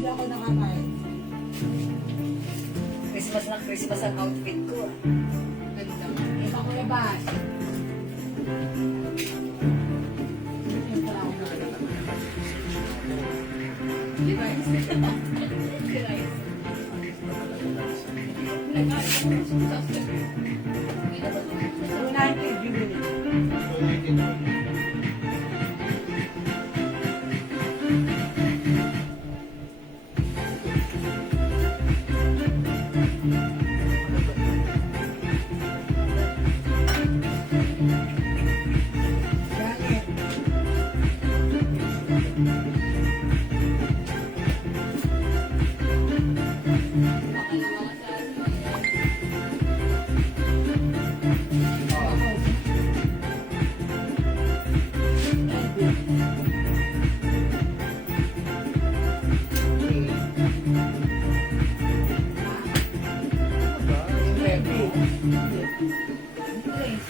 Hindi ako nakakain. Christmas na Christmas ang outfit ko. Ganda. Iba ko labas. Yung pala ako Di ba? unahin ko yung Jubilee. Bakit?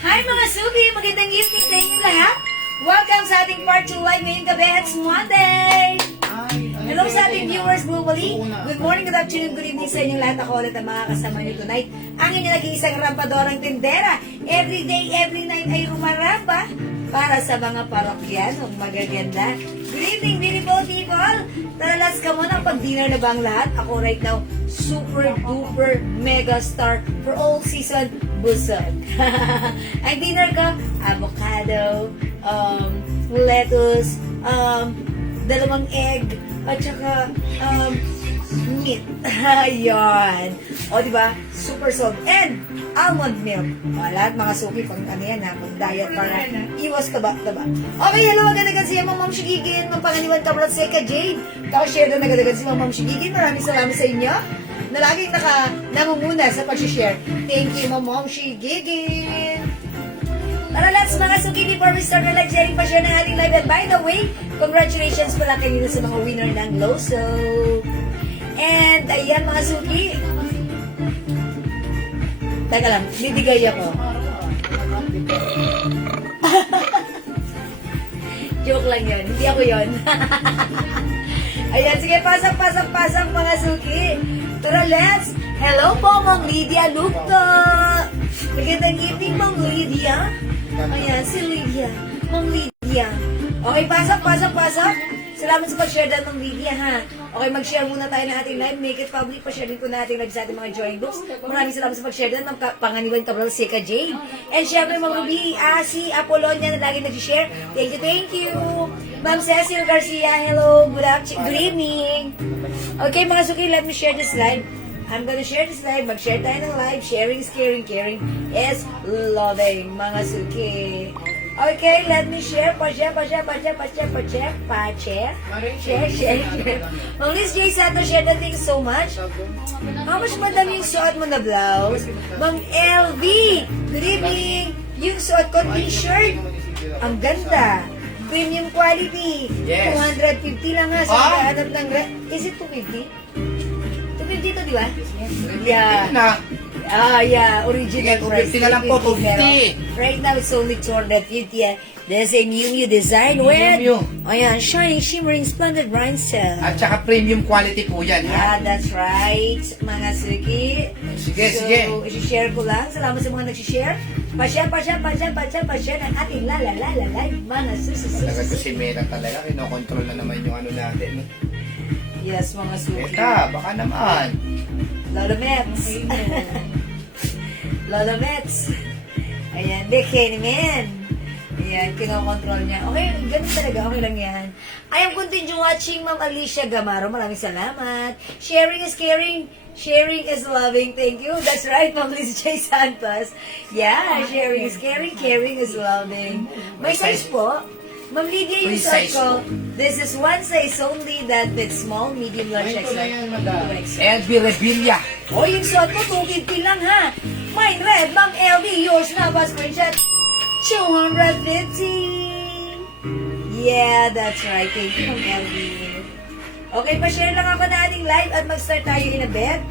Hi mga Suki! Magandang evening sa inyo lahat! Welcome sa ating part 2 live ngayong gabi. It's Monday! Hello sa ating viewers globally. Good morning, good afternoon, good evening sa inyong lahat. Ako ulit ang makakasama niyo tonight. Ang inyong nag-iisang rampadorang tindera. Every day, every night ay rumaramba para sa mga parokyanong magaganda. Good evening, beautiful people! Tara, let's come on. Pag-dinner na ba ang lahat? Ako right now, super duper mega star for all season busog. Ang dinner ko, avocado, lettuce, dalawang egg, at saka meat. Ayan. O, diba? Super soft. And almond milk. O, lahat mga suki, pang ano yan ha, pang diet para iwas taba-taba. Okay, hello, agad-agad siya, Ma'am Shigigin, Ma'am Panganiwan Kabrat Seka Jade. Share na agad-agad si Ma'am Shigigin. Maraming salamat sa inyo na laging nangunguna sa pag-share. Thank you, Ma'am Shigigin. Tara, let's mga suki, before we start our live sharing, pa-share ng ating live. And by the way, congratulations pala kanina sa mga winner ng Loso. And ayan mga suki. Teka lang, lidigay ako. Joke lang yun, hindi ako yun. Ayan, sige, pasok mga suki. Tara, let's. Hello po, Ma'am Lydia Lugto. Magandang evening, Ma'am Lydia. Ayan, si Lydia. Ma'am Lydia. Okay, pasok. Salamat sa pag-share dahil, Ma'am Lydia, ha? Okay, mag-share muna tayo ng ating live. Make it public. Pa-share din po natin live sa ating mga join groups. Maraming salamat sa pag-share dahil, Ma'am Panganiwan Cabral Seka Jade. And syempre, Ma'am Ruby, si Apollonia na lagi nag-share. Thank you. Ma'am Cecil Garcia, hello. Good evening. Okay, mga suki, let me share this live. I'm gonna share this live. Mag-share tayo ng live. Sharing is caring. Caring is loving, mga suki. Okay, let me share. Share. Ma'am Liz J. Sato, share that. Thank you so much. How much madam yung suot mo na blouse? Ma'am LV, good evening. Yung suot ko t-shirt, ang ganda. Premium quality. Yes. 250 lang ha. Sa hanap ng... Is it 250? 250 to, di ba? Yeah. Na. Yeah. Original price. 250 na lang po, 250. Right now, it's only 250. There's a new design with... New. Ayan, shining, shimmering, splendid rhinestone. At saka premium quality po yan, Yeah, ha? that's right, mga suki. Sige. So, isi-share ko lang. Salamat sa mga nag-share. Pa-share ng ating live, mga Talaga to susi. si Mera talaga, kinokontrol na naman yung ano natin. Yes, mga suki. Meta, baka naman. Lolo Mets. Lolo Mets. Ayan, Kenny Man. Ayan, kinokontrol niya. Okay, ganun talaga. Okay lang yan. I am continue watching Ma'am Alicia Gamaro. Maraming salamat. Sharing is caring. Sharing is loving. Thank you. That's right, Ma'am Liz J. Santos. Yeah, sharing is caring. Caring is loving. May size po. Ma'am Lydia, yung Free suot size ko, po. this is one size only that fits small, medium, large, XL. LB Revilla. O, yung suot mo, 250 lang ha. Mine red, Ma'am LV, yours na ba, screenshot? 250. Yeah, that's right. Thank you, Ma'am LV. Okay, pa-share lang ako na ating live at mag-start tayo in a bed.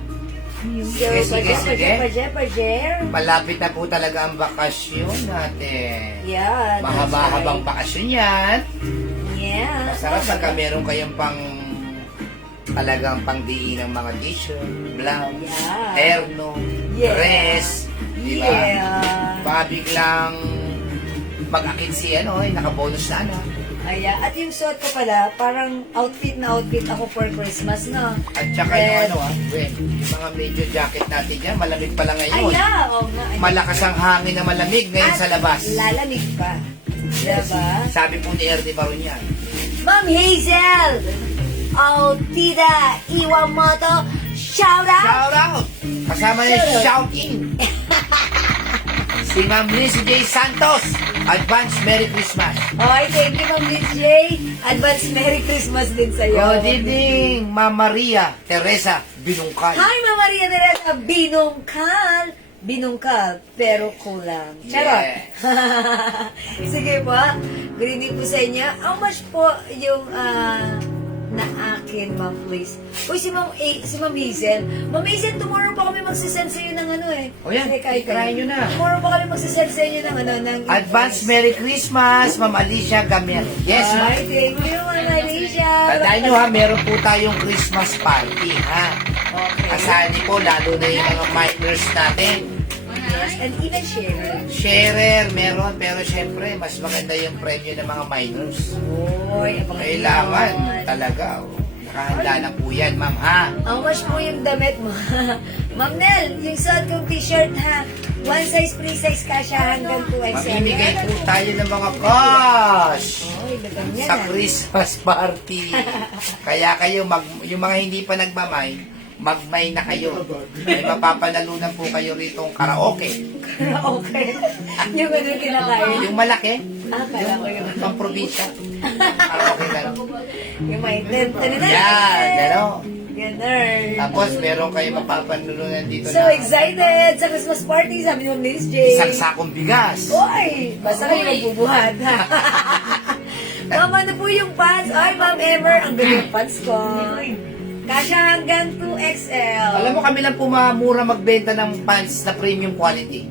So, Sige. pa-share. Malapit na po talaga ang bakasyon natin. Yeah, that's Mahaba-habang right. bakasyon yan. Yeah. Masarap pagka meron kayong pang talagang pangdiin ng mga t-shirt, blouse, Yeah. terno, Yeah. dress, di ba? Yeah. Baka biglang mag-akit si nakabonus na Ayan. At yung suot ko pala, parang outfit na outfit ako for Christmas, no? At saka Red. yung mga medyo jacket natin dyan, malamig pala ngayon. Ayan, oo nga. Malakas ang hangin na malamig ngayon sa labas. Lalamig pa. Diba? Sabi po ni Ernie Baron yan. Ma'am Hazel! Oh, Tita Iwamoto, shout out! Shout out! Kasama niya si Shouting. Si Ma'am Liz J. Santos. Advance Merry Christmas. Okay, thank you, Ma'am Liz J. Advance Merry Christmas din sa'yo. Good evening, Ma'am Maria Teresa Binungkal. Hi, Ma'am Maria Teresa, binungkal. Binungkal, pero kulang. Charot. Sige po. Good evening po sa inyo. How much po yung na akin, ma'am, please? Uy, si Ma'am Hazel. Ma'am Hazel, tomorrow pa kami magsisend sa iyo ng O yan, try nyo na. Tomorrow pa kami magsisend sa inyo ng ng Advance Merry Christmas, Ma'am Alicia Gamel. Yes, ma'am. Ay, thank you, Ma'am Alicia. Tandaan nyo ha, meron po tayong Christmas party ha. Okay. Kasali po, lalo na yung mga minors natin. Yes, and even share. Sharer, meron, pero syempre, mas maganda yung premyo ng mga minors. Oy, Kailangan, talaga. Nakahanda na po yan, ma'am, ha? How much po yung damit mo? Ma'am Nel, yung suot kong t-shirt ha. One size, free size ka siya hanggang 2XL. Mamimigay po tayo ng mga cash Oy, ganyan sa Christmas party. Kaya kayo, yung mga hindi pa nagmamay, magmay na kayo. May mapapanalunan po kayo rito ng karaoke. Okay. Yung ano yung kinakain. Yung malaki, Kala ko yung pang probinsya. Karaoke gano'n. yung may tent. Yan, gano'n. Ganun. Tapos meron kayo mapapanalunan dito So na excited sa Christmas party, sabi ni Miss J. isang sakong bigas. Oy, basta kayo magbubuhat. Ma'am, ano po yung pants? Ay, Ma'am Ever, ang ganda yung pants ko. Kasya hanggang 2XL. Alam mo, kami lang po mura magbenta ng pants na premium quality.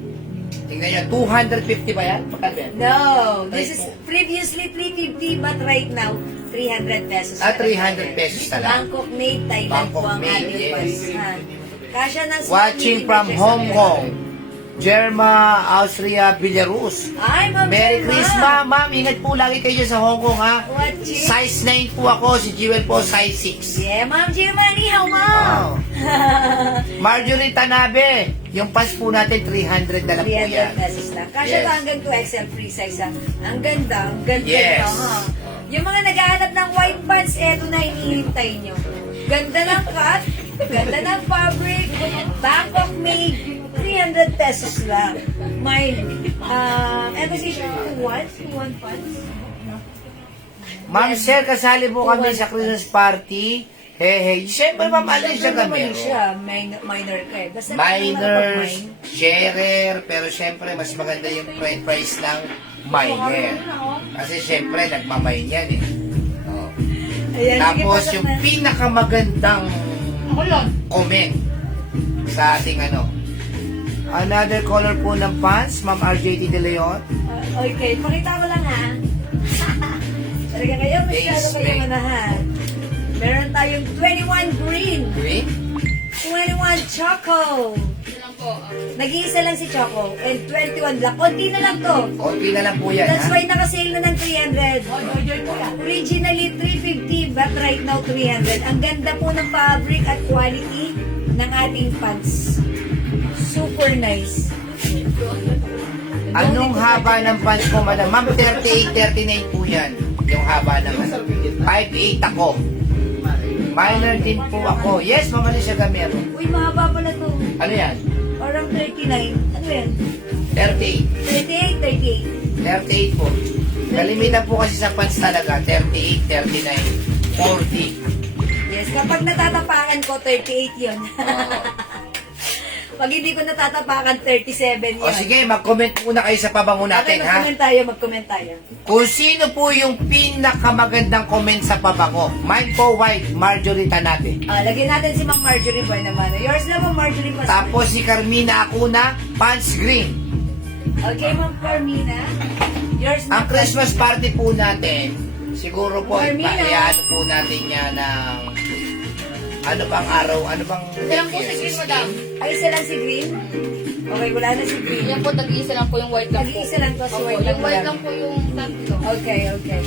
Tingnan nyo, 250 ba yan? Magkano yan? No, this is previously 350 but right now 300 pesos. 300 pesos talaga. Bangkok made, Thailand po Bangkok ang made, ating yes. bansahan. Kasya ng Watching from Hong Kong, Germa, Austria, Belarus. Ay, Ma'am Merry Germa. Christmas, ma'am. Ingat po lagi kayo sa Hong Kong, ha? Watching. Size 9 po ako, si Jewel po, size 6. Yeah, Ma'am Germany, how Ma'am? Marjorie Tanabe, yung pants po natin, 300 na lang po 300 yan. pesos lang. Kasya Yes. to hanggang 2XL free size. Ha? Ang ganda, Yes. ha? Yung mga naghahanap ng white pants, eto na hinihintay nyo. Ganda ng cut, ganda ng fabric, Bangkok made, 300 pesos lang. May, eto si 2-1 pants. Ma'am Sir, kasali po kami sa Christmas party. Hey, siyempre, ma'am, Alicia Siyempre naman Gamero. siya, minor ka eh. Basta Minors, sharer, pero siyempre, mas maganda yung price ng minor. Kasi siyempre, nagmamay yan eh. Oh. Ayan, sige, Tapos, pasok yung na. pinakamagandang Ako yun. comment sa ating another color po ng pants, Ma'am RJT De Leon. Okay, pakita mo lang ha. Talaga kayo, masyado Face kayo paint. manahan. Meron tayong 21 green, Green? 21 choco. Nag-iisa lang si Choco. And 21 black. Konti na lang to. Konti na lang po yan, That's ha? why nakasale na ng 300. Originally 350 but right now 300. Ang ganda po ng fabric at quality ng ating pants. Super nice. Anong haba ng pants ko, madam? Ma'am, 38, 39 po yan. Yung haba ng 5'8 ako. Minor din po ako. Yes, Ma'am Alicia Gamero. Uy, mahaba pala to. Ano yan? Parang 39. Ano yan? 38. 38, 38 po. Kalimitan po kasi sa pants talaga, 38, 39, 40. Yes, kapag natatapakan ko, 38 yun. Pag hindi ko natatapakan, 37 yun. O sige, mag-comment muna kayo sa pabango natin, ha? Mag-comment tayo. Kung sino po yung pinakamagandang comment sa pabango. Mine po, white, Marjorie Tanabe. Lagyan natin si Ma'am Marjorie Boy naman. Yours na Ma'am Marjorie Boy. Tapos si Carmina Acuna, pants green. Okay, Ma'am Carmina. Yours na. Ang Christmas party po natin, siguro po, Carmina. ipaano po natin yan ng Ano bang araw? Ano bang Isa lang po si Green, madam. Ay, isa lang si Green? Okay, wala na si Green. Yan po, tag-iisa lang po yung white lang po. Tag-iisa lang to, si Opo, white lang yung white lang. lang po yung tatlo. Okay, okay.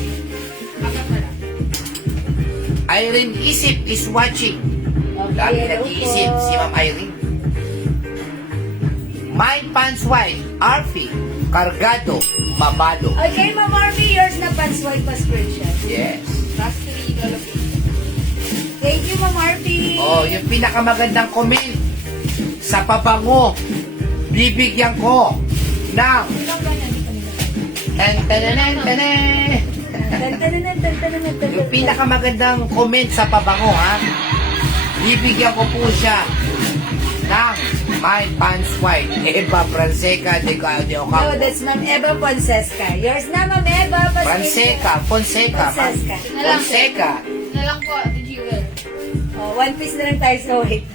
Irene Isip is watching. Lagi hello nag-iisip po. si Ma'am Irene. My Pants White, Arfi, Cargado, Mabalo. Okay, Ma'am Army, yours na pants white pa screenshot. Yes. Last 3 location. Thank you, Ma'am Army. Oh, yung pinakamagandang comment sa pabango, bibigyan ko ng ten-ten-ten-ten-ten. Yung pinakamagandang comment sa pabango, ha? Bibigyan ko po siya ng My Pants White, Eva Franseca de No, Ocampo. that's Ma'am Eva Fonseca. Yours na, Ma'am Eva. Fonseca. Fonseca. Fonseca. Na lang po, Ate Jewel. Oh, one piece na lang tayo sa white.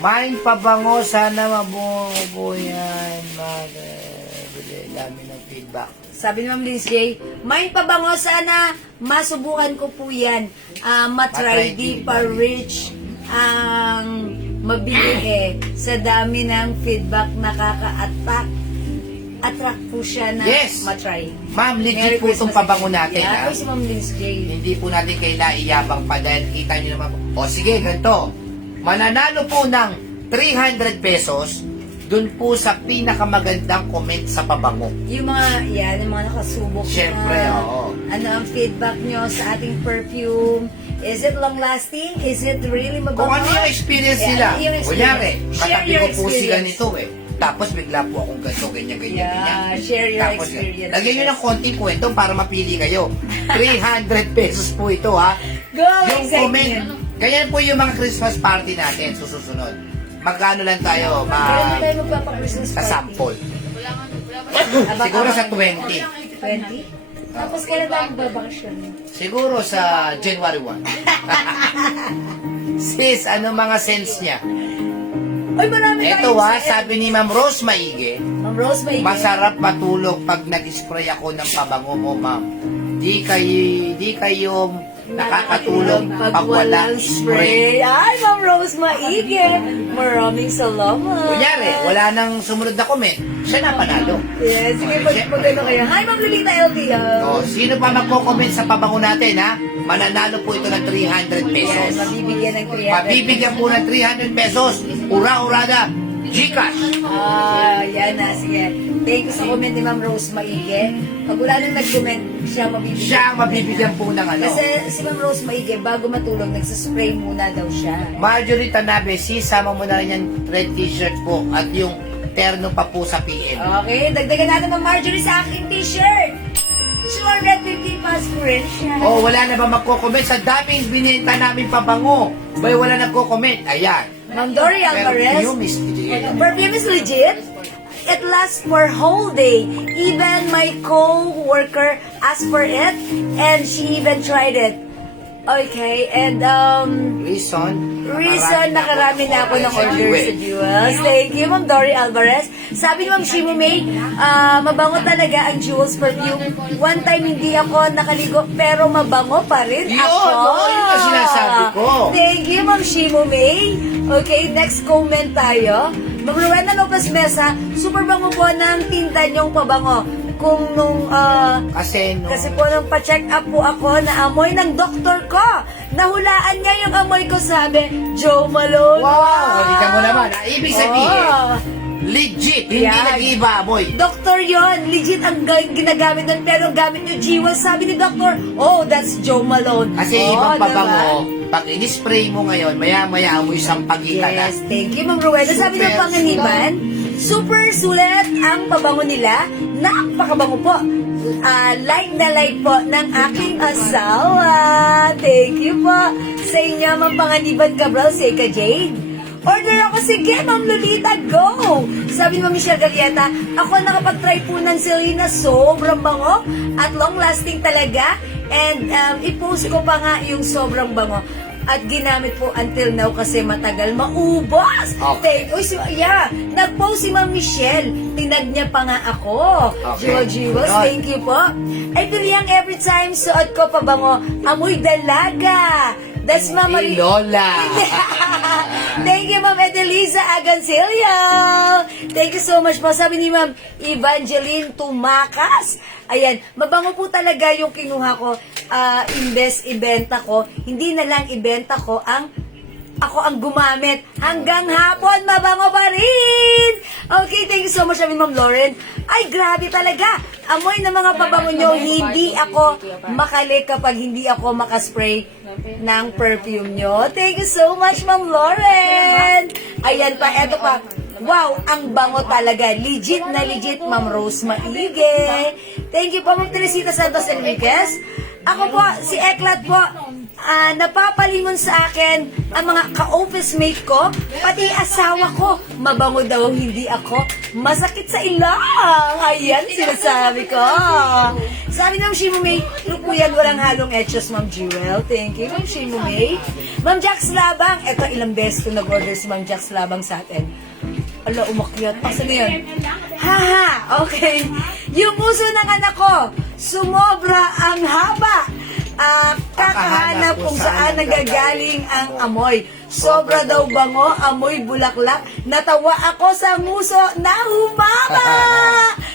Mind pabango, sana mabuo yan. Dami ng feedback. Sabi ni Ma'am Liz J, may pabango sana, masubukan ko po yan. Matry, di pa rich ang mabili sa dami ng feedback attract po siya na Yes. matry. Ma'am, legit Merry po itong Christmas pabango again. natin, ha? Ako si Ma'am Liz J. Hindi po natin kailangan iyabang pa dahil kita nyo naman. O sige, ganito. Mananalo po ng 300 pesos dun po sa pinakamagandang comment sa pabango. Yung mga nakasubok Siyempre, na. oo. Ano ang feedback nyo sa ating perfume? Is it long-lasting? Is it really mabango? Kung ano yung experience Yeah, nila. yung experience. Kunyari, Share katabi your ko po si experience. ganito eh. Tapos bigla po akong ganito, ganyan. Yeah, share your Tapos, experience. lagyan nyo ng konting kwento para mapili kayo. 300 pesos po ito, ha? Go! Yung comment. Ganyan po yung mga Christmas party natin susunod. Magkano lang tayo? Kailan tayo magpapa-Christmas Sa party? sample. Wala nga. Siguro sa 20. 20? Tapos kailan tayo magbabakasyon? Siguro sa January 1. Sis, ano mga sense niya? Ay, marami Ito sabi ni Ma'am Rose Maige, Ma'am Rose, may masarap matulog pag nag-spray ako ng pabango mo, ma'am. Di kayo nakakatulog pag walang spray. Ay, Ma'am Rose Maige. Maraming salamat. Kunyari, wala nang sumunod na comment, siya na panalo. Yes, sige, magano kayo. Hi, Ma'am Lolita LTO. O, sino pa magko-comment sa pabango natin, ha? Mananalo po ito ng 300 Yes, pesos. mabibigyan ng 300. Mabibigyan po ng 300 pesos. Ura-urada. Gcash. Yan na, sige. Thank you sa comment ni Ma'am Rose Maige. Pag wala nang nag-comment, siya mabibigyan. Siya ang mabibigyan po ng ano. Kasi si Ma'am Rose Maige, bago matulog, nagsaspray muna daw siya. Marjorie Tanabe, sama mo na rin yung red t-shirt po at yung terno pa po sa PM. Okay, dagdagan natin Ma'am Marjorie sa aking t-shirt. 250 pa screenshot. Oh, wala na ba magko-comment? Sa daming binenta namin pabango. Bay, wala nagko-comment. Ayan. Ma'am Dory Alvarez. Perfume is legit. Perfume is legit. It lasts for whole day. Even my co-worker asked for it and she even tried it. Okay, and Reason nakarami na ako ng order sa Jewels. Thank you, Ma'am Dory Alvarez. Sabi ni Ma'am Shimo May, mabango talaga ang Jewels perfume. One time hindi ako nakaligo, pero mabango pa rin Yun, ako. yun ang sinasabi ko. Thank you, Ma'am Shimo May. Okay, next comment tayo. Ma'am Rowena Lopez Mesa, super bango po ng tinta niyong pabango. Kung Kasi po nung pa-check up po ako na amoy ng doktor ko. Nahulaan niya yung amoy ko, sabi, Joe Malone. wow! Hindi ka mo naman. Ibig sabihin, Oh. legit. Hindi Yan. nag-iba, boy. Doktor yon, legit ang ginagamit nun, pero gamit yung Jiwa. Sabi ni doktor, oh, that's Joe Malone. Kasi Oh, ibang diba? pabango, pag in-spray mo ngayon, maya-maya amoy sampagita na. Yes, thank you, Ma'am Rowena. Sabi ng Super, panganiban, super sulit ang pabango nila. Napakabango po. Like na like po ng aking asawa. Thank you po sa inyo, Ma'am Panganiban Cabral, Seika Jade. Order ako, sige, Ma'am Lolita, go! Sabi ni Ma'am Michelle Galieta, ako nakapag-try po ng Selena, sobrang bango at long-lasting talaga. And i-post ko pa nga yung sobrang bango. At ginamit po until now kasi matagal maubos. Okay. Nag-post si Ma'am Michelle. Tinag niya pa nga ako. Okay. Jiwa, Ganon. thank you po. Ay, Piliang, every time suot ko pabango, amoy dalaga. That's Ma'am Hey, Maria. Lola. Thank you, Ma'am Edelisa Agancillo. Thank you so much po. Sabi ni Ma'am Evangeline Tumakas. Ayan, mabango po talaga yung kinuha ko. Imbes ibenta ko, hindi na lang ibenta ko ako ang gumamit. Hanggang hapon, mabango pa rin! Okay, thank you so much, Ma'am Lauren. Ay, grabe talaga. Amoy ng mga pabango nyo, hindi ako makalik kapag hindi ako makaspray ng perfume nyo. Thank you so much, Ma'am Lauren. Ayan pa, eto pa. Wow, ang bango talaga. Legit na legit, Ma'am Rose Maige. Thank you po, Ma'am Teresita Santos Enriquez. Ako po, si Eklat po, napapalingon sa akin ang mga ka-office mate ko, pati asawa ko. Mabango daw hindi ako. Masakit sa ilang. Ayan, sinasabi ko. Sabi ng Shimo May, lukuyan, walang halong etchos, Ma'am Jewel. Thank you, Ma'am Shimo May. Ma'am Jax Labang, eto ilang beses ko nag-order si Ma'am Jax Labang sa atin. Ala, umakyat. Asa na yun? Haha, okay. Yung uso ng anak ko, sumobra ang haba. Kakahanap kung saan nagagaling ang amoy. Sobra daw bango, amoy bulaklak. Natawa ako sa nguso na humaba.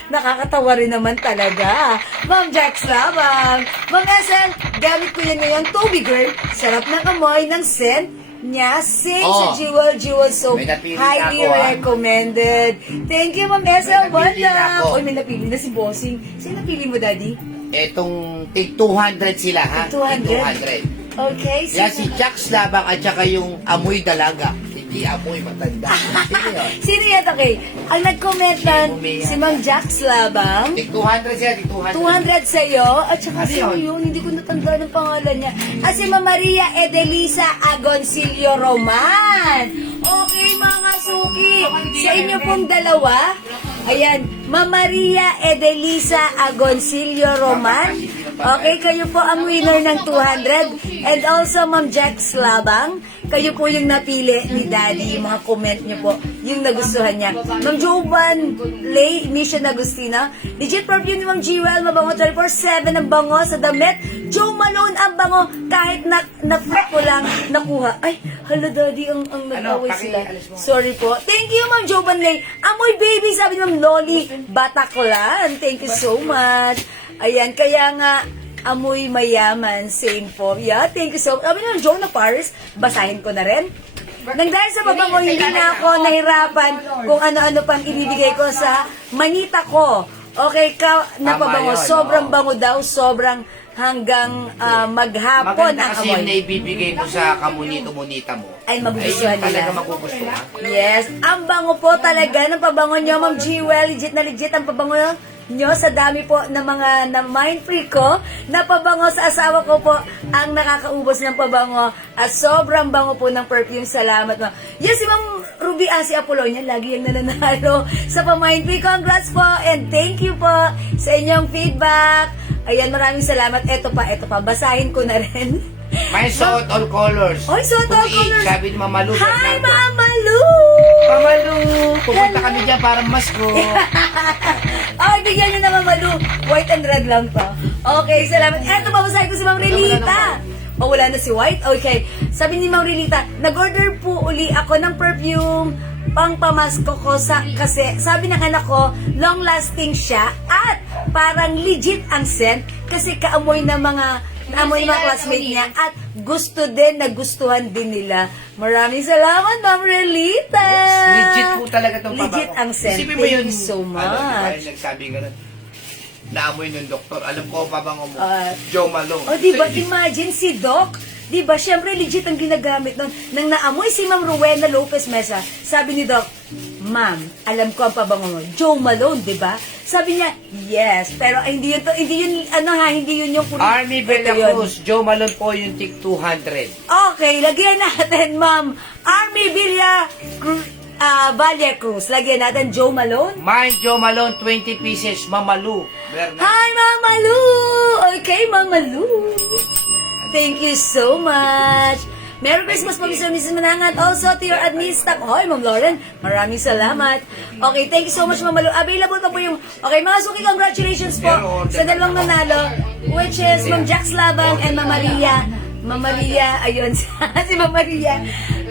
Nakakatawa rin naman talaga. Ma'am Jax Labang. Ma'am Esel, gamit ko yan ngayon, Toby Girl. Sarap ng amoy ng scent niya. Same sa Jewel Soap. May napili Highly na ako, recommended. Thank you, Ma'am Esel. May napili na ako. Uy, may napili na si Bossing. Sino napili mo, Daddy? Etong tig 200 sila, ha? 200. Okay. Yan si Jax Labang at saka yung amoy dalaga. Hindi amoy matanda. Sino yun? Sino yan? Okay. Ang nag-comment na si Mang Jax Labang. Tig 200 siya, tig 200. 200 sa'yo. At saka Ano sino yun? yun? Hindi ko natanda ng pangalan niya. At si Ma'am Maria Edelisa Agoncillo Roman. Okay, mga suki. Sa inyo pong dalawa. Ayan, Ma'am Maria Edelisa Agoncillo Roman. Okay, kayo po ang winner ng 200. And also, Ma'am Jax Labang, kayo po yung napili ni Daddy. Yung mga comment niyo po, yung nagustuhan niya. Ma'am Jovan Lay, Mission Agustina. Legit perfume ni Ma'am Jewel, mabango 24/7 ang bango sa damit. Joe Malone ang bango, kahit na-flip ko lang nakuha. Ay, hala Daddy, ang nag-away sila. Sorry po. Thank you, Ma'am Jovan Lay. Amoy baby, sabi ni Ma'am Loli Bataklan. Thank you so much. Ayan, kaya nga, amoy mayaman, same po. Yeah, thank you so much. Sabi ng Jonah Paris, basahin ko na rin. Nang dahil sa pabango, hindi na ako nahirapan kung ano-ano pang ibibigay ko sa manita ko. Okay, na pabango. Tama yun, Sobrang oo. bango daw, sobrang hanggang maghapon Maganda ang kasi yung amoy. naibibigay mo sa kamunito-munita mo. Ay, magugustuhan Ay, yun talaga nila. magugustuhan. Yes, ang bango po talaga ng pabango nyo, Ma'am Jewel. Legit na legit ang pabango nyo sa dami po ng mga na mind free ko. Na pabango sa asawa ko po ang nakakaubos ng pabango. At sobrang bango po ng perfume. Salamat, Ma'am. Yes, si Ma'am Ruby, si Apollonia, lagi yung nananalo sa pa-mind free. Congrats po and thank you po sa inyong feedback. Ayan, maraming salamat. Eto pa. Basahin ko na rin. May suot all colors. Oy, suot all Kung colors. Sabi ni Mama Lu. Hi, Bernardo. Mama Lu! Mama Lu, pupunta Hello. kami dyan para masko. Ay, bigyan niyo na Mama Lu. White and red lang to. Okay, salamat. Eto, babasahin ko si Ma'am Relita. O, wala na si White? Okay. Sabi ni Ma'am Relita, nag-order po uli ako ng perfume pang pamasko ko kasi sabi ng anak ko, long lasting siya at parang legit ang scent kasi kaamoy ng mga classmate niya at nagustuhan din nila. Maraming salamat, Ma'am Relita. Yes, legit po talaga itong Legit pabango. ang scent. Isipin mo Thank yun, you so much. Ano, diba, nagsabi ganun. Naamoy ng doktor. Alam ko, pabango mo. Joe Malone. O, diba, imagine si Doc. Diba, syempre legit ang ginagamit nun. Nang naamoy si Ma'am Rowena Lopez Mesa, sabi ni Doc, Ma'am, alam ko ang pabango mo. Joe Malone, diba? Sabi niya, yes. Pero hindi yun yung Army Bella Ito yun. Cruz. Joe Malone po yung tig 200. Okay, lagyan natin, Ma'am. Army Valle Cruz. Lagyan natin Joe Malone. Mine Joe Malone, 20 pieces. Mama Lu. Bernardo. Hi, Mama Lu! Okay, Mama Lu. Thank you so much. Merry Christmas po, Mrs. Manangat. Also, to your admin staff. Hoy, Ma'am Lauren, maraming salamat. Okay, thank you so much, Ma'am Malu. Available pa po yung... Okay, mga suki, congratulations po sa dalawang nanalo, which is Ma'am Jax Labang and Ma'am Maria Ma'am Maria, ayun, si Ma'am Maria.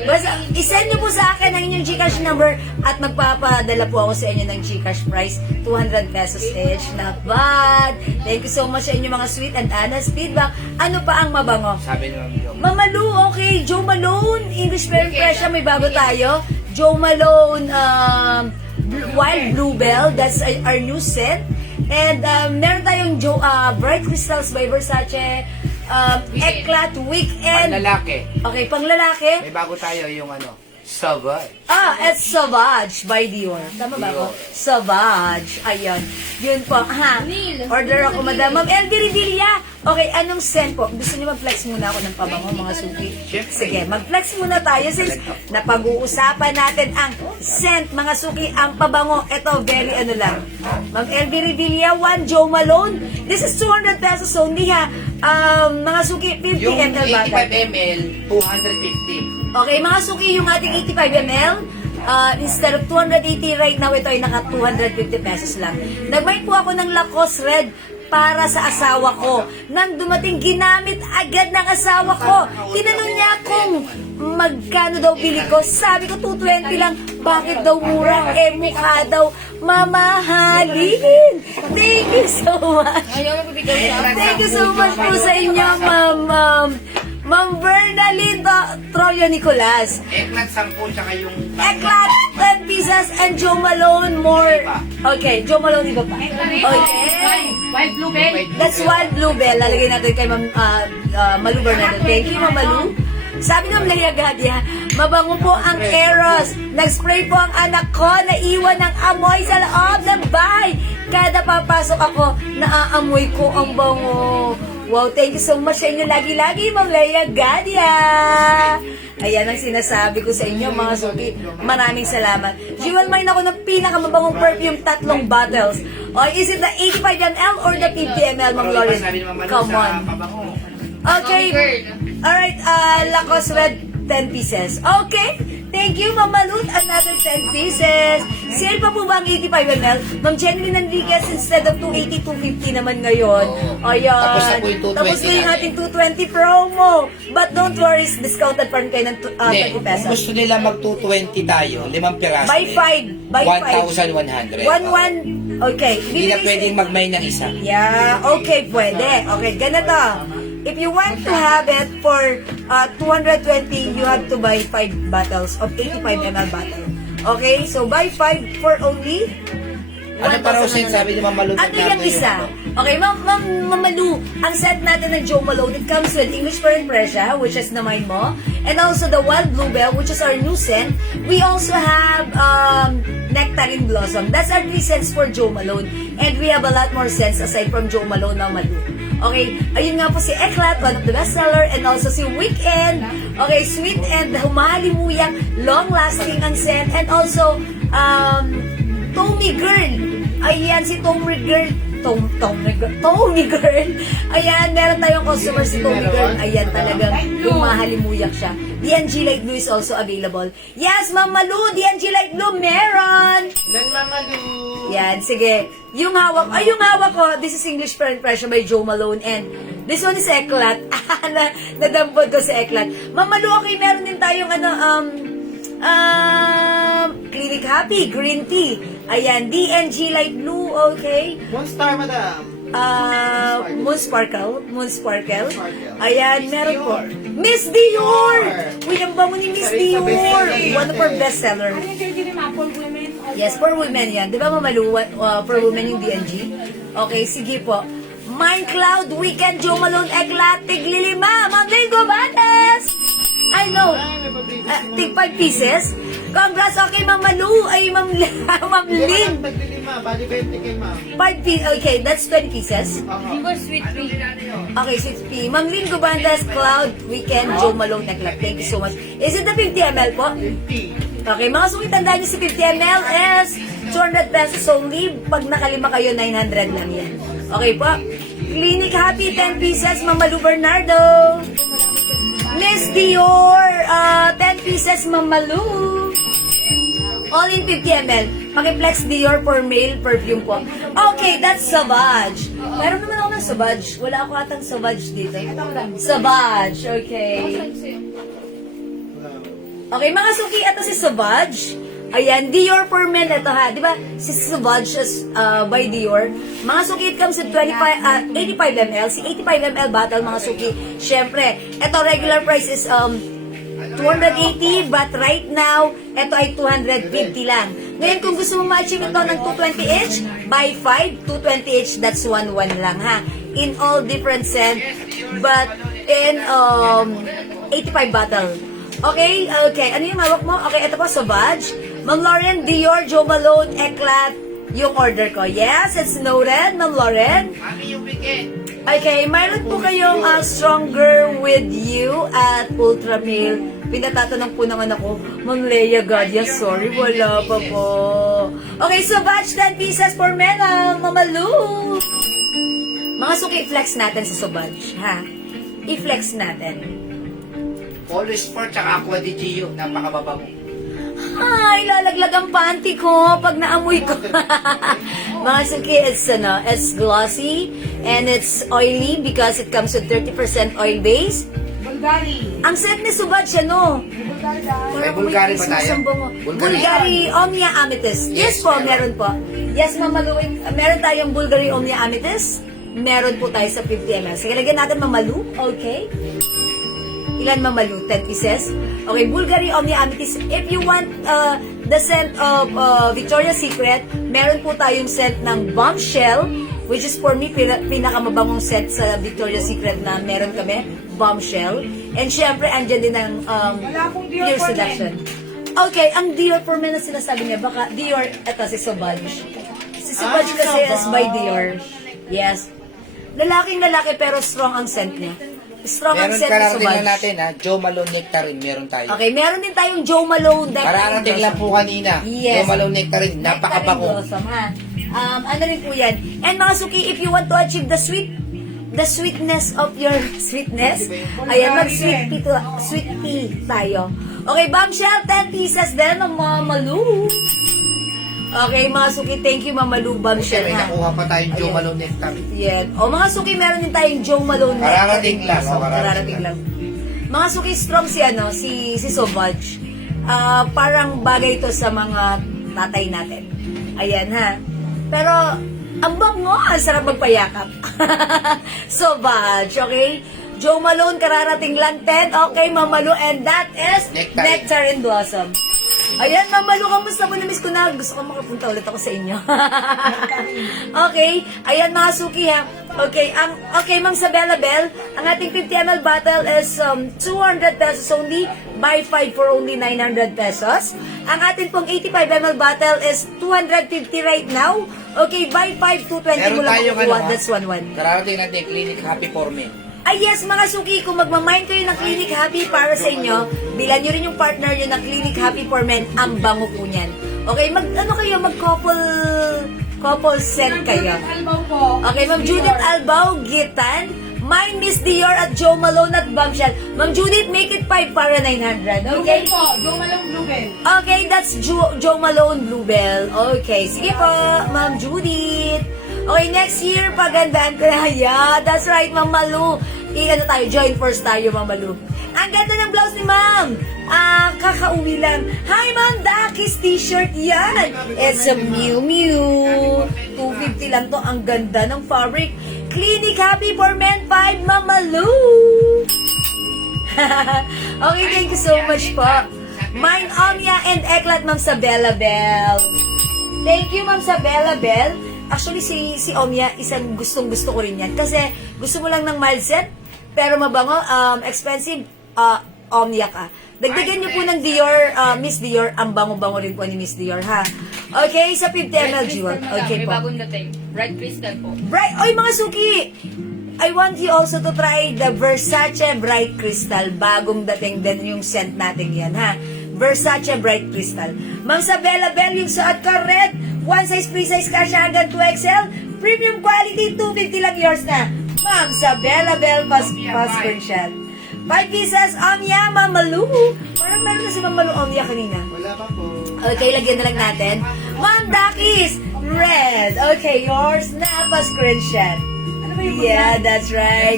Basta, isend niyo po sa akin ang inyong Gcash number at magpapadala po ako sa inyo ng Gcash price, 200 pesos each. Not bad. Thank you so much sa inyo mga sweet and honest feedback. Ano pa ang mabango? Sabi ni Ma'am Jo. Mama Lu, okay. Joe Malone, English Very Fresh, may bago tayo. Joe Malone, Wild Bluebell, that's our new scent. And meron tayong Bright Crystals by Versace, Eclat Weekend. Panlalaki. Okay, pang lalaki. May bago tayo yung ano, Savage. It's Savage by Dior. Tama ba ako? Dior. Savage. Ayun. Yun po. Ha. Order ako, madam. Ma'am LB Revilla. Okay, anong scent po? Gusto niyo mag-flex muna ako ng pabango, mga suki? Siyempre. Sige, mag-flex muna tayo since napag-uusapan natin ang scent, mga suki, ang pabango. Ito, very ano lang. Ma'am LB Revilla, 1 Joe Malone. This is 200 pesos only ha. Mga suki, 50 Yung ml bottle. 85 ml, 250. Okay, mga suki, yung ating 85 ml, instead of 280 right now, ito ay naka 250 pesos lang. Nag-buy po ako ng Lacoste Red para sa asawa ko. Nang dumating, ginamit agad ng asawa ko. Tinanong niya kung magkano daw bili ko. Sabi ko, 220 lang. Bakit daw mura? Mukha daw mamahalin. Thank you so much. Ayaw mo bibigyan sa Thank you so much po sa inyo, Ma'am Bernalyn Troyo Nicolas. Eklat 10 tsaka yung... Eclat, 10 pieces, and Joe Malone, more. Okay, Joe Malone, iba pa. Okay. Wild Bluebell. That's Wild Bluebell. Lalagay natin kay Ma'am Malu Bernalyn. Thank you, Ma'am Malu. Sabi ng Leia Gadia, mabango po ang Eros. Nag-spray po ang anak ko, naiwan ng amoy sa loob ng bahay. Kada papasok ako, naaamoy ko ang bango. Wow, thank you so much sa inyo lagi-lagi, Ma'am Leia Gadia. Ayan ang sinasabi ko sa inyo, mga suki. Maraming salamat. Jewel, mine ako ng pinakamabangong perfume, 3 bottles. O, is it the 85 ml or the 50 ml, Ma'am Lauren? Come on. Okay. Alright, Lacoste Red, 10 pieces. Okay. Thank you, Ma'am Malut. Another 10 pieces. Sale pa po ba ang 85 ml? Ma'am Jenny Enriquez, instead of 280, 250 naman ngayon. Ayan. Tapos na po yung 220 Tapos na yung ating 220 promo. But don't worry, discounted pa rin kayo ng 20 Kung pesos. gusto nila mag 220 tayo, 5 piraso. Buy 5. Buy 5. 1,100. 1. Okay. Hindi na Bibili- pwedeng magmay ng isa. Yeah, okay, pwede. Okay, ganito. If you want to have it for 220, you have to buy 5 bottles of 85 ml bottle. Okay, so buy 5 for only Ano pa raw sabi ni Ma'am Malu? ano yung isa? Okay, Ma'am Malu, ang set natin ng Joe Malone, it comes with English for Impresa, which is naman mo, and also the Wild Bluebell, which is our new scent. We also have Nectarine Blossom. That's our 3 scents for Joe Malone. And we have a lot more scents aside from Joe Malone, Ma'am Malu. Okay, ayun nga po si Eclat, one of the bestseller, and also si Weekend. Okay, sweet and humahalimuyang, long-lasting ang scent, and also, Tommy Girl. Ayan, si Tommy Girl. Tommy Girl. Ayan, meron tayong customer si Tommy Girl. Ayan, talagang humahalimuyak siya. DNG Light Blue is also available. Yes, Ma'am Malu, DNG Light Blue, meron. Lan Mama Lu. Yan, sige. Yung hawak ko, this is English for Impression by Joe Malone, and this one is Eclat. Nadampod ko sa Eclat. Ma'am Malu, okay, meron din tayong Clinic Happy, green tea. Ayan, DNG Light Blue, okay. One star, madam. Moon Sparkle. Ayan, meron po. Miss Dior! Uy, ang bango ni Miss Dior! One of our bestseller. Ano yung dirty ni Apple Women? Yes, for women yan. Di ba Mamalu, for women yung DNG? Okay, sige po. Mind Cloud Weekend, Joe Malone, Eclat, Tiglilima, Ma'am Lingo Bates! I know. Tig 5 pieces. Congrats, okay, Ma'am Malu. Ay, Ma'am Lin. Taglilima, bali 20 kay ma'am. 5 pieces. Okay, that's 20 pieces. Sweet pea. Okay, sweet pea. Ma'am Lin Gubandas, Cloud Weekend, Joe Malone, Eclat. Thank you so much. Is it the 50 ml po? 50. Okay, mga suki, tandaan nyo si 50 ml is 200 pesos only. Pag nakalima kayo, 900 lang yan. Okay po. Clinic Happy, 10 pieces. Ma'am Malu Bernardo. Miss Dior, 10 pieces, Ma'am Malu. All in 50 ml. Paki-flex Dior for male perfume po. Okay, that's Savage. Meron naman ako ng Savage. Wala ako atang Savage dito. Savage, okay. Okay, mga suki, ito si Savage. Ayan, Dior for men, ito ha. Di ba, si Savage is by Dior. Mga suki, it comes with 85 ml. Si 85 ml bottle, mga suki. Siyempre, ito regular price is 280, but right now, ito ay 250 lang. Ngayon, kung gusto mo ma-achieve ito ng 220 each, buy 5, 220 each, that's 1 lang ha. In all different scent, but in 85 bottle. Okay, okay. Ano yung hawak mo? Okay, ito po, Savage. Ma'am Lauren, Dior, Jo Malone, Eclat, yung order ko. Yes, it's noted, Ma'am Lauren. Mami, yung weekend. Okay, mayroon po kayong Stronger With You at Ultra Male. Pinatatanong po naman ako, Ma'am Leia Gadia, sorry, wala pa po. Okay, Savage, 10 pieces for men, Mama Lou. Mga suki, i-flex natin sa Savage, ha? I-flex natin. Always Sport, tsaka Aqua di Gio. Napakababa mo. Ay, lalaglag ang panty ko pag naamoy ko. Mga suki, it's glossy and it's oily because it comes with 30% oil base. Bulgari. Ang scent ni Savage, ano? May Bulgari pa tayo? Bulgari Omnia Amethyst. Yes po, meron po. Yes, Ma'am Malu, meron tayong Bulgari Omnia Amethyst. Meron po tayo sa 50 ml. Sige, lagyan natin Ma'am Malu. Okay. Ilan Ma'am Malu? 10 pieces. Okay, Bulgari Omnia Amethyst. If you want the scent of Victoria's Secret, meron po tayong scent ng Bombshell, which is for me, pinakamabangong scent sa Victoria's Secret na meron kami, Bombshell. And syempre, andyan din ng Pure Seduction. Okay, ang Dior for men na sinasabi niya, baka Dior, eto si Savage. Si Savage kasi is by Dior. Yes. Lalaking lalaki pero strong ang scent niya. Strong ang Meron scent ni kararating Savage. na natin ha. Jo Malone Nectarine, meron tayo. Okay, meron din tayong Jo Malone. Kararating lang po kanina. Yes. Jo Malone Nectarine, napakabango. Blossom, ha? Ano rin po yan. And mga suki, if you want to achieve the sweetness of your sweetness, ayan, mag-sweet tea tayo. Okay, Bombshell, 10 pieces din ng Mama Lou. Okay, mga suki, thank you, Mama Lou, Bombshell, May ha? nakuha pa tayong Jo Ayan. Malone Nectarine. Yan. O, mga suki, meron din tayong Jo Malone. Kararating lang, So, o, kararating kararating lang. Mga suki, strong si Savage. Parang bagay ito sa mga tatay natin. Ayan, ha? Pero, ang bango, ang sarap magpayakap. Savage, okay? Jo Malone, kararating lang 10. Okay, Mama Lou, and that is Nectarine Blossom. Ayan, Mama Lou, kamusta mo? Namiss ko na. Gusto ko makapunta ulit ako sa inyo. Okay. Ayan, mga suki, ha. Okay, okay, Ma'am Sabella Bell, ang ating 50 ml bottle is 200 pesos only. Buy 5 for only 900 pesos. Ang ating pong 85 ml bottle is 250 right now. Okay, buy 5, 220 mo lang makukuha. That's 1-1. Kararating natin, Clinic Happy for Men. Ay yes, mga suki, kung magmamind kayo ng Clinic Happy para sa inyo, bilan nyo rin yung partner nyo ng Clinic Happy for Men, ang bango po niyan. Okay, mag-couple scent kayo. Albaw po. Okay, Ma'am Judith Albao, Gitan, Mine, Miss Dior at Jo Malone at Bombshell. Ma'am Judith, make it 5 para 900, okay? Bluebell po. Jo Malone Bluebell. Okay, that's Jo Malone Bluebell. Okay, sige po, Ma'am Judith. Okay, next year, pagandaan ko na. Yeah, that's right, Ma'am Malu. Tayo, join force tayo, Ma'am Malu. Ang ganda ng blouse ni Ma'am. Kakauwi lang. Hi, Ma'am, Dakis t-shirt yan. It's a Miu Miu. 250 lang to. Ang ganda ng fabric. Clinic Happy for Men 5, Ma'am Malu. Okay, thank you so much po. Mine, Omnia, and Eclat, Ma'am Sabella Bell. Thank you, Ma'am Sabella Bell. Actually, si Omnia, isang gustong-gusto ko rin yan. Kasi gusto mo lang ng mild scent, pero mabango, expensive, Omnia ka. Dagdagan niyo po ng Dior, Miss Dior. Ang bango-bango rin po ni Miss Dior, ha? Okay, sa 50 ml Jewel. Okay May po. bagong dating. Bright Crystal po. Bright, oy mga suki! I want you also to try the Versace Bright Crystal. Bagong dating din yung scent natin yan, ha? Versace Bright Crystal. Ma'am Sabella Bell, yung suot ka red, one size, free size ka siya hanggang 2XL. Premium quality, 250 lang yours na. Ma'am Sabella Bell, screenshot. 5 pieces, Omnia, Mamalu. Parang meron na si Mamalu Omnia kanina. Wala pa po. Okay, lagyan na lang natin. Ma'am Dakis, red. Okay, yours na pa screenshot. Ano ba yung Yeah, that's right.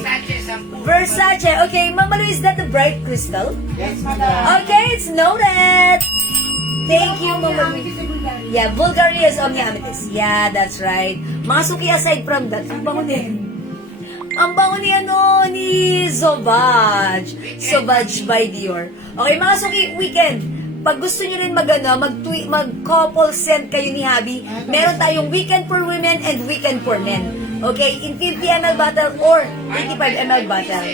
Versace. Okay, Ma'am Malu, is that the bright crystal? Yes, madam. Okay, it's noted. Thank you, Ma'am Malu. Amethyst sa Bulgari? Yeah, Bulgaria's Omnia Amethyst. Yeah, that's right. Mga suki aside from that, ang bango din. Ang bango ni ni Sauvage. Sauvage by Dior. Okay, mga suki, weekend. Pag gusto nyo rin mag-couple scent kayo ni Habi, meron tayong weekend for women and weekend for men. Okay, in 50 ml bottle or 85 ml bottle.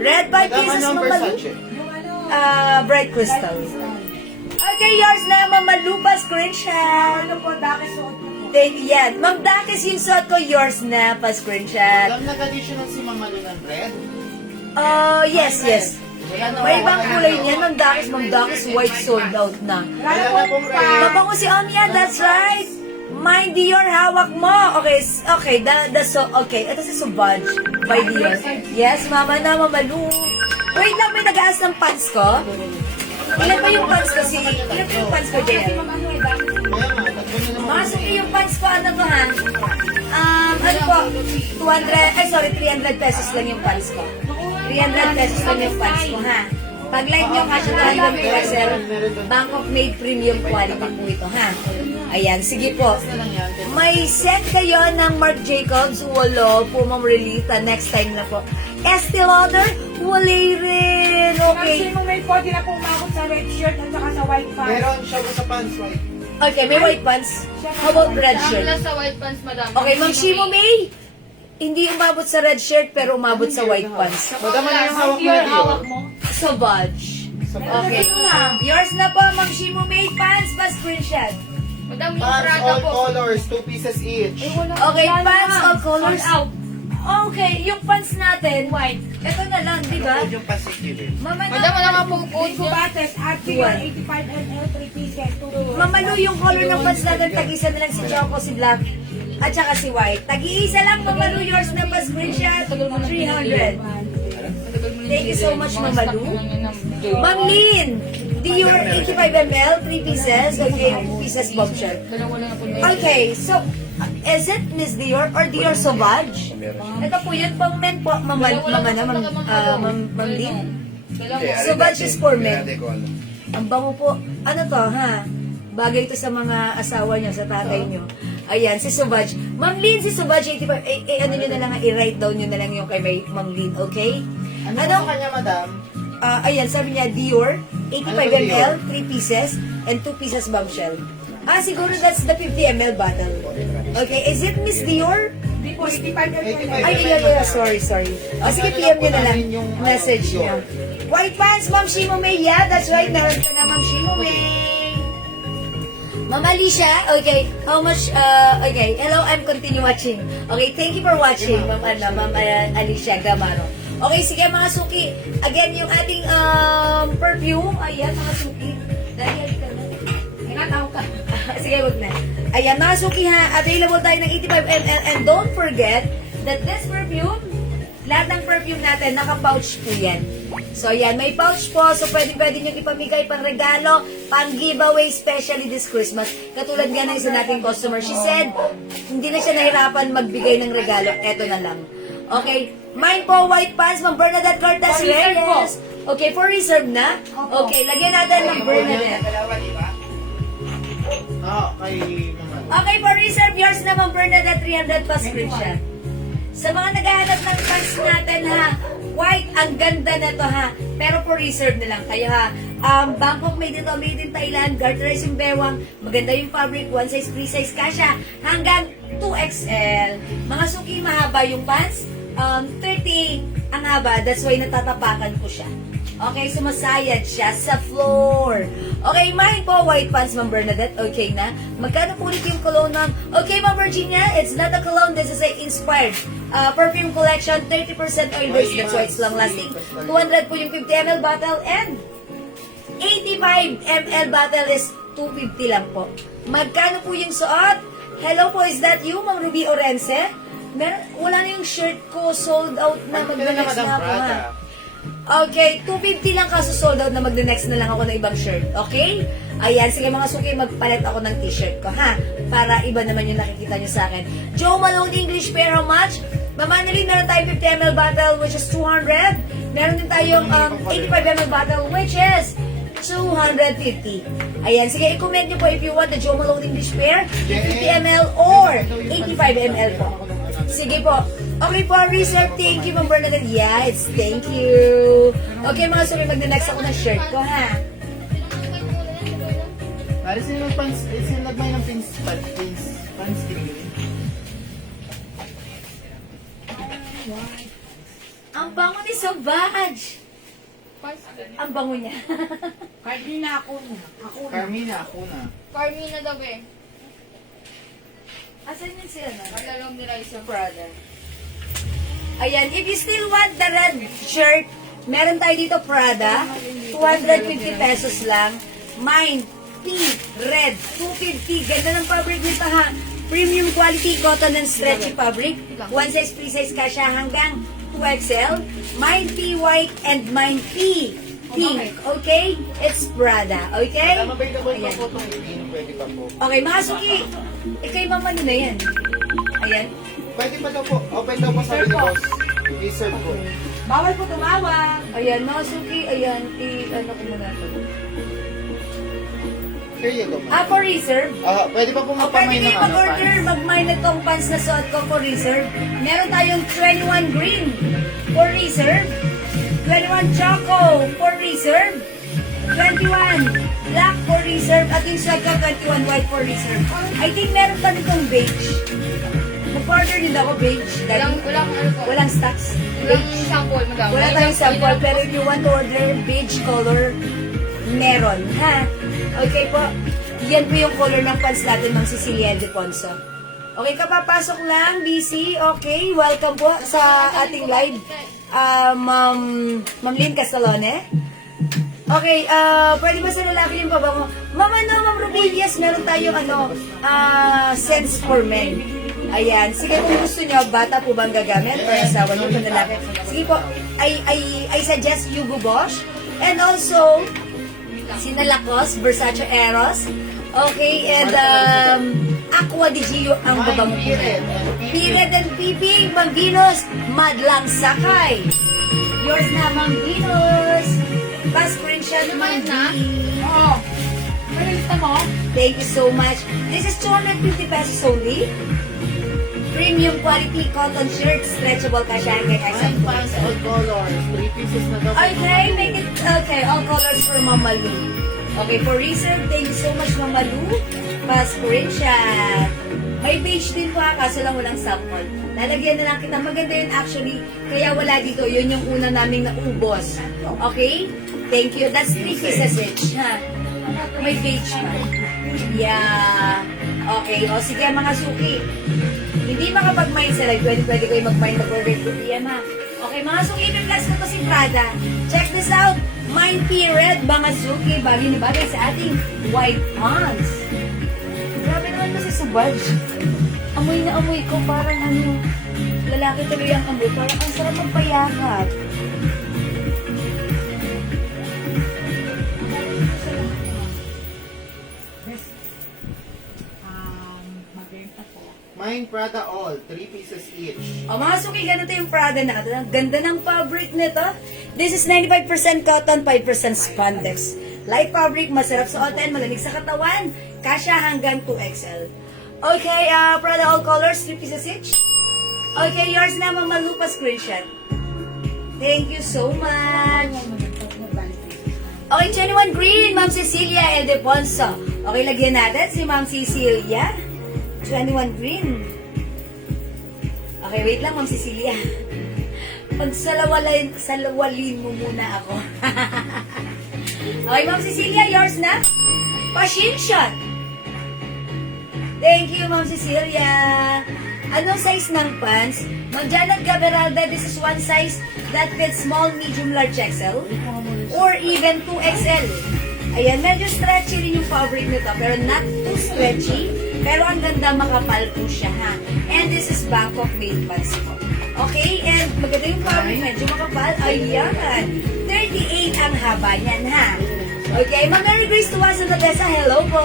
Red 5 Madam, pieces, anong Ma'am Malu. Versace? Yung ano? Bright crystal. Okay, yours na, Ma'am Malu pa screenshot. Ano po, daki suot ko po. Yan. Ma'am Dakis, yung suot ko, yours na pa screenshot. Madam, nag-additional si Mama Lu ng red? Yes. May ibang kulay niyan, Ma'am Dakis, white sold out na. Wala na po pa. Mabango si Omnia, that's right. Mind Dior, hawak mo. Okay, okay. Ito si Sauvage by Dior. Yes, Mama na, Mama Lu. Wait lang, may nag-aas ng pants ko. Ilan ba yung pants ko? Ilan ba yung pants ko, Kasi JL? mga ano eh, dami. Kaya nga, tatlo na naman. Masok yung pants ko, ano to ha? Ano po? 300 pesos lang yung pants ko. 300 pesos lang yung pants ko, ha? Pag like nyo, kasya na hanggang Excel, Bangkok made premium quality po ito, ha? Ayan, sige po. May set kayo ng Marc Jacobs, walo po, Ma'am Relita, next time na po. Estee Lauder, wala rin, okay. Maximum may po, di na po umabot sa red shirt at saka sa white pants. Meron siya sa pants, right? Okay, may white pants. How about red Ang shirt? lang sa white pants, madam. Okay, Ma'am Shimo May, hindi umabot sa red shirt pero umabot sa white pants. Madam, ano yung hawak mo Your na Dior? hawak mo. Sauvage. Okay. Yours na po, Ma'am Shimo May, pants pa screenshot. Madam, yung Pants Prada all po. colors, 2 pieces each. Okay, pants all colors. All out. Okay, yung pants natin, white. Ito na lang, di ba? Yung pasikil. Mama Madam, wala nga pong code Disco niya. bates, at figure 85 ml, 3 pieces, 2 Mamalu yung color ng pants natin, tag-isa na lang si Choco, si Black, at saka si White. Tag-iisa lang, Mamalu, yours na pa screenshot, 300. Thank you so much, Mamalu. Ma'am Lynn, Dior 85 ml, 3 pieces, okay, 2 pieces bombshell. Okay, so, is it Miss Dior or Dior Sauvage? Ito po yun, pang men po, Ma'am Lynn. Sauvage is for men. Ang bango po. Ano to, ha? Bagay ito sa mga asawa niyo, sa tatay niyo. Ayan, si Sauvage. Ma'am Lynn, si Sauvage 85. Ano nyo na lang, i-write down nyo na lang yung kay Ma'am Lynn, okay? Ano sa kanya, madam? Ayan, sabi niya, Dior, 85 Ano ba Dior? ml, 3 pieces, and 2 pieces bombshell. Siguro that's the 50 ml bottle. Okay, is it Miss Dior? Di po, 85 ml. Ay, sorry. Sige, PM nyo na lang. Message niya. White pants, Ma'am Shimo May. Yeah, that's right. Meron ka na, Ma'am Shimo May. Ma'am Alicia, okay. How much, okay. Hello, I'm continue watching. Okay, thank you for watching, Ma'am Alicia Gamaro. Okay, sige mga suki. Again, yung ating perfume. Ayan, mga suki. Dahil ka na. Inataw ka. Sige, wag na. Ayan, mga suki ha, available tayo ng 85 ml and don't forget that this perfume, lahat ng perfume natin, naka-pouch po yan. So, ayan, may pouch po, so pwede nyo ipamigay pang regalo, pang giveaway, especially this Christmas. Katulad nga ng isa nating customer, she said, hindi na siya nahirapan magbigay ng regalo, eto na lang. Okay, mine po, white pants, Ma'am Bernadette Cortez For reserve po. Reyes. Okay, for reserve na? Okay, lagyan natin ng Bernadette. Kay Mama Lu. Okay, for reserve yours na Ma'am Bernadette 300 pa screenshot. Sa mga naghahanap ng pants natin ha, white, ang ganda na to ha. Pero for reserve na lang kayo ha. Bangkok made ito, made in Thailand, garterized yung bewang, maganda yung fabric, one size, free size, kasha, hanggang 2XL. Mga suki, mahaba yung pants, 30 ang haba, that's why natatapakan ko siya. Okay, sumasayad siya sa floor. Okay, mine po, white pants, Ma'am Bernadette. Okay na. Magkano po ulit yung cologne, Ma'am? Okay, Ma'am Virginia, it's not a cologne. This is a inspired perfume collection. 30% oil-based. That's why it's long-lasting. 200 po yung 50 ml bottle and 85 ml bottle is 250 lang po. Magkano po yung suot? Hello po, is that you, Ma'am Ruby Orense? Wala na yung shirt ko, sold out na. Ano na, Mag-next Madam na po, ha? Prada? Okay, 250 lang kaso sold out na magde-next na lang ako ng ibang shirt. Okay? Ayan, sige mga suki, magpalit ako ng t-shirt ko, ha? Para iba naman yung nakikita nyo sa akin. Joe Malone English pair, how much? Mama Annalyn, meron tayong 50 ml bottle, which is 200. Meron din tayong 85 ml bottle, which is 250. Ayan, sige, i-comment nyo po if you want the Joe Malone English pair, 50 ml or 85 ml po. Sige po. Okay po, reserve. Thank you, Ma'am Bernadette. Yes, thank you. Okay, mga suki, magna-next ako ng shirt ko, ha? Pare, sino nagmay ng pins green? Ang bango ni Sauvage. Pants. Ang bango niya. Carmina ako na. Carmina, ako na. Carmina daw eh. Asan yun si ano? Kalalong ni Raisa. Prada. Ayan, if you still want the red shirt, meron tayo dito Prada. 250 pesos lang. Mine, pink, red, 250. Ganda ng fabric nito, ha. Premium quality cotton and stretchy fabric. One size, free size kasha hanggang 2XL. Mine P white and mine P pink. Okay? It's Prada. Okay? Tama ba yung double Ayan. pa po itong green? Pwede pa po. Okay, mga suki. Ikay mamano na yan. Ayan. Pwede pa daw po. Open daw po sabi ni boss. Reserve po. Bawal po tumawag. Ayan, mga suki. Ayan, ano ko muna ito. Here you go. For reserve. Pwede pa po O pwede magpamay ng kayo mag-order, pants. mag-mine na itong pants na suot ko for reserve. Meron tayong 21 green for reserve. 21 choco for reserve. 21 black for reserve. At yung shagka 21 white for reserve. I think meron pa nitong beige. Mag-order din ako beige. Walang ano po. Walang stocks. Walang Beige. sample, madam. Wala tayong sample, pero if you want to order beige color, meron, ha? Okay po. Yan po yung color ng pants natin, Ma'am Cecilia Deponso. Okay, kapapasok lang, BC. Okay, welcome po sa ating live. Ma'am Lynn Castellone. Okay, pwede ba sa lalaki yung pabango? Ma'am, Ma'am Rubillas, meron tayong Sense for Men. Ayan. Sige, kung gusto nyo, bata po bang gagamit? Or asawa nyo kung lalaki? Sige po, I suggest Hugo Boss. And also, Sinalacos, Versace Eros. Okay, and Aqua di Gio ang babango po. Period and Piping, Bambinos, Madlang Sakay. Yours na, Bambinos. Pass screenshot, Naman na? Oo. Malilita mo? Thank you so much. This is 250 pesos only. Premium quality cotton shirt, stretchable kasya hanggang Nine pants, all colors. 3 pieces na daw po. Okay, make it, okay, all colors for Mama Lu. Okay, for reserve, thank you so much, Mama Lu. Pa-screenshot. May page din po, kaso lang walang sample. Lalagyan na lang kita. Maganda yun actually, kaya wala dito. Yun yung una naming naubos. Okay? Thank you. That's 3 pieces each, ha? May page pa. Yeah. Okay, o sige mga suki. Hindi makapag-mine sa live, pwede kayo mag-mine mag-order to PM, ha? Okay, mga suki, i-flex ko to si Prada. Check this out. Mine P Red, mga suki, bagay na bagay sa ating white pants. Grabe naman to si Subaj. Amoy na amoy ko, parang lalaki tuloy ang amoy. Parang ang sarap magpayakap. Magenta po. Mine Prada all. 3 pieces each. O mga suki, ganito yung Prada na. Ang ganda ng fabric nito. This is 95% cotton, 5% spandex. Light fabric, masarap suotin, malamig sa katawan. Kasya hanggang 2XL. Okay, Prada all colors, 3 pieces each. Okay, yours na, Mama Lupa screenshot. Thank you so much. Okay, 21 green, Ma'am Cecilia Eldeponso. Okay, lagyan natin si Ma'am Cecilia. 21 green. Okay, wait lang, Ma'am Cecilia. Salawalin mo muna ako. Okay, Ma'am Cecilia, yours na. Pa-screenshot. Thank you, Ma'am Cecilia. Anong size ng pants? Ma'am Janet Gaberalda, this is one size that fits small, medium, large XL. Or even 2XL. Ayan, medyo stretchy rin yung fabric nito, pero not too stretchy. Pero ang ganda, makapal po siya, ha? And this is Bangkok made pants po. Okay, and maganda yung fabric, medyo makapal. Ayan. 38 ang haba niyan, ha? Okay, Ma'am Mary Grace Tuwasa Nadesa, hello po.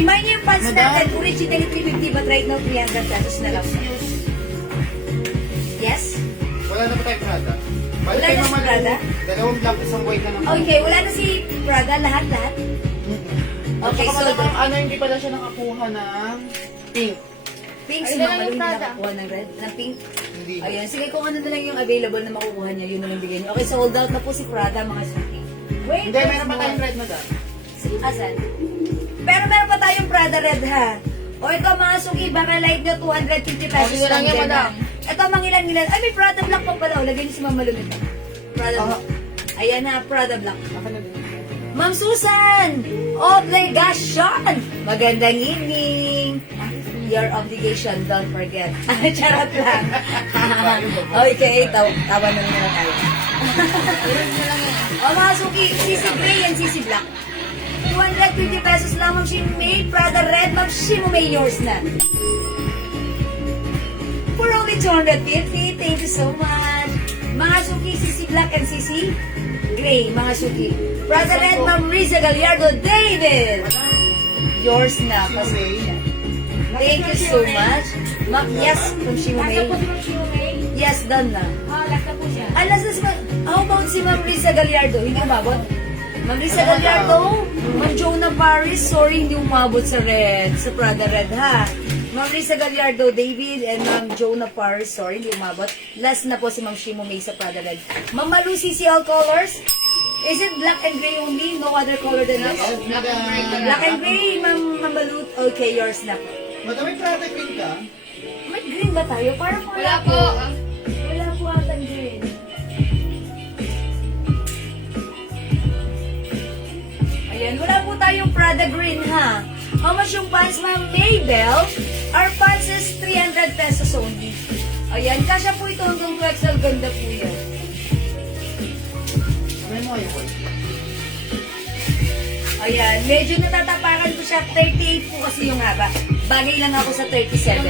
Imayin niyo yung pants natin. Originally 350 but right now 300 pesos na lang. Yes? Wala na ba tayo Prada? Wala na si Prada? Dalawang black, isang white na lang. Okay, wala na si Prada, lahat-lahat. Okay, At saka so malamang, ano, hindi pala siya nakakuha ng pink. pink Ay, si wala Ma'am yung Malu, hindi Prada. nakakuha ng red, ng pink. Hindi. Ayan, sige kung ano na lang yung available na makukuha niya, yun na lang bigay niyo. Okay, sold out na po si Prada, mga suki. Wait, Hindi, there's meron pa more. tayong red, madam. Asan? Pero meron pa tayong Prada Red, ha? O ito mga suki, baka light nyo, 250 pesos Okay lang yan, din, madam. ha? Ito mga ilan. Ay, may Prada Black pa pala. O, lagyan niyo si Ma'am Malu nito. Prada Black. Ayan na, Prada Black. Ma'am Susan! Obligation! Magandang evening! Your obligation, don't forget. Charot lang. Okay, tawa na naman tayo. O mga suki, Sisi Gray and Sisi Black. 250 pesos lang, Ma'am Shimei. Prada Red, Ma'am Shimei, yours na. For only 250, thank you so much. Mga suki, Sisi Black and Sisi Gray, mga suki. Prada Red, Ma'am Riza Gallardo, David. Yours na. Thank you so much. Ma'am, yes, Ma'am Nasa Shimei. po si Ma'am Shimei. Yes, done na. Last na po siya. Alas na si how about si Ma'am Riza Gallardo? Hindi umabot? Ma'am Riza Gallardo, Ma'am Jonah Paris, sorry, hindi umabot sa red, sa Prada Red, ha? Ma'am Riza Gallardo, David, and Ma'am Jonah Paris, sorry, hindi umabot. Last na po si Ma'am Shimo May sa Prada Red. Ma'am Malu, CCL colors? Is it black and gray only? No other color than us? Black and gray, Ma'am Malu. Okay, yours na po. Madam, may Prada pink ka? May green ba tayo? Parang Wala po. Wala po atang green. Ayan, wala po tayong Prada green, ha? How much yung pants, Ma'am Maybell? Our pants is 300 pesos only. Ayan, kasya po ito hanggang 2XL. Ganda po yan. May mo yung white. Ayan, medyo natatapakan ko siya. 38 po kasi yung haba. Bagay lang ako sa 37.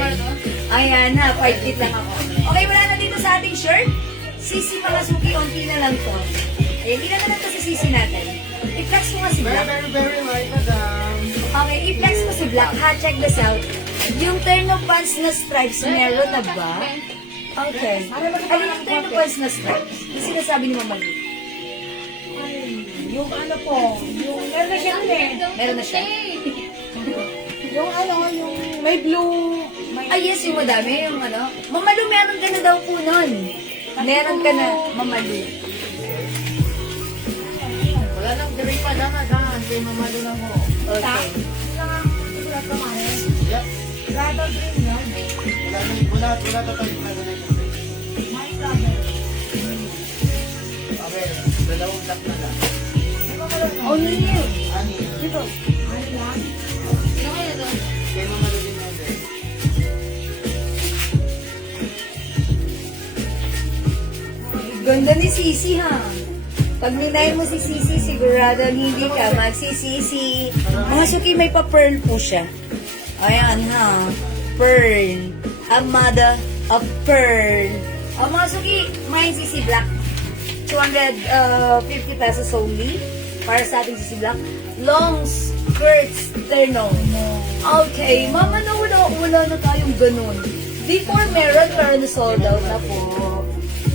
Ayan ha, 5 feet lang ako. Okay, wala na dito sa ating shirt. Sisi mga suki, onti na lang to. Ayan, ilan na lang to sa sisi natin. I-flex mo nga si Very, Black. very, very light, madam. Okay, i-flex mo si Black. Ha, check this out. Yung turn of pants na stripes, meron na ba? Okay. Ano yung turn of pants na stripes? Yung sinasabi ni Mama Lee. Yung ano po, yung meron na siya eh. Meron na siya. Yung ano, yung may blue, may... Ay, yes, yung madami, yung ano. Mamalu, meron ka na daw po nun. Meron ka na, Mamalu. Wala nang gray pa na, madam. Kaya mamalo lang mo. Okay. Sulat ka man eh. Yep. Prada green yan. Wala pa tayong Prada na yung May Prada. Okay, dalawang black na lang. Oh, niyo. Ani? Dito. Ano lang? Sino kaya doon? Kaya mamalo din natin. Ganda ni Sisi, ha? Pag ninay mo si Sisi, sigurado hindi ka magsisisi. Mga suki, may pa-pearl po siya. Ayan, ha? Pearl. A mother of pearl. O, mga suki, may Sisi Black. 250 pesos only. Para sa ating Sisi Black. Long skirts, terno. Okay, mama na wala na tayong ganun. Before meron, pero na-sold out na po.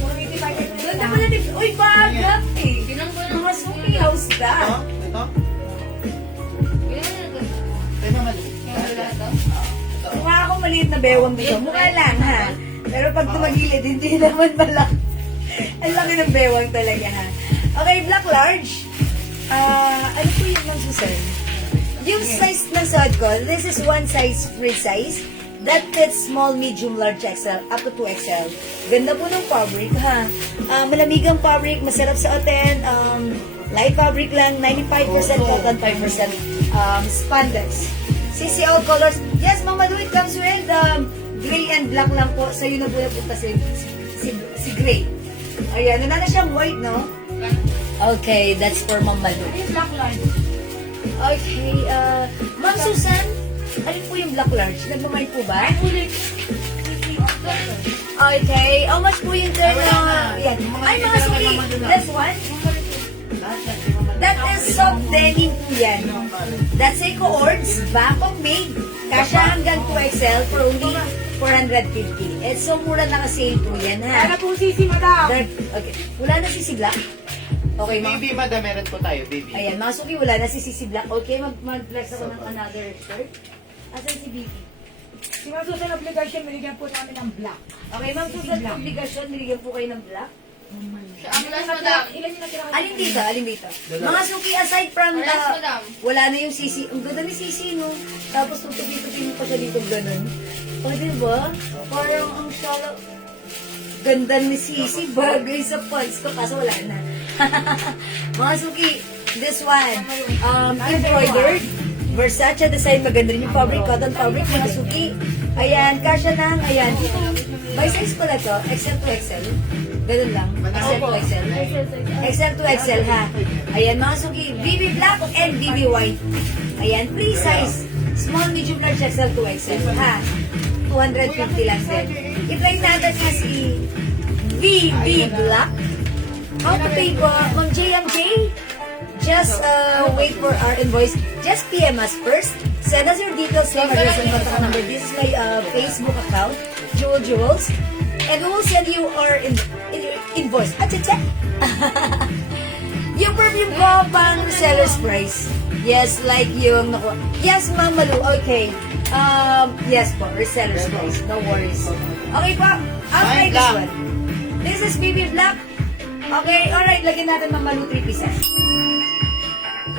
485 Ganda pala ni... Uy, bagap eh. Bilang ko na. Mga suki, how's Ito? that? Ito? Bilang ko na doon. Kaya mamalo. Kaya wala to. Mukha ako maliit na bewang dito. Mukha lang, ha? Pero pag tumagilid, hindi naman pala. Ang laki ng bewang talaga, ha? Okay, black large. Ano po yun ng Susan? Yung size ng suot ko, this is one size free size. That fits small, medium, large XL, up to 2XL. Ganda po ng fabric, ha? Malamigang fabric, masarap sa oten. Light fabric lang, 95% cotton, 5% spandex. CCL colors. Yes, Mama Lu, it comes with gray and black lang po. Sa yun na po napunta si gray. Ayan, na siyang white, no? Okay, that's for Mama Lu. Yung black line. Okay, Ma'am Susan, alin po yung black large? Nagmamay po ba? Ulit. Okay, how much po yung turn? Wala na. Yan. Yung mga Ay, mga nakikita suki. naman mama doon. This one? That is soft denim po yan. That's Seiko Ords, Bangkok made. Kasha hanggang 2XL for only 450. It's so mura naka-sale po yan, Ano ha? po sisi, madam? Okay. Wala na si Black? Okay, mga Baby, madam, meron po tayo, baby. ayan, mga suki, wala na si Black. Okay, mag-flex ako ng another shirt. Asan si Bibi? Si Ma'am Susan Obligasyon, binigyan po namin ng black. Okay, ma'am, Susan, obligasyon, niligyan po kayo ng black. Ang last, madam. Ilan yung natira? Alin dito? Alin dito? Mga suki, aside from the... Parehas, madam. Wala na yung sisi. Ang ganda ni sisi, no? Tapos tutubi-tubi mo pa siya dito ganun. O, diba? Parang ang shala... Ganda ni sisi. Bagay sa pants ko. Kaso wala na. Mga suki, this one. Embroidered. Versace design. Maganda rin yung fabric. Cotton fabric. Mga suki. Ayan. Kasha ng... Ayan. By size pala to. XL to XL. Ganun lang. XL to XL. XL to XL, ha? Ayan, mga suki. BB Black and BB White. Ayan, free size. Small, medium, large, XL to XL, ha? 250 lang din. I-try natin nga si BB Black. How to pay po? Ma'am JMJ? Just wait for our invoice. Just PM us first. Send us your details, name, address, and contact number. This is my Facebook account, Jewel Jewels. And we will send you our invoice. Achacha! Yung perfume ko pang seller's price. Yes, like yung naku. Yes, Ma'am Malu. Okay. Yes po, reseller's price. No worries. Okay po. I'll try this one. This is BB Black. Okay, alright. Lagyan natin Ma'am Malu 3 pieces.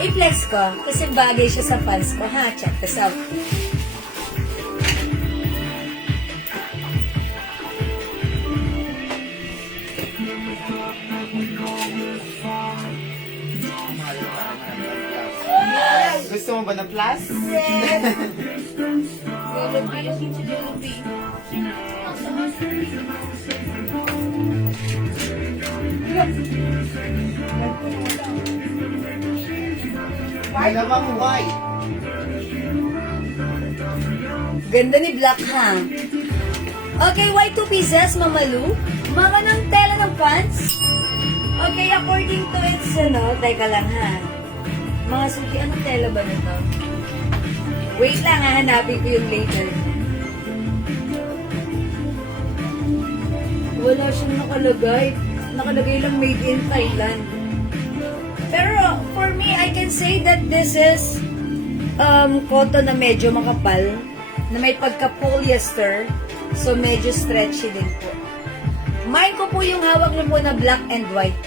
I-flex ko kasi bagay siya sa pants ko. Ha? Check this out. Gusto mo ba ng plus? Malamang white. Ganda ni Black, ha? Okay, white 2 pieces, Mamalu. Mga ng tela ng pants. Okay, according to its, teka lang, ha? Mga suki, anong tela ba nito? Wait lang, hahanapin ko yung later. Wala siyang nakalagay. Nakalagay lang made in Thailand. Pero, for me, I can say that this is cotton na medyo makapal, na may pagka-polyester, so medyo stretchy din po. Mine ko po yung hawak niyo po na black and white.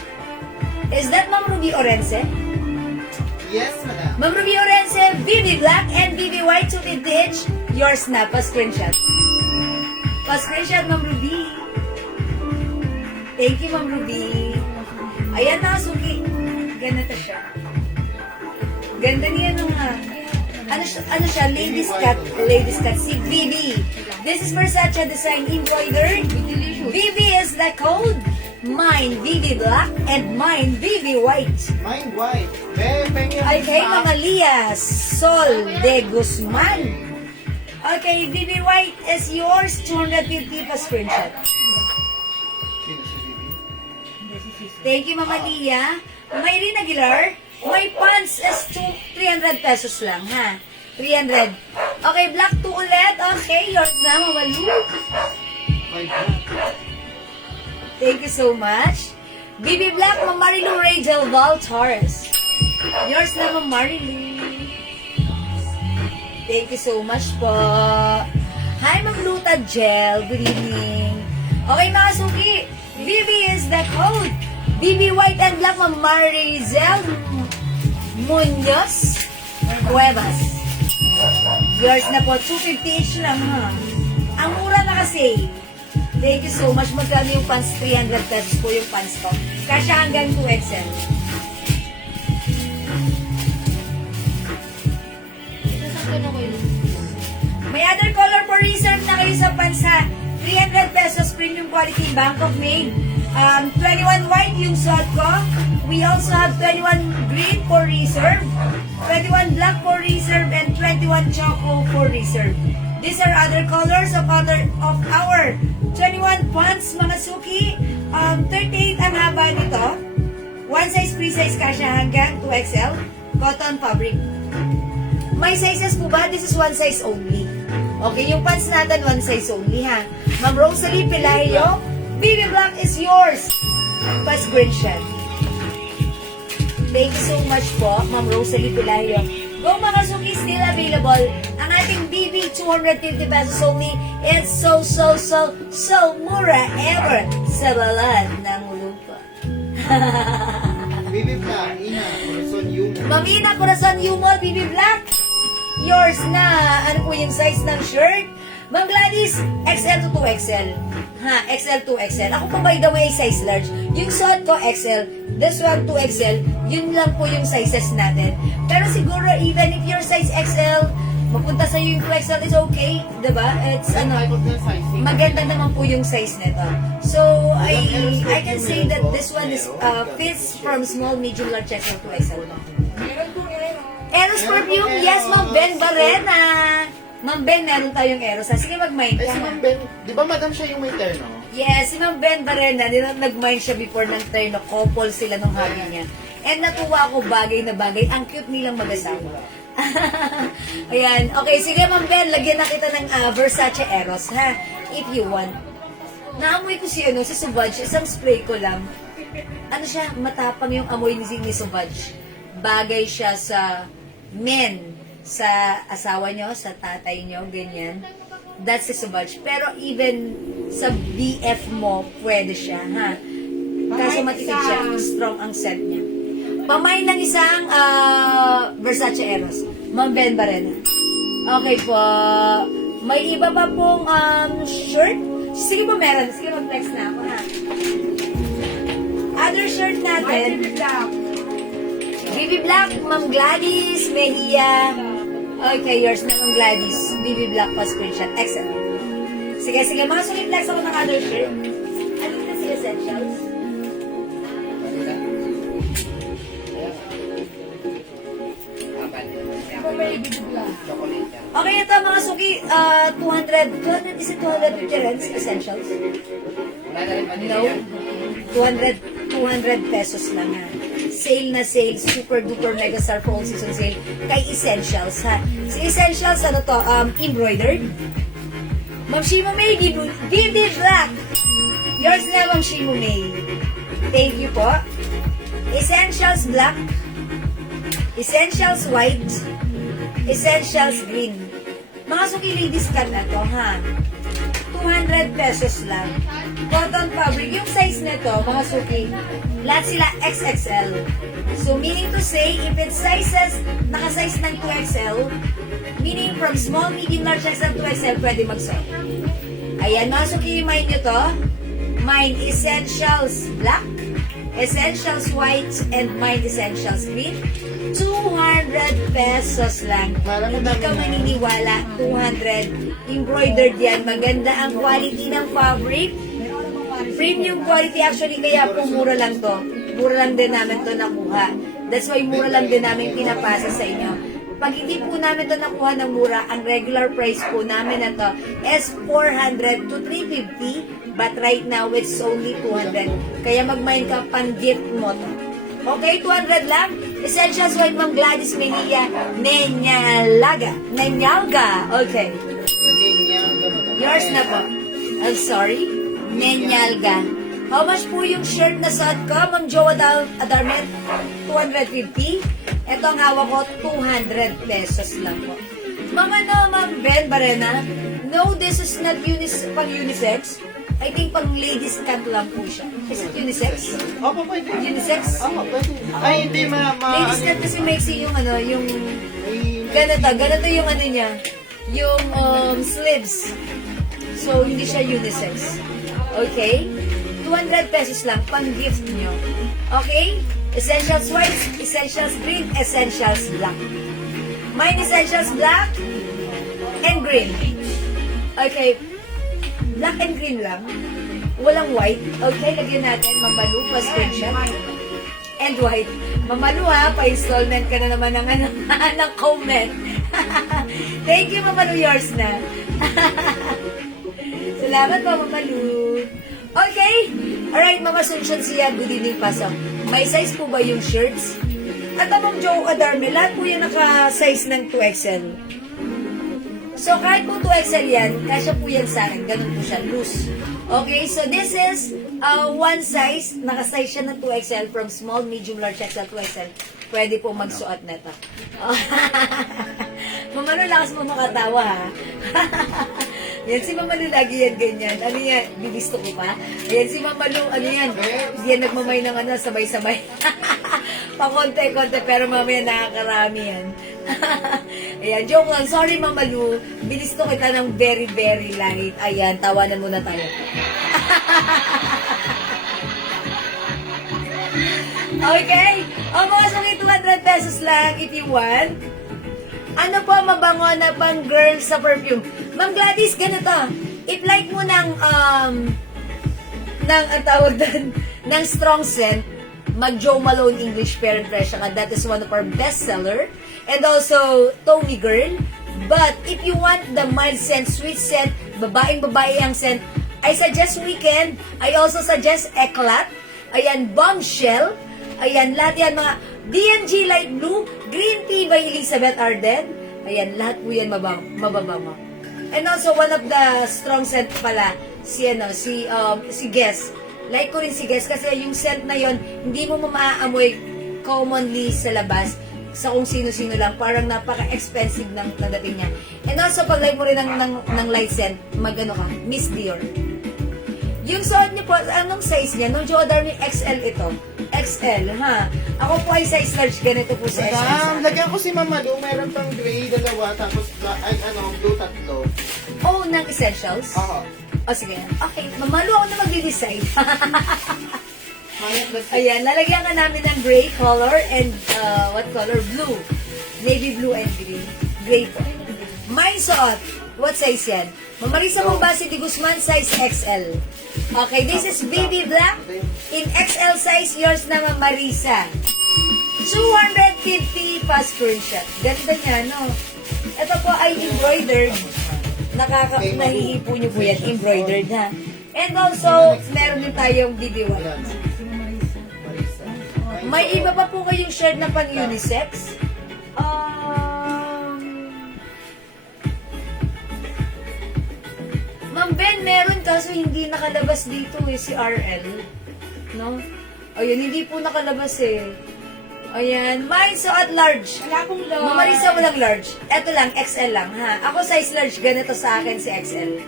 Is that Ma'am Ruby Orense? Yes, madam. Ma'am Ruby Orense, BB Black and BB White to vintage. Yours na, pa-screenshot. Pa-screenshot, Ma'am Ruby. Thank you, Ma'am Ruby. Ayan na, Suki. Ganito siya. Ganda niya nung ano siya, ladies cut, si BB. This is Versace design embroidered. BB is the code. Mine, BB Black, and mine, BB White. Mine white. Pengen. Okay, Mama Lia, Sol de Guzman. Okay, BB White is yours, 250 pa screenshot. Thank you, Mama Lia. Mayrin Aguilar, my pants is 300 pesos lang, ha? 300. Okay, black 2 ulit. Okay, yours na, Mama Lu. Thank you so much. BB Black, Ma'am Marilu Ray Del Val Torres. Yours na, Ma'am Marilu. Thank you so much po. Hi, Ma'am Luta Gel. Good evening. Okay, mga suki. BB is the code. BB White and Black, Ma'am Marizel Munoz Cuevas. Yours na po. 250 each lang, ha? Ang mura na kasi. Thank you so much. Magkano yung pants? 300 pesos po yung pants ko. Kasya hanggang 2XL. May other color for reserve na kayo sa pants, ha? 300 pesos premium quality Bangkok made. 21 white yung suot ko. We also have 21 green for reserve, 21 black for reserve, and 21 choco for reserve. These are other colors of our 21 pants, mga suki. 38 ang haba nito. One size, free size kasya hanggang 2XL. Cotton fabric. May sizes po ba? This is one size only. Okay, yung pants natin, one size only ha. Ma'am Rosalie Pelayo, Baby Black is yours. Pa-screenshot. Thank you so much po, Ma'am Rosalie Pelayo. Go mga suki, still available. Ang ating BB, 250 pesos only. It's so mura ever sa balat ng lupa. Baby Black, Ina, Corazon Yumo. Mamina, Corazon Yumo, BB Black. Yours na. Ano po yung size ng shirt? Ma'am Gladys, XL to 2XL. Ha, XL to XL. Ako po by the way, size large. Yung suot ko, XL. This one, 2XL. Yun lang po yung sizes natin. Pero siguro, even if your size XL, mapunta sa'yo yung XL, it's okay. Diba? It's ano, Type of the sizing. maganda naman po yung size nito. So, I can say that this one is fits from small, medium, large, XL to XL. Meron po Eros perfume, yes, Ma'am Ben Barena. Ma'am Ben, meron tayong Eros. Sige, mag-mind Eh, ka. si Ma'am Ben, di ba madam siya yung may terno? Yes, si Ma'am Ben Barena, nag-mind siya before ng terno. Couple sila nung hobby niya. And natuwa ako bagay na bagay. Ang cute nilang mag-asawa. Ayan. Okay, sige Ma'am Ben, lagyan na kita ng Versace Eros, ha? If you want. Naamoy ko si Sauvage. Isang spray ko lang. Ano siya, matapang yung amoy ni Sauvage. Bagay siya sa men, sa asawa nyo, sa tatay nyo, ganyan. That's si Sauvage. Pero even sa BF mo, pwede siya, ha? Kaso matipid siya, strong ang scent niya. Pamain ng isang Versace Eros. Ma'am Ben Barena. Okay po. May iba pa pong shirt? Sige po, meron. Sige, mag-flex na ako, ha? Other shirt natin. Baby Black, Ma'am Gladys, Mejia. Okay, yours na Ma'am Gladys. Baby Black pa screenshot. Excellent. Sige. Mga sumiplex ako ng other shirt. Ano na si Essentials? Okay, ito mga suki. 200, is it 250 rents? Essentials? No. 200 pesos lang ha. Sale na sale, super duper mega star for all season sale kay Essentials ha. Si Essentials, ano to, embroidered. Ma'am Shimo May, BB Black. Yours na, Ma'am Shimo May. Thank you po. Essentials Black. Essentials White. Essentials Green. Mga suki ladies cut na to ha. 200 pesos lang. Cotton fabric. Yung size nito, mga suki, lahat sila XXL. So, meaning to say, if it's sizes, naka-size ng 2XL, meaning from small, medium, large, XL, 2XL, pwede mag-suot. Ayan, mga suki, mind nyo to. Mine Essentials Black, Essentials White, and Mine Essentials Green. 200 pesos lang. Hindi ka maniniwala, 200. Embroidered yan. Maganda ang quality ng fabric. Premium quality actually, kaya po mura lang to. Mura lang din namin to nakuha. That's why mura lang din namin pinapasa sa inyo. Pag hindi po namin to nakuha ng mura, ang regular price po namin na to is 400 to 350, but right now it's only 200. Kaya mag-mind ka, pang-gift mo to. Okay, 200 lang. Essentials White, Ma'am Gladys Mejia, Nenyalga. Okay. Yours na po. I'm sorry. Nenyalga. How much po yung shirt na suot ko, Ma'am Joa Adarmet? 250. Ito ang hawak ko, 200 pesos lang po. Ma'am Ben Barena, no, this is not pang unisex. I think pang ladies cut lang po siya. Is it unisex? Opo, pwede. Unisex? Opo, pwede. Ay, hindi Ladies cut kasi maiksi yung ganito yung ano niya, yung sleeves. So, hindi siya unisex. Okay? 200 pesos lang, pang gift nyo. Okay? Essentials White, Essentials Green, Essentials Black. Mine Essentials Black and Green. Okay. Black and green lang. Walang white. Okay, lagyan natin. Mamalu, pa screenshot. And white. Mamalu ha, pa-installment ka na naman ng comment. Thank you, Mamalu. Yours na. So, Salamat po, Mama Lu. Okay. Alright, Mama Sunshine siya. Good evening, Pasok. May size po ba yung shirts? At Ma'am Joe Adarme, lahat po yan naka-size ng 2XL. So, kahit po 2XL yan, kasya po yan sa akin. Ganun po siya, loose. Okay, so this is one size. Naka-size siya ng 2XL from small, medium, large, XL, 2XL. Pwede po magsuot na ito. Mama Lu, lakas mo makatawa, ha? Yan, si Mama Lu lagi yan ganyan. Ano yan? Bibisto ko pa? Ayan, si Mama Lu, ano yan? Hindi yan nagmamay ng ano, sabay-sabay. Pa-konti-konti, pero mamaya nakakarami yan. Ayan, joke lang. Sorry, Mama Lu. Binisto kita ng very, very light. Ayan, tawanan muna tayo. Okay. O, mga sungi, 200 pesos lang if you want. Ano po mabango na pang girl sa perfume? Ma'am Gladys, ganito. If like mo ng ang tawag doon, ng strong scent, mag Joe Malone English Fair and Fresh ka. That is one of our bestseller. And also, Tommy Girl. But if you want the mild scent, sweet scent, babaeng-babae ang scent, I suggest Weekend. I also suggest Eclat. Ayan, Bombshell. Ayan, lahat yan mga D&G Light Blue, Green Tea by Elizabeth Arden. Ayan, lahat po yan mababango. And also, one of the strong scent pala, si Guess. Like ko rin si Guess kasi yung scent na yon hindi mo maaamoy commonly sa labas sa kung sino-sino lang. Parang napaka-expensive ng dating niya. And also, pag like mo rin ng light scent, mag-ano ka, Miss Dior. Yung suot niyo po, anong size niya? Nung Joe Adarme, XL ito. XL, ha? Ako po ay size large, ganito po sa XL. Madam, lagyan ko si Mama Lu, meron pang gray, dalawa, tapos blue, tatlo. Oh, ng essentials? Oo. O, sige. Okay, mamalo ako na mag-decide. Ayan, lalagyan ka namin ng gray color and, what color? Blue. Navy blue and green. Gray po. May suot. What size yan? Mamarisa Bombasi de Guzman, size XL. Okay, this is baby black. In XL size, yours naman Marisa. 250 pa screenshot. Ganda niya, no? Ito po ay embroidered. Nahihipo niyo po yan. Embroidered, ha? And also, meron din tayong BB1. May iba pa po kayong shirt na pang unisex. Ma'am Ben, meron kaso hindi nakalabas dito si RL. No? Ayun, hindi po nakalabas Ayan, mine suot large. Wala akong large. Mamarisa mo lang large. Eto lang, XL lang, ha? Ako size large, ganito sa akin si XL.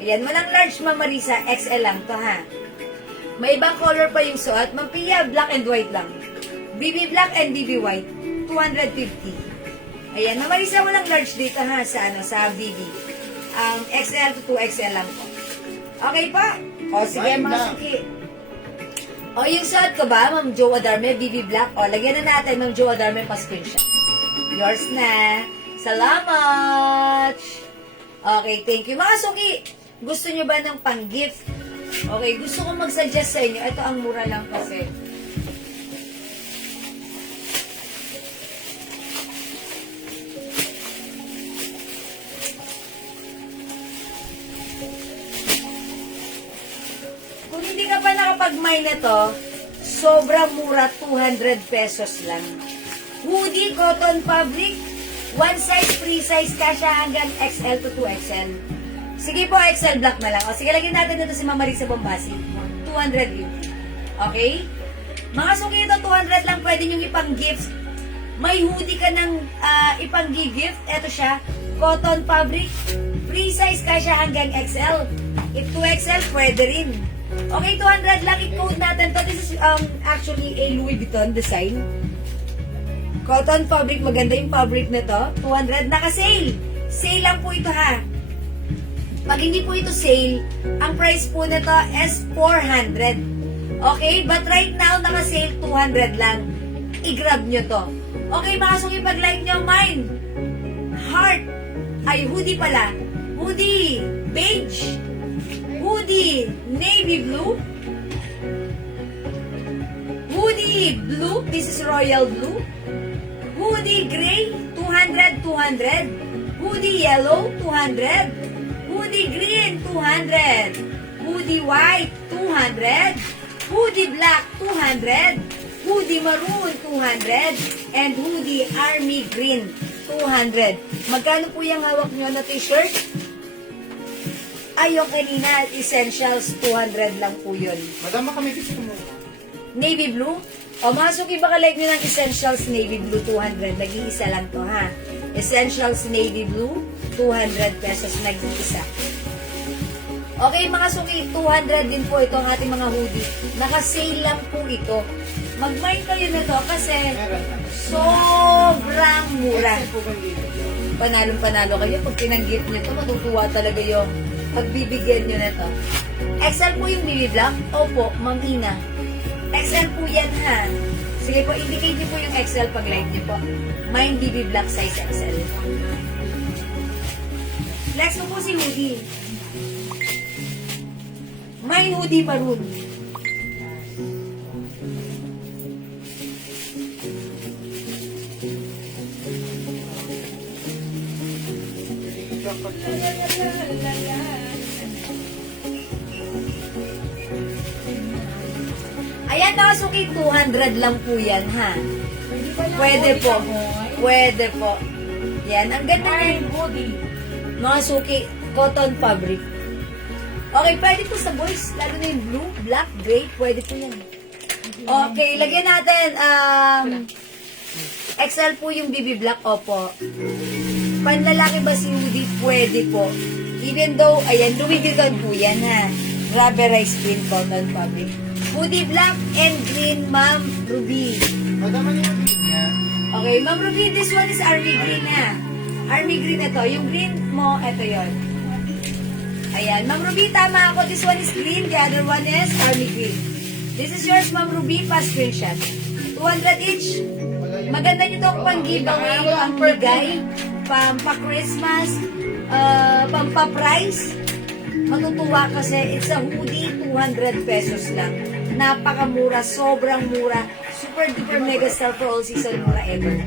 Ayan, walang large, Mamarisa, XL lang to, ha? May ibang color pa yung suot. Ma'am Pia, black and white lang. BB black and BB white, 250. Ayan, Mamarisa, walang large dito, ha? Sa BB. XL to 2XL lang po. Okay pa? O, sige, mga suki. O, yung suot ko ba, Ma'am Joe Adarme, BB Black? O, lagyan na natin, Ma'am Joe Adarme, pa-screenshot. Yours na. Salamat! Okay, thank you. Mga suki, gusto nyo ba ng pang-gift? Okay, gusto ko mag-suggest sa inyo. Ito ang mura lang kasi. Kung hindi ka pa nakapag-mine nito, sobrang mura, 200 pesos lang. Hoodie, cotton fabric, one size, free size, kasya hanggang XL to 2XL. Sige po, XL black na lang. O sige, lagyan natin ito si Mama Marisa Bombasi. 200 yun. Okay? Mga suki ito, 200 lang pwede nyo ipang-gift. May hoodie ka ng ipang-gift. Ito siya, cotton fabric, free size, kasya hanggang XL. If 2XL, pwede rin. Okay, 200 lang i-code natin to. This is actually a Louis Vuitton design. Cotton fabric, maganda yung fabric na to. 200, naka-sale. Sale lang po ito, ha. Pag hindi po ito sale, ang price po nito is 400. Okay, but right now, naka-sale 200 lang. I-grab nyo to. Okay, mga suki, pag-like nyo, mine. Heart. Ay, hoodie pala. Hoodie. Beige. Hoodie, navy blue. Hoodie blue, this is royal blue. Hoodie gray, 200, 200. Hoodie yellow, 200. Hoodie green, 200. Hoodie white, 200. Hoodie black, 200. Hoodie maroon, 200. And hoodie army green, 200. Magkano po yung hawak nyo na t-shirt? Ay, yung kanina, essentials, 200 lang po yun. Madam, kami gusto mo. Navy blue? O, mga suki, baka like nyo ng essentials navy blue, 200. Nag-iisa lang to, ha? Essentials navy blue, 200 pesos, nag-iisa. Okay, mga suki, 200 din po ito ang ating mga hoodie. Naka-sale lang po ito. Mag-mind kayo nito kasi Meron na. sobrang mura. Kasi po ba dito? Panalong-panalo kayo. Pag tinanggit nyo ito, matutuwa talaga yung pagbibigyan nyo na ito. XL po yung BB Black? Opo, Ma'am Ina. XL po yan, ha? Sige po, indicate nyo po yung XL pag like nyo po. Mine BB Black size XL. Flex mo po si hoodie. Mine hoodie maroon. Ayan, mga suki, 200 lang po yan, ha? Pwede po. Pwede po. Yan, ang ganda niya. Mga suki, cotton fabric. Okay, pwede po sa boys. Lalo na yung blue, black, gray. Pwede po yan. Okay, lagyan natin. XL po yung BB Black. Opo. Panlalaki ba si hoodie? Pwede po. Even though, ayan, Louis Vuitton po yan, ha? Rubberized print cotton fabric. Hoodie black and green, Ma'am Ruby. Madam, ano yung niya? Okay, Ma'am Ruby, this one is army green, ha? Army green ito. Yung green mo, ito yon. Ayan, Ma'am Ruby, tama ako. This one is green, the other one is army green. This is yours, Ma'am Ruby, pa screenshot. 200 each. Maganda nyo itong pang-giveaway, pang-bigay, pampa-Christmas, pampa-price. Matutuwa kasi it's a hoodie, 200 pesos lang. Napakamura, sobrang mura. Super duper mega star for all season, mura ever.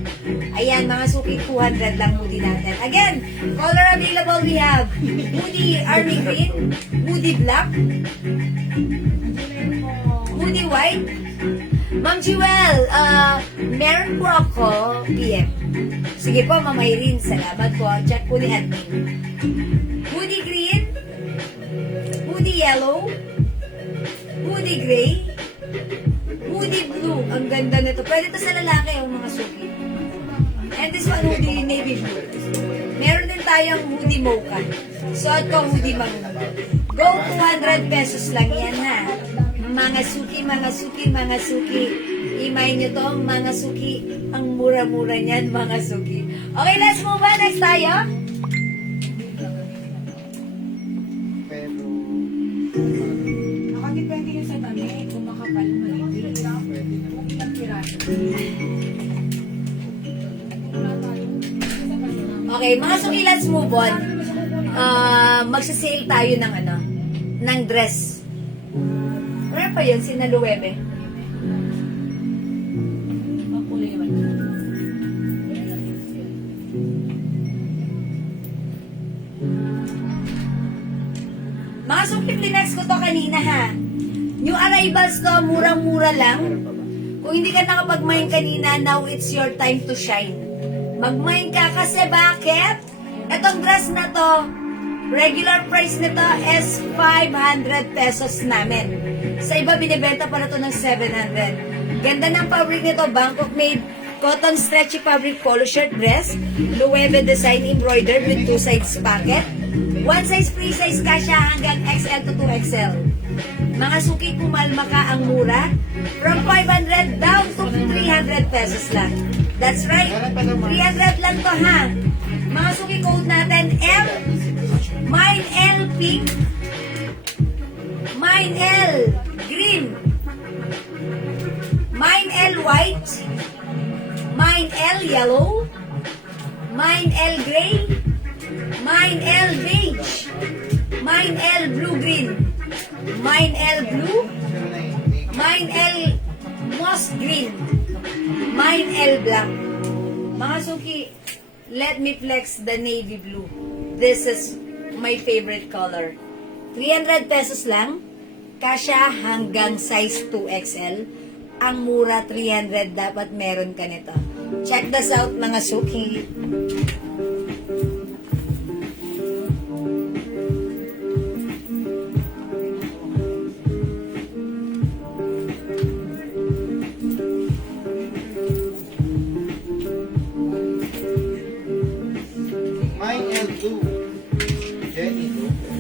Ayan, mga suki, 200 lang hoodie natin. Again, color available we have hoodie army green, hoodie black, hoodie white. Ma'am Jewel, meron po ako PM. Sige po, Ma'am Irene, salamat po. Check po ni admin. Hoodie green, hoodie yellow, hoodie gray, hoodie blue. Ang ganda nito. Pwede to sa lalaki o mga suki. And this one, hoodie navy blue. Meron din tayong hoodie mocha. Suot ko hoodie maroon. Go 200 pesos lang yan, ha? Mga suki, mga suki, mga suki. Imay nyo to, mga suki. Ang mura-mura niyan, mga suki. Okay, let's move on. Next tayo. Pero, Nakadepende yun sa dami. Kung makapal, malipit. Kung ilang piraso. Okay, mga suki, let's move on. Magsasale tayo ng ano, ng dress. Wala pa yun, sinaluwebe. Makulay naman. Mga suki, plinex ko to kanina, ha. New arrivals to, murang-mura lang. Kung hindi ka nakapag-mine kanina, now it's your time to shine. Mag-mine ka kasi bakit? Etong dress na to, regular price nito is 500 pesos namin. Sa iba, binibenta pa na to ng 700. Ganda ng fabric nito, Bangkok made cotton stretchy fabric polo shirt dress, Loewe design embroidered with 2 sides pocket. One size free size ka siya hanggang XL to 2XL. Mga suki, kumalma ka ang mura. From 500 down to 300 pesos lang. That's right. 300 lang to, ha. Mga suki, code natin M. Mine L pink. Mine L green. Mine L white. Mine L yellow. Mine L gray. Mine L beige. Mine L blue-green. Mine L blue. Mine L moss green. Mine L black. Mga suki, let me flex the navy blue. This is my favorite color. 300 pesos lang. Kasya hanggang size 2XL. Ang mura 300, dapat meron ka nito. Check this out mga suki. Mine L2. Jenny Lopez.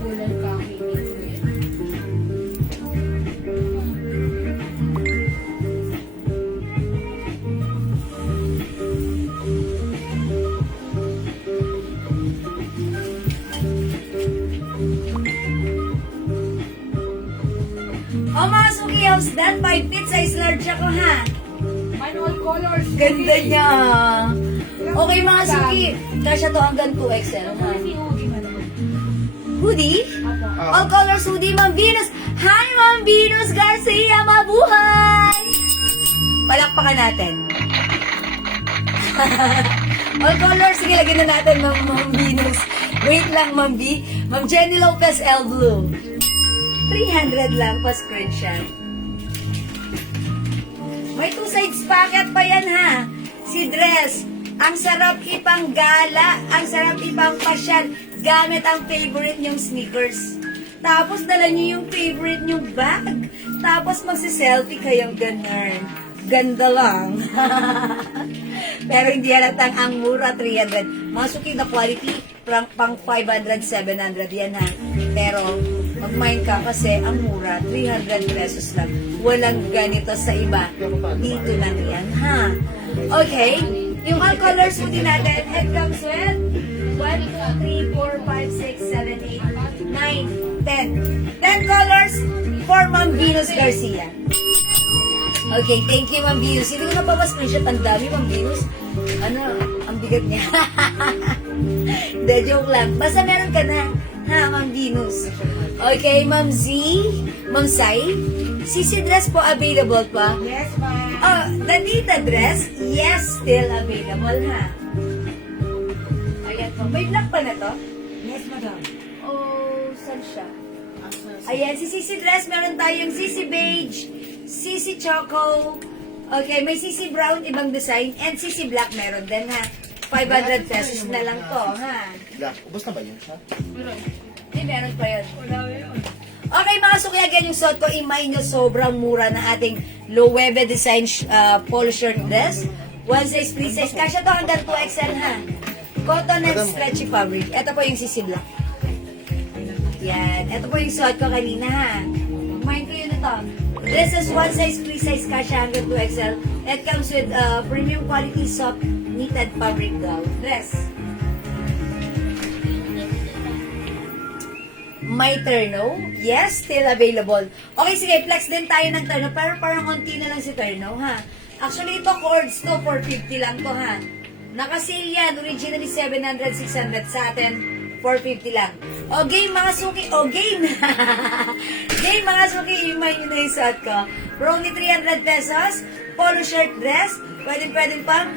Kulay kaki dito eh. O mga suki, how's that? 5 feet size large ako ha. Mine all colors. Ganda niya. Okay mga suki, kasya to hanggang 2XL ha. Si Ugi man. Hoodie? Apo. All colors hoodie, Ma'am Venus. Hi, Ma'am Venus Garcia, mabuhay! Palakpakan natin. All colors, sige, lagyan na natin, Ma'am Venus. Wait lang, Ma'am B. Ma'am Jenny Lopez, L Blue. 300 lang pa screenshot. May 2 sides packet pa yan, ha? Si dress. Ang sarap ipang gala, ang sarap ipang pasyal, gamit ang favorite nyong sneakers. Tapos dala niyo yung favorite nyong bag. Tapos magsiselfie kayong ganun. Ganda lang. Pero hindi halatang ang mura, 300. Masuki na quality, pang 500, 700 yan ha. Pero mag-mind ka kasi ang mura, 300 pesos lang. Walang ganito sa iba. Dito lang yan ha. Okay, yung all colors mo din natin, it comes with 1, 2, 3, 4, 5, 6, 7, 8, 9, 10. 10 colors for Ma'am Venus Garcia. Okay, thank you, Ma'am Venus. Hindi ko na pa ma-screenshot. Ang dami, Ma'am Venus. Ano, ang bigat niya. De, joke lang. Basta meron ka na. Ha, Ma'am Venus. Okay, Ma'am Z, Ma'am Sai. CC dress po available pa. Yes, ma'am. Oh, Danita dress, yes, still available, ha? Ayan po. May black pa na to? Yes, madam. Oh, saan siya? Ayan, si CC dress, meron tayong CC beige, CC choco, okay, may CC brown, ibang design, and CC black meron din, ha? 500 pesos na lang to, ha? Black. Ubus na ba yun siya? Hindi, meron pa yun. Wala yun. Okay, mga suki, again, yung suot ko, imay nyo, sobrang mura na ating Loewe design polo shirt dress. One size, free size. Kasya to hanggang 2XL, ha? Cotton and stretchy fabric. Ito po yung CC black. Yan. Ito po yung suot ko kanina, ha? Mind ko yun ito. This is one size, free size, kasya hanggang 2XL. It comes with premium quality soft knitted fabric gown dress. May terno? Yes, still available. Okay, sige, flex din tayo ng terno. Pero parang konti na lang si terno, ha? Actually, ito cords to, 450 lang to, ha? Naka-sale yan. Originally, 700, 600 sa atin. 450 lang. O, game, mga suki. O, game. Game, mga suki. Imay nyo na yung suot ko. For only 300 pesos. Polo shirt dress. Pwede pang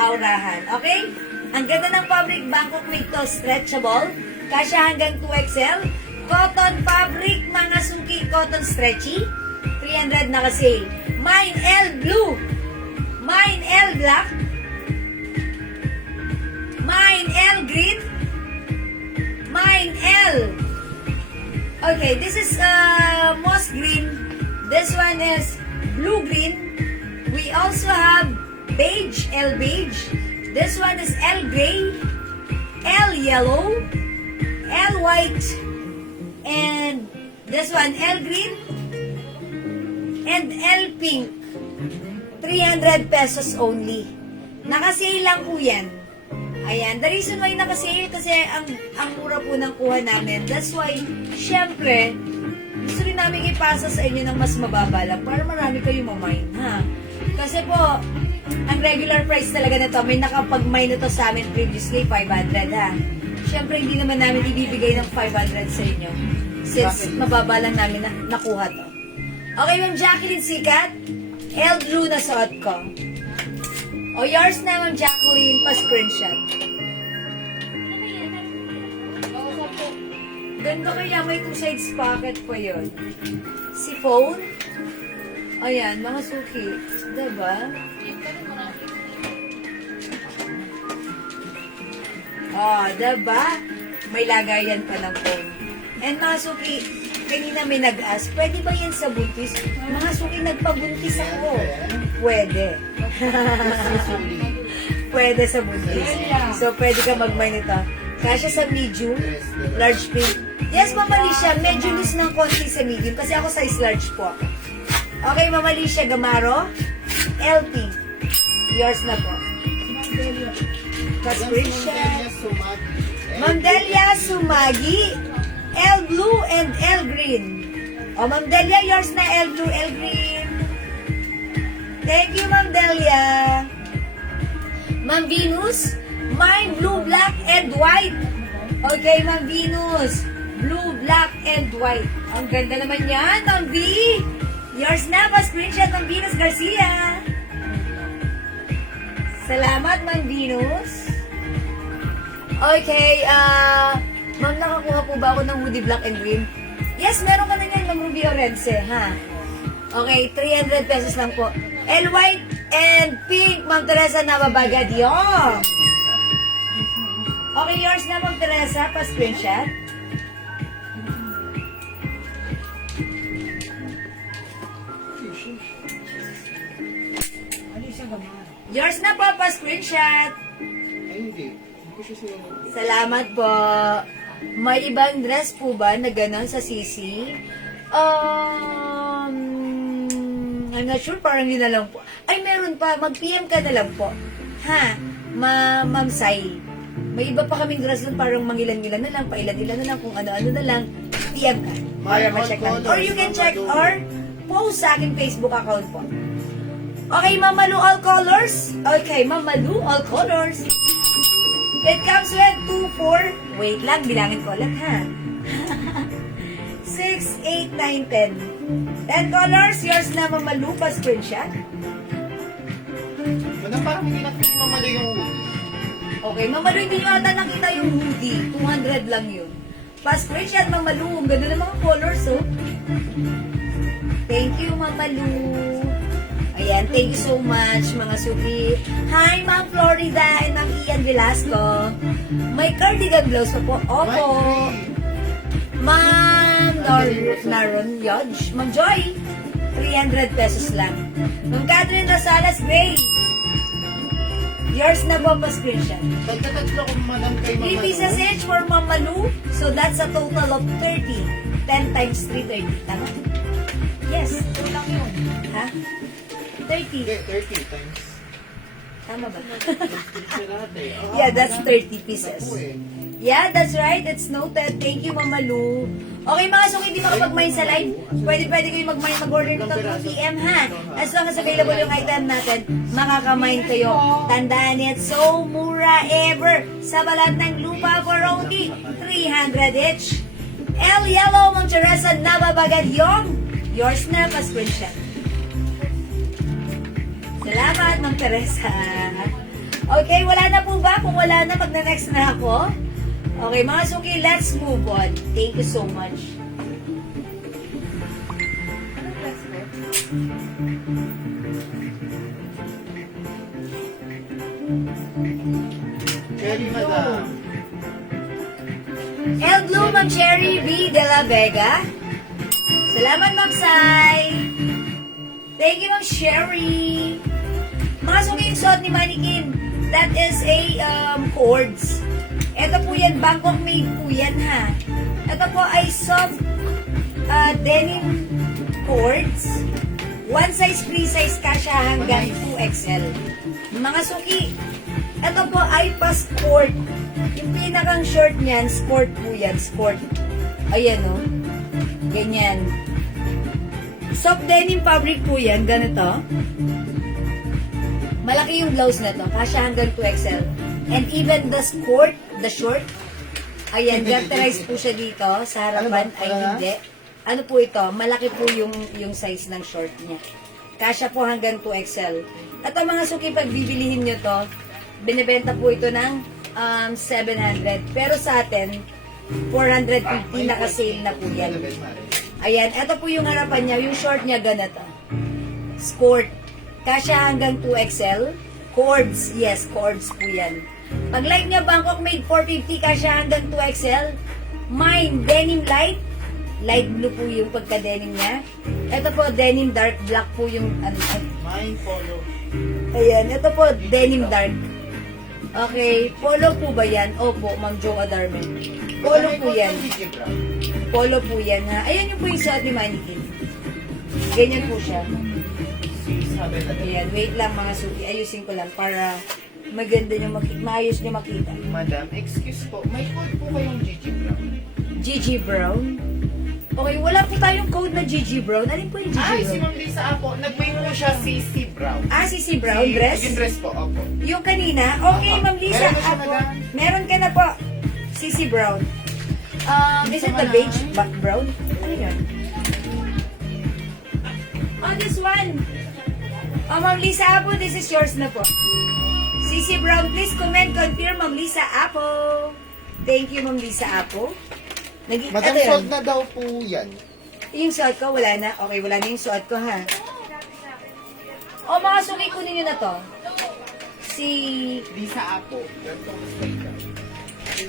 aurahan. Okay? Ang ganda ng fabric. Bangkok made to. Stretchable. Kasya hanggang 2XL. Cotton fabric, mga suki, cotton stretchy. 300 naka-sale. Mine L blue. Mine L black. Mine L green. Mine L. Okay, this is moss green. This one is blue green. We also have beige, L beige. This one is L gray. L yellow. L white, and this one L green, and L pink. 300 pesos only. Naka-sale lang po yan. Ayan, the reason why naka-sale kasi ang mura po ng kuha namin. That's why, syempre, gusto rin namin ipasa sa inyo ng mas mababa lang para marami kayo mamain, ha? Kasi po, ang regular price talaga nito, may nakapag-mine nito sa amin previously, 500, ha? Siyempre, hindi naman namin ibibigay ng 500 sa inyo. since mababa lang namin nakuha to. Okay, Ma'am Jacqueline Sikat. El Blue na suot ko. O, yours na, Ma'am Jacqueline. Pa-screenshot. Ganda kaya, may two sides pocket pa yun. Si phone. Ayan, mga suki. Diba? Diba? May lagayan pa ng phone. And mga suki, kanina may nag-ask, pwede ba yan sa buntis? Mga suki, nagpabuntis ako. Pwede. Pwede sa buntis. So, pwede ka mag-mine nito. Kasya sa medium, large pink. Yes, Mama Alicia, medyo loose ng konti sa medium kasi ako size large po. Okay, Mama Alicia Gamaro, LP. Yours na po. Subscription. Ma'am Delia Sumagi, L Blue and L Green. O, Ma'am Delia, yours na L Blue, L Green. Thank you, Ma'am Delia. Ma'am Venus, mine blue, black, and white. Okay, Ma'am Venus. Blue, black, and white. Ang ganda naman yan, Ma'am V. Yours na, pa-screenshot, Ma'am Venus Garcia. Salamat, Ma'am Venus. Okay, Ma'am, nakakuha po ba ako ng hoodie black and green? Yes, meron ka na yan, Ma'am Ruby Orense, ha? Okay, 300 pesos lang po. And white and pink, Ma'am Teresa Nababagad yun. Okay, yours na, Ma'am Teresa, pa-screenshot. Yours na po, pa-screenshot. Ay, hindi. Hindi ko siya sinunod. Salamat po. May ibang dress po ba na gano'n sa sisi? I'm not sure, parang yun na lang po. Ay, meron pa. Mag-PM ka na lang po. Ha? Ma'am Sai. May iba pa kaming dress doon, parang mangilan-ilan na lang, pailan-ilan na lang, kung ano-ano na lang. PM ka. Para ma-check lang. Or you can check or post sa aking Facebook account po. Okay, Mama Lu All Colors. Okay, Mama Lu All Colors. It comes with 2, 4. Wait lang, bilangin ko ulit, ha? 6, 8, 9, 10. 10 colors. Yours na, Mama Lu. Pa-screenshot. Madam, parang hindi natin mamalo yung hoodie. Okay, Mama Lu, hindi nyo ata nakita yung hoodie. 200 lang yun. Pa-screenshot, Mama Lu. Ang ganda ng mga colors, oh. Thank you, Mama Lu. Ayan, thank you so much, mga suki. Hi, Ma'am Florida and Ma'am Ian Velasco. May cardigan blouse pa po. Opo. Ma'am Naron Yodge. Ma'am Joy, 300 pesos lang. Ma'am Catherine Rosales Gray. Yours na po pa screenshot. Pagkatatlo ko madam kay 3 Mama pieces Lu. each for Mama Lu. So that's a total of 30. 10 times 3, 30. Tama? Yes. Ito lang yun. Ha? 30. Hindi, 30 times. Tama ba? Siya lahat eh. Yeah, that's 30 pieces. Ako eh. Yeah, that's right. It's noted. Thank you, Mama Lu. Okay, mga suki, hindi makapag-mine sa live. Pwede kayo mag-mine, mag-order nito 2 PM, ha? As long as available yung item natin, makaka-mine kayo. Tandaan, it's so mura ever. Sa balat ng lupa for only 300 each. El Yellow, Ma'am Teresa Nababagad yung yours na, pa-screenshot. Salamat, Ma'am Teresa. Okay, wala na po ba? Kung wala na, magna-next na ako. Okay, mga suki, let's move on. Thank you so much. Anong next mo? Cherry, madam. El Blue, Ma'am Cherry V. De La Vega. Salamat, Ma'am Sai. Thank you, Ma'am Sherry. Mga suki, yung suot ni Mannequin. That is a cords. Ito po yan, Bangkok made po yan, ha. Ito po ay soft denim cords. One size, free size ka siya hanggang 2XL. Mga suki, ito po ay pa-sport. Yung pinakang short niyan, sport po yan, sport. Ayan, o. Ganyan. Soft denim fabric po yan, ganito. Malaki yung blouse na to, kasya hanggang 2XL. And even the skirt, the short, Ayan, garterized po siya dito. Sa harapan ay hindi. Ano po ito? Malaki po yung size ng short niya. Kasya po hanggang 2XL. At ang mga suki, pag bibilihin nyo to, binibenta po ito ng 700. Pero sa atin, 450 naka-sale na po yan. Ayan, ito po yung harapan niya. Yung short niya ganito. Skirt. Kasya hanggang 2XL. Cords. Yes, cords po yan. Pag like niya, Bangkok made 450, kasya hanggang 2XL. Mine, denim light. Light blue po yung pagka-denim niya. Ito po, denim dark black po yung ano. Mine polo. Ayan, ito po, denim dark. Okay, polo po ba yan? Opo, Ma'am Jo Adarme. Polo po yan. Polo po yan, ha? Ayan yung po yung suot ni Mannequin. Ganyan po siya. Ayan, wait lang mga suki. Ayusin ko lang para maganda nyo makita. Maayos nyo makita. Madam, excuse po, may code po kayong Gigi Brown? Gigi Brown. Okay, wala po tayong code na Gigi Brown. Alin po yung Gigi Ay, si Brown? Ma'am Lisa po, nag-mail po siya CC Brown. Ah, si Brown dress? Yung dress po, opo. Yung kanina? Okay, Ma'am Lisa. Meron na siya, Ako, madam. meron ka na po. CC Brown. Is it the beige back brown? Ano yun? Oh, this one. Oh, Ma'am Lisa Apo, this is yours na po. CC Brown, please comment, confirm, Ma'am Lisa Apo. Thank you, Ma'am Lisa Apo. Madam, Ito yun. sold na daw po yan. Yung suot ko, wala na. Okay, wala na yung suot ko, ha? O, mga suki, kunin nyo na to. Si... Lisa Apo.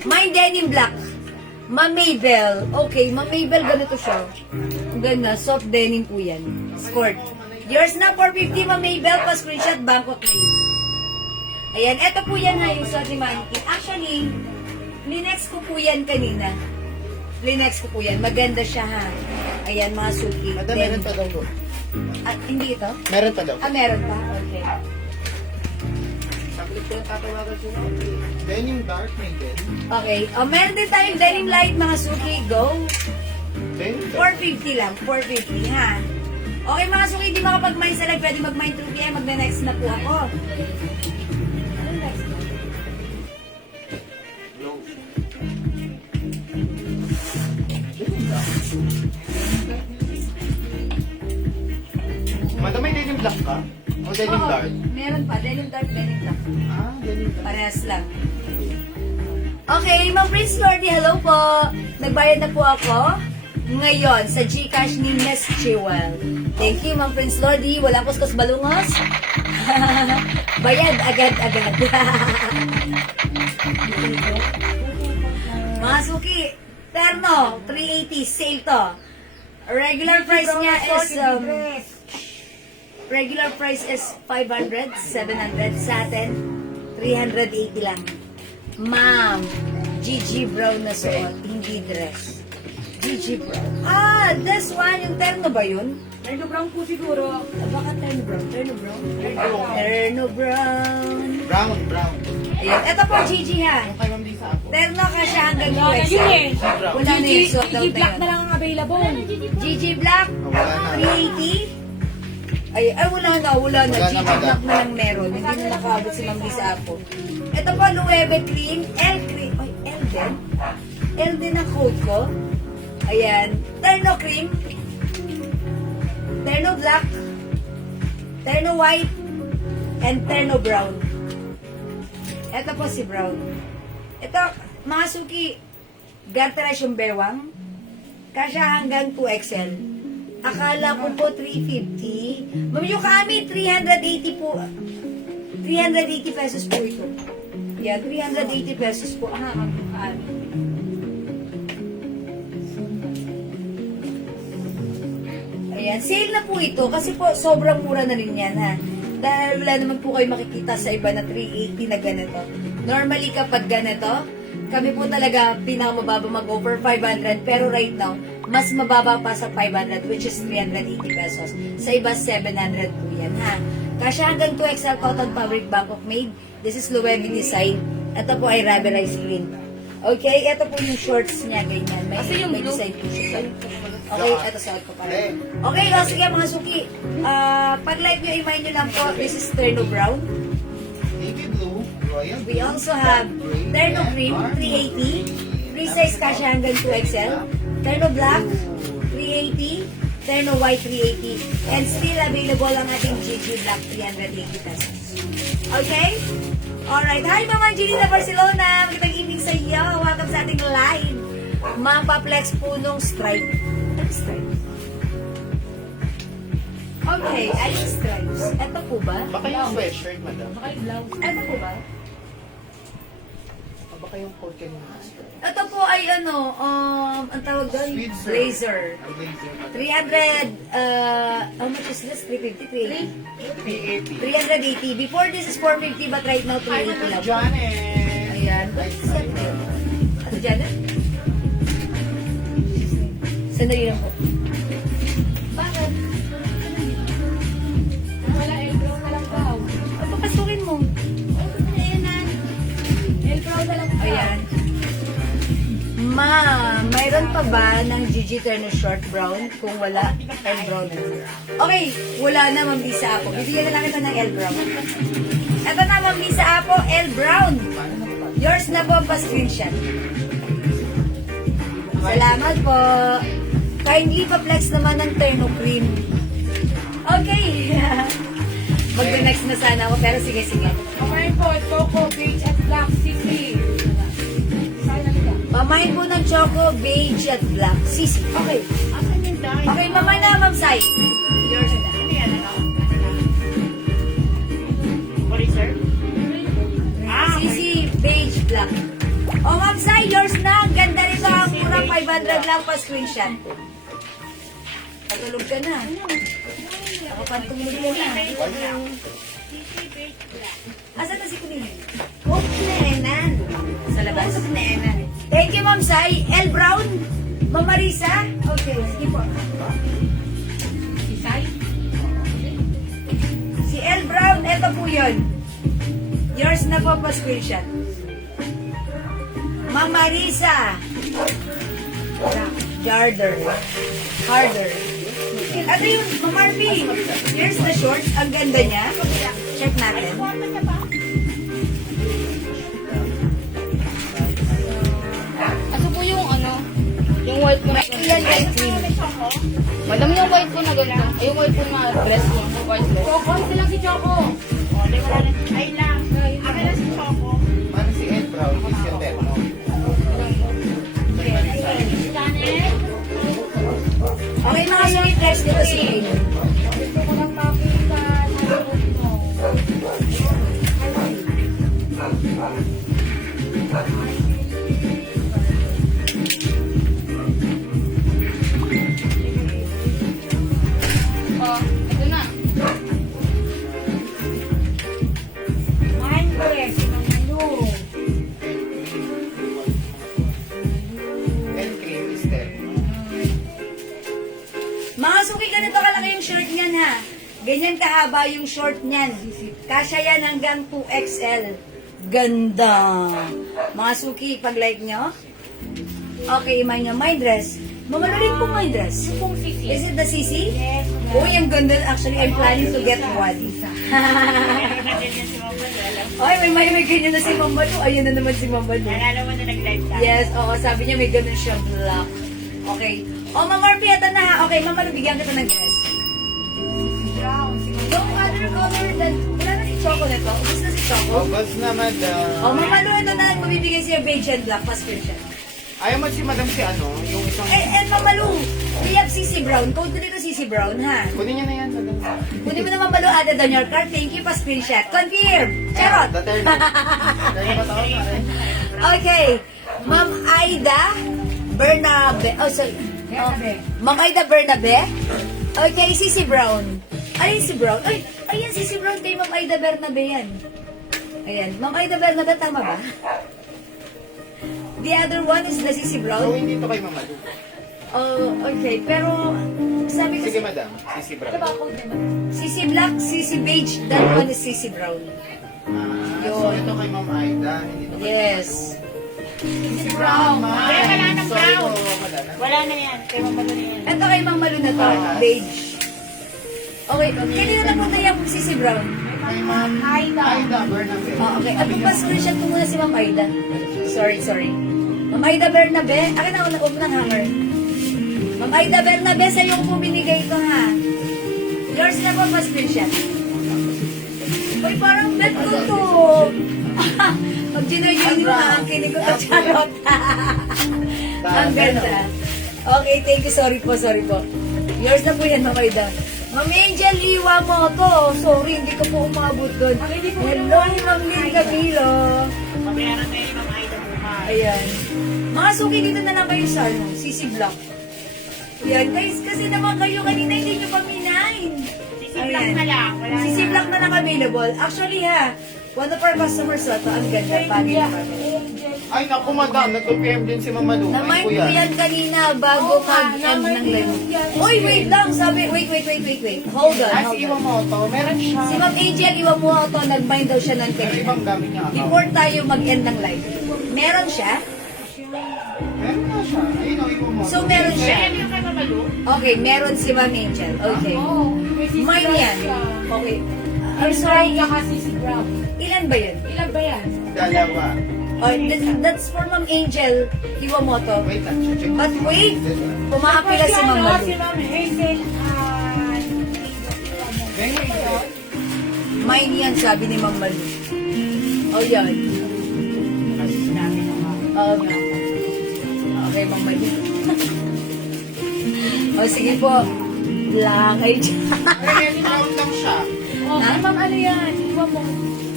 Mine denim black. Ma'am Maybell. Okay, Ma'am Maybell, ganito siya. Ang ganda, soft denim po yan. Skirt. Yours na, 450, Ma'am Maybell, pa-screenshot, Bangkok made. Ayan, eto po yan ha, yung suot ni Mannequin. Actually, linex ko po yan kanina. Linex ko po yan. Maganda siya ha. Ayan, mga suki. Madam, meron pa daw po. Ah, hindi ito? Meron pa daw. Ah, meron pa? Okay. Saklit ko yung tatawagan siya. Denim dark, may denim. Okay. O, meron din tayong denim light, mga suki. Go. Denim dark. 450 lang. 450, ha? Okay, mga suki, hindi makapag-mine sa live. Pwede mag-mine through PM. Magna-next na po ako. Ano next? Madam, may denim black ka? O denim Oo, dark? meron pa. Denim dark, denim black. Ah, denim dark. Parehas lang. Okay, Ma'am Prince Lordy, hello po. Nagbayad na po ako ngayon sa Gcash ni Miss Jewel. Thank you, Ma'am Prince Lordy. Wala kuskus balungos. Bayad agad-agad. Mga suki, terno, 380, sale to. Regular price niya is, regular price is 500, 700. Sa atin, 380 lang. Ma'am, Gigi Brown na suot, hindi dress. Gigi Brown. Ah, this one, yung terno ba yun? Terno brown po siguro. Baka terno brown, terno brown. Terno brown. Brown, brown. Ayan, eto po Gigi ha. Yung kay Ma'am Lisa Apo. Terno ka siya hanggang Wala na US. yun eh. Wala na yung suot daw Gigi black na na yun. lang ang available. Gigi Black, Wala na. 380. Ay, wala na. Wala na, Gigi madam. Black na lang meron. Hindi na nakaabot si Ma'am Lisa Apo. Ito po, Loewe Cream, L Cream. Ay, L din. L din ang code ko. Ayan. Terno Cream. Terno Black. Terno White. And Terno Brown. Ito po si Brown. Ito, mga suki, garterized yung bewang. Kasya hanggang 2XL. Akala ko po 350. Ma'am, yung kami, 380 po. 380 pesos po ito. Yeah, 380 pesos po. Ayan, sale na po ito kasi po sobrang mura na rin yan ha. Dahil wala naman po kayo makikita sa iba na 380 na ganito. Normally kapag ganito, kami po talaga pinakamababa mag-over 500 pero right now, mas mababa pa sa 500 which is 380 pesos. Sa iba, 700 po yan ha. Kasi hanggang 2XL cotton fabric Bangkok made. This is Loewe design. Ito po ay rubberized print. Okay, ito po yung shorts niya, ganyan. May design po siya. Okay, ito suot ko pa rin. Okay, sige mga suki. Pag live nyo, i-mind nyo lang po, this is Terno Brown. Navy blue, royal We also have Terno Cream, 380. free size kasha hanggang 2XL. Terno black, 380. Terno white, 380. And still available ang ating GG black, 380 pesos. Okay? Alright. Hi, Mama Gini na Barcelona. Magandang evening sa iyo. Welcome sa ating live. Mapaplex po nung stripe. Ano stripe? Okay, ayun stripes. Ito po ba? Baka yung sweatshirt, madam. Baka yung blouse. Ito po ba? Baka yung coat kanina. Ito po ay ano, ang tawag doon? Sweet sir. Blazer. Ang blazer, madam. 300, how much is this? 350? 380. 380. Before this is 450 but right now 380 lang. Janet! Ayan. What is that? Ano dyan? Sandali lang po. Bakit? Wala, Elbrow na lang daw. Papasukin mo. Ayan na. Elbrow na lang daw. Ayan. Ma, mayroon pa ba ng GG Turner short brown? Kung wala, L brown. Okay, wala na, Ma'am Lisa Apo. Bibigyan na lang ito ng L brown. Ito na, Ma'am Lisa Apo, L brown. Yours na po, pa-screenshot. Salamat po. Kindly pa-flex naman ng Terno Cream. Okay. Magbe-next na sana ako, pero sige. Kumain po, Choco, beige at black, sisi. Sana nila. Pamain po ng choco, beige at black. Sisi. Okay. Asan yung dahil? Okay, mama na, Ma'am Sai. Yours na. Ano yan, ano? Sorry, sir? Sisi, beige, black. O, Ma'am Sai, yours na. Ang ganda nito. Ang mura, 500 lang pa screenshot. Patulog ka na. Ako pa tumulog ka na. Asan na si Kunin? Oh, Enan. Sa labas? Enan. Thank you, Ma'am Sai. L. Brown. Ma'am Marisa. Okay, sige po. Si Sai? Si L. Brown, eto po yun. Yours na po pa screenshot. Ma'am Marisa. Harder. Ano yun, Ma'am Marby? Here's the shorts. Ang ganda niya. Check natin. Ano po yung ano? Yung white po na Iyan white cream. Madam yung white po na ganito. Ay, yung white po na dress po. White dress. Choco, isa lang si Choco. O, di wala na. Ay lang. Akin lang si Choco. Paano si Ed Brown? Is yung terno. Janet? Okay, mga sweet dress dito si Queen. Gusto ko lang makita. Nanonood mo. Oh, ito na. Mindless. Ano? And cream is terno. Mga suki, ganito kalaki yung short niyan ha. Ganyan kahaba yung short niyan. Kasya yan hanggang 2XL. Ganda. Mga suki, pag-like nyo. Okay, imay nyo. My dress. Mamalulit po my dress. Yung pong sisi. Is it the CC? Yes. Uy, ang ganda. Actually, I'm planning to get one. Ganyan si Mama Lola. Ay, may ganyan na si Mama Lu. Ayun na naman si Mama Lu. Nalala mo na nag-live tayo. Yes, oo. Sabi niya may ganun siya black. Okay. O, Mama Marpy, ito na ha. Okay, Mama Lu, bigyan kita ng dress. Brown. Yung other color, wala na si Choco nito. Ubus na si Choco. August na, madam. O, Mama Lu, ito na lang mabibigay siya beige and black. Pa-screenshot. Ayaw mo si madam si ano, yung isang... And Mama Lu, we have CC Brown. Code ko dito CC Brown, ha? Kunin niya na yan, madam. Kunin mo na Mama Lu, added on your card. Thank you, pa-screenshot. Confirm. Charot. The terno. Terno ba tawag na rin? Okay. Ma'am Aida Bernabe. Oh, sorry. Ma'am Aida Bernabe. Okay, Sisi Brown. Ay, si Brown. Ay, ayan, Sisi Brown kay Ma'am Aida Bernabe yan. Ayan. Ma'am Aida Bernabe, tama ba? The other one is the Sisi So, Brown. hindi to kay Mama Lu. Oh, okay. Pero, sabi ko Sige, madam. Sisi Brown. Sisi Black, Sisi Beige, that one is Sisi Brown. So, ito kay Ma'am Aida. Hindi to kay Yes. Sisi Brown. Kaya wala ng Sorry brown. po, madam. Wala na yan. Kaya Mama Lola yan. Ito kay Ma'am Malu na to, beige. Okay, kanina na punta yung Sisi Brown. Kay Ma'am Aida Bernabe. Oh, okay. At pa-screenshot ko muna si Ma'am Aida. Sorry. Ma'am Aida Bernabe, akin na huwag ng hammer. Ma'am Aida Bernabe, sa iyo po binigay ito ha. Yours na po, pa-screenshot. Uy, parang bet ko to. Pag ginoy-ginoy mo ha, ang kinig ko to, charot. Ang ganda. Okay, thank you. Sorry po. Yours na po yan, Ma'am Aida. Ma'am Angel, iwa mo to. Sorry, hindi ko po umabot doon. Hello, Ma'am Lynn Cabilo. Pabayaran na yun, Ma'am Aida buhay. Ayan. Mga suki, dito na lang kayo sa CC Block. Ayan, guys, kasi naman kayo kanina hindi nyo paminahin. Sisiplak na lang. Wala CC Block na lang available. Actually ha, one of our customers to, ang ganda, bagay na bagay. Ay, naku, madam. Nag-confirm din si Mama Lu. Namind ko yan kanina bago mag-end ng live. Uy, wait lang. Sabi, wait. Hold on. Si Iwamoto, meron siya. Si Ma'am Angel, iwan mo ito. Nag-mind daw siya ng Pero kanina. ibang gamit niya account. Before tayo mag-end ng live. Meron siya? Meron na siya. Ayun o, Iwamoto. So, meron siya. Ayan yung kay Mamalu. Okay, meron si Ma'am Angel. Okay. Oo. Mine yan. Okay. I'm sorry. Kasi si Brown. Ilan ba yun? Ilan ba yan? Dalawa. Oh, that's for Ma'am Angel Iwamoto. Wait lang, check. But wait, pumaapila si Ma'am Si Malu. Ma'am Hazel. Ganyan ito. Mine yan, sabi ni Ma'am Malu. Oh, yan. Kasi sinabi na nga. Okay. Okay, Ma'am Malu. Oh, sige po. Lang kayo dyan. Ready round lang siya. Oh, Ha? ma'am, ano yan? Iwan mo.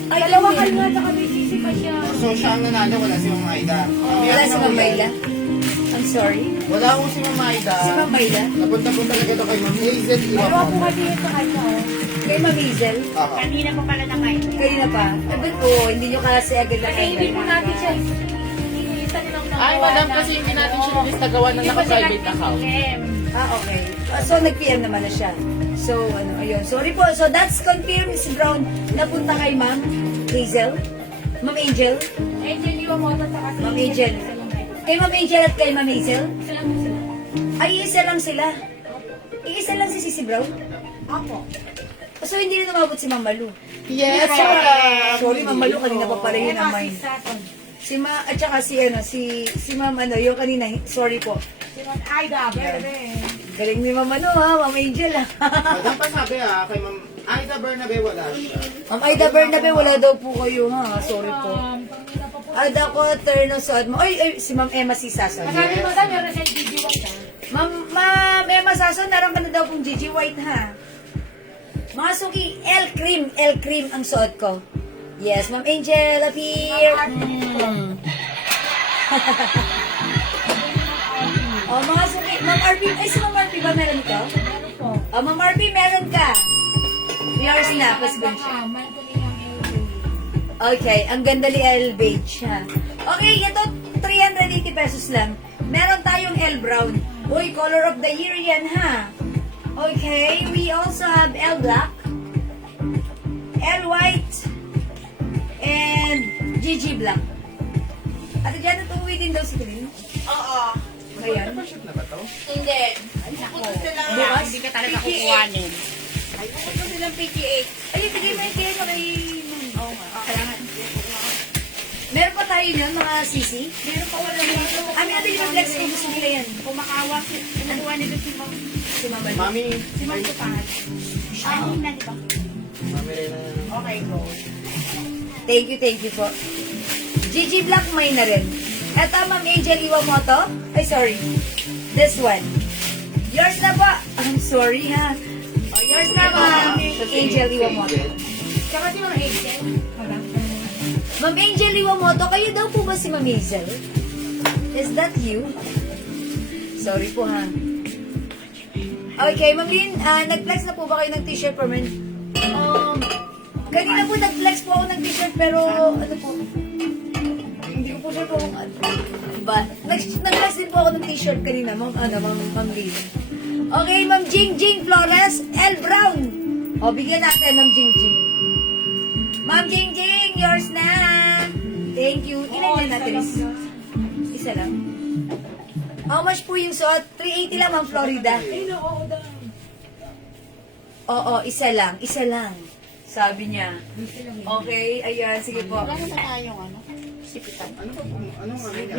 Ay, Dalawa yun kayo eh. nga, tsaka may sisi pa siya. So, siya ang nanalo. Wala si Mama Aida. Wala si Ma'am Mayla. I'm sorry. Wala ko si Mama Aida. Si Ma'am Mayla. Napunta po talaga ito kay Ma'am Hazel Dalawa po Iwamoto. kasi yun sa kanya, oh. Kay Ma'am Hazel. Aha. Kanina pa pala na kayo. Kayo na pa. Abot po, hindi nyo kasi agad na Kasi hindi po natin siya inilista nilang Ay, madam, kasi hindi natin siya nilista gawa ng naka-private account. Ah, okay. So, nag-PM naman na siya. So, ayun. Sorry po. So, that's confirmed, Miss Brown. Napunta kay Ma'am Hazel. Ma'am Angel. Angel, iwan mo ito sa kasi. Ma'am Angel. Kay Ma'am Angel at kay Ma'am Hazel. Isa lang sila. Ay, isa lang sila. Isa lang si Sissy Brown. Ako. So, hindi na umabot si Ma'am Malu. Yes, Sorry, Ma'am Malu. Kanina pa pala yun ang Kasi mine. Saton. At saka si Ma'am yung kanina. Sorry po. Si Ma'am Aida, bebe. Galing ni Ma'am Ma'am Angel Madam pa sabi kay Ma'am Aida Bernabe wala siya. Ma'am Aida Bernabe, wala daw po kayo ha. Sorry po. Pangina pa po. Ada ko, turn ng suot mo. Ay, si Ma'am Emma Sisason. Sabi mo daw, meron siyang video ko siya. Ma'am Emma Sason, meron ka na daw pong Gigi White ha. Mga suki, L cream ang suot ko. Yes, Ma'am Angel, appear. Oh, mga suki, Ma'am RP, ay si Ma'am RP ba meron ka? Ano po? Oh, Ma'am RP, meron ka. Yours na, pasbon siya. Man ko niyang Angel. Okay, ang ganda ni L beige ha. Okay, ito 380 pesos lang. Meron tayong L brown. Uy, color of the year yan ha. Okay, we also have L black, L white, and GG black. Ate Janet, umuwi din daw si Green. Oo. Ayan. Shoot na ba to? Hindi. Gusto lang Bukas? lang. Hindi ka talaga kukuhanin. Ay, gusto silang PGA. Ay, bigay mo yung kaya kay... Oo nga. Kailangan. Meron pa tayo yun, mga sisi. Meron pa wala nito. Ano natin yung flex kung gusto nila yan? Kumakawa. Kinukuha nito si Ma'am. Si Mama Lu. Mami. Si Ma'am Tupahan. Ah, na, di ba? Mami rin na. Okay, go. Thank you po. GG Black may na rin. Eto, Ma'am Angel Iwamoto. Ay, sorry. This one. Yours na po. I'm sorry, ha. Oh, yours na, Ma'am Angel Iwamoto. Tsaka si Ma'am Hazel. Wala. Ma'am Angel Iwamoto, kayo daw po ba si Ma'am Hazel? Is that you? Sorry po, ha. Okay, Ma'am Lynn, nag-flex na po ba kayo ng t-shirt for men? Kanina po nag-flex po ako ng t-shirt, pero ano po? Hindi ko po sure kung ba. Nag-flex din po ako ng t-shirt kanina, Ma'am Lynn. Okay, Ma'am Jing Flores, L. Brown. O, bigyan natin, Ma'am Jing. Ma'am Jing, yours na. Thank you. Ilan yan natin? Isa lang. How much po yung suot? 380 lang, Ma'am Florida. Ay, no, oo daw. Oo, isa lang. Sabi niya. Okay, ayan, sige po. Wala na tayong ano. Sipitan. Ano ba po? Anong ano niya?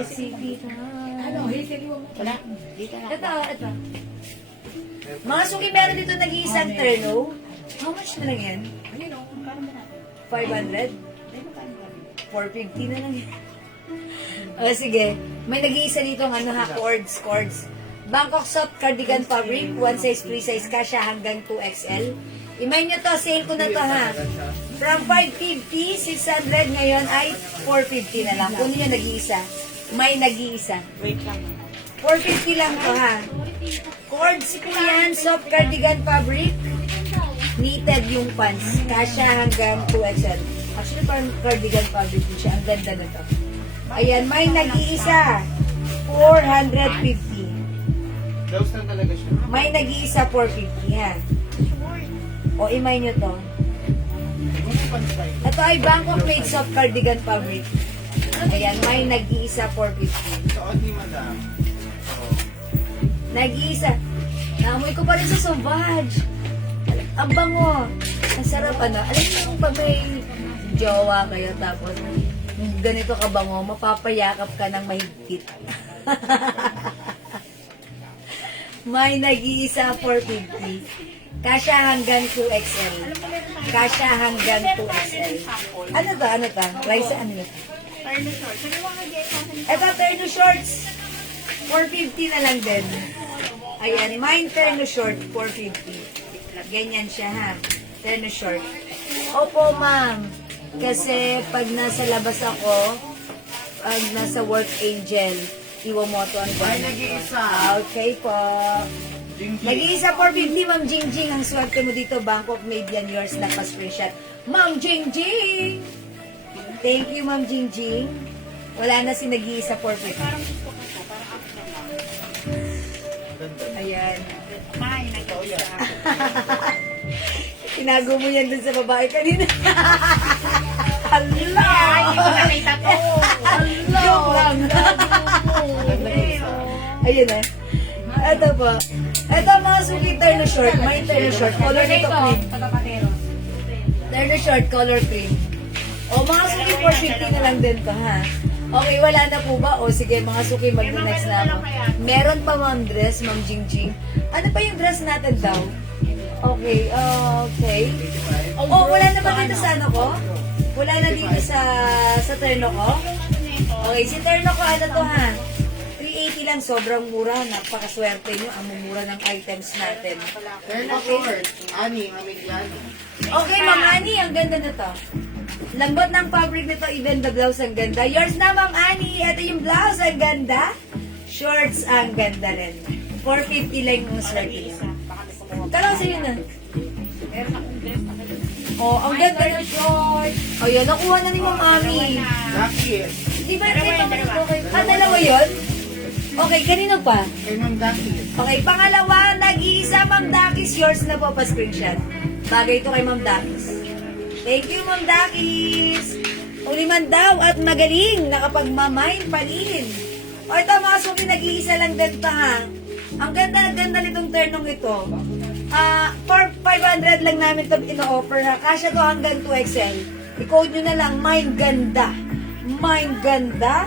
Ano, hazel yung Wala. Dito na. Ito. Mga suki, meron dito nag-iisang terno. How much na lang yan? Ayun o. Magkano mo natin? 500? Ay, magkano natin? 450 na lang yan. O sige, may nag-iisa dito ng ano ha, cords. Bangkok soft cardigan fabric, one size, free size ka siya hanggang 2XL. Imay nyo to, sale ko na to ha. From 550, 600, ngayon ay 450 na lang. Kung nyo nag-iisa, may nag-iisa. Wait lang. 450 lang to ha. Cords po yan, soft cardigan fabric. Knitted yung pants. Kasya hanggang 2XL. Actually, parang cardigan fabric din siya. Ang ganda na to. Ayan, may nag-iisa. 450. Blouse lang talaga siya. May nag-iisa 450 ha. O, imay nyo to. Ano pa na tayo? Ito ay Bangkok made soft cardigan fabric. Ayan, may nag-iisa 450. Suot ni Madam. Nag-iisa. Naamoy ko pa rin sa Sauvage. Ang bango. Ang sarap ano. Alam niyo kung pag may jowa kayo tapos ganito ka bango, mapapayakap ka ng mahigpit. May nag-iisa 450. Kasya hanggang 2XL. Kasya hanggang 2XL. Ano to? Rice, ano to? Ito, terno shorts. 450 na lang din. Ayan, mine terno short, 450. Ganyan siya ha. Terno short. Opo, ma'am. Kasi pag nasa labas ako, pag nasa work angel, iwamoto ang Ay, ganyan. nag-iisa. Okay po. Jingjing. Nag-iisa 450, Ma'am Jingjing. Ang swerte mo dito, Bangkok made yan yours na pa-screenshot. Ma'am Jingjing! Thank you, Ma'am Jingjing. Wala na si nag-iisa 450. Ayan. Ay, nag-iisa. Tinago mo yan dun sa babae kanina. Hala! Ay, hindi ko nakita to. Hala! Joke lang. Ayun eh. Ito po. Ito mga suki terno short. May terno short. Color nito cream. Terno short, color cream. O mga suki 450 na lang din to ha. Okay, wala na po ba? O sige, mga suki, mag-next na ako. Meron pa ma'am dress, Ma'am Jingjing. Ano pa yung dress natin daw? Okay, okay. Oh, wala na ba dito sa ano ko? Wala na dito sa terno ko? Okay, si terno ko, ano to ha? 380 lang, sobrang mura. Napakaswerte nyo, ang mumura ng items natin. Terno short. Ani, Ameliani. Okay, Ma'am Ani, ang ganda na to. Lambot ng fabric nito, even the blouse ang ganda. Yours na, Ma'am Ani. Ito yung blouse, ang ganda. Shorts, ang ganda rin. 450 lang yung swerte niya. Kalaw sa'yo na. Oh, ang ganda ng short. Oh, yun, nakuha na ni Ma'am Ami. Dakis. Di ba, dalawa yun? Okay, kanino pa? Kay Ma'am Dakis. Okay, pangalawa, nag-iisa, Ma'am Dakis. Yours na po, pa-screenshot. Bagay ito kay Ma'am Dakis. Thank you, Ma'am Dakis. Uliman daw at magaling nakapagmamain palin. O ito, mga suki, nag-iisa lang din pa ha. Ang ganda nitong ternong ito. For 500 lang namin ito ino-offer ha. Kasya to hanggang 2XL. I-code nyo na lang, Mind Ganda. Mind Ganda.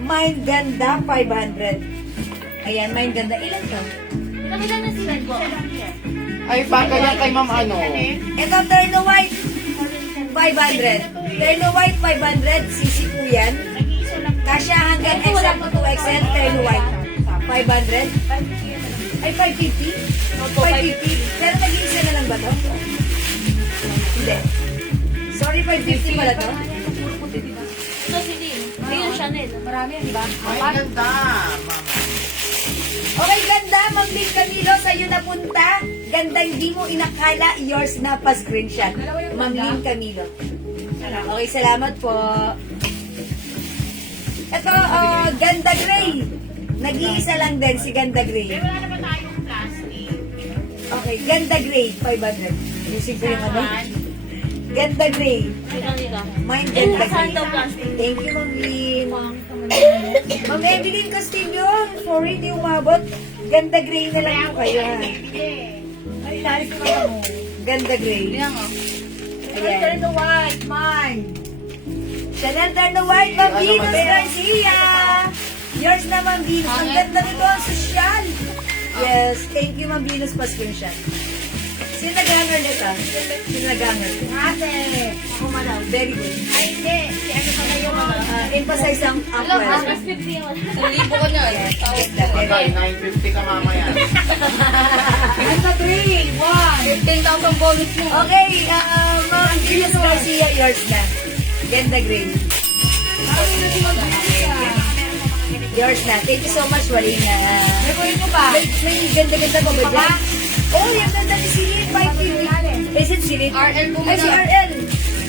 Mind Ganda, 500. Ayan, Mind Ganda. Ilan to? Ilan na sila ko? Ay, baka yan kay Ma'am ano. Ito, Terno White, 500. Terno White, 500. Sisi po yan. Kasya hanggang XL to 2XL, Terno White. 500. Ay, 550? 550. Pero nag-iisa na lang ba to? Hindi. Sorry, 550 pala to. Ito si Lynn. Ayun, Chanel. Marami yan, di ba? Ay, ganda. Mama. Okay, ganda. Ma'am Lynn Camilo, sa'yo na punta. Ganda, hindi mo inakala. Yours na pa-screenshot. Ma'am Lynn Camilo. Okay, salamat po. Ito, Ganda Gray. Nag-iisa lang din si Ganda Gray. Wala naman tayong plastic. Okay, Ganda Gray, 500. Using ko yung ano? Ganda Gray. Dito, dito. Mine Ganda Saan Gray. daw plastic? Thank you, Ma'am Lynn. Ma'am Evelyn Castillo, sorry, di umabot. Ganda Gray na lang po kayo, ha? Ay, inalis ko na mo. Ganda Gray. Yan o. Ayan. Turn the white, mine. Chanel Terno White, Ma'am Venus Garcia. Yours na, Ma'am Venus. Ang ganda nito ang social. Yes, thank you, Ma'am Venus, pa screenshot. Sino nag-hanger nito? Sino nag-hanger? Ate. Ako manaw. Very good. Ay, hindi. Si ano pala yung Emphasize ang Alam, mas question. 1,000 ka na. Okay, 950 ka mamaya. Ito 3, 1. 15,000 bonus mo. Okay, Ma'am Venus Garcia, yours na. Ganda green. Yours na. Thank you so much, Walina. Gagawin mo ba? May ganda-ganda pa ba dyan? Oh, yung ganda ni Silin, 550. Is it Silin? RL po Ay, si muna. RL.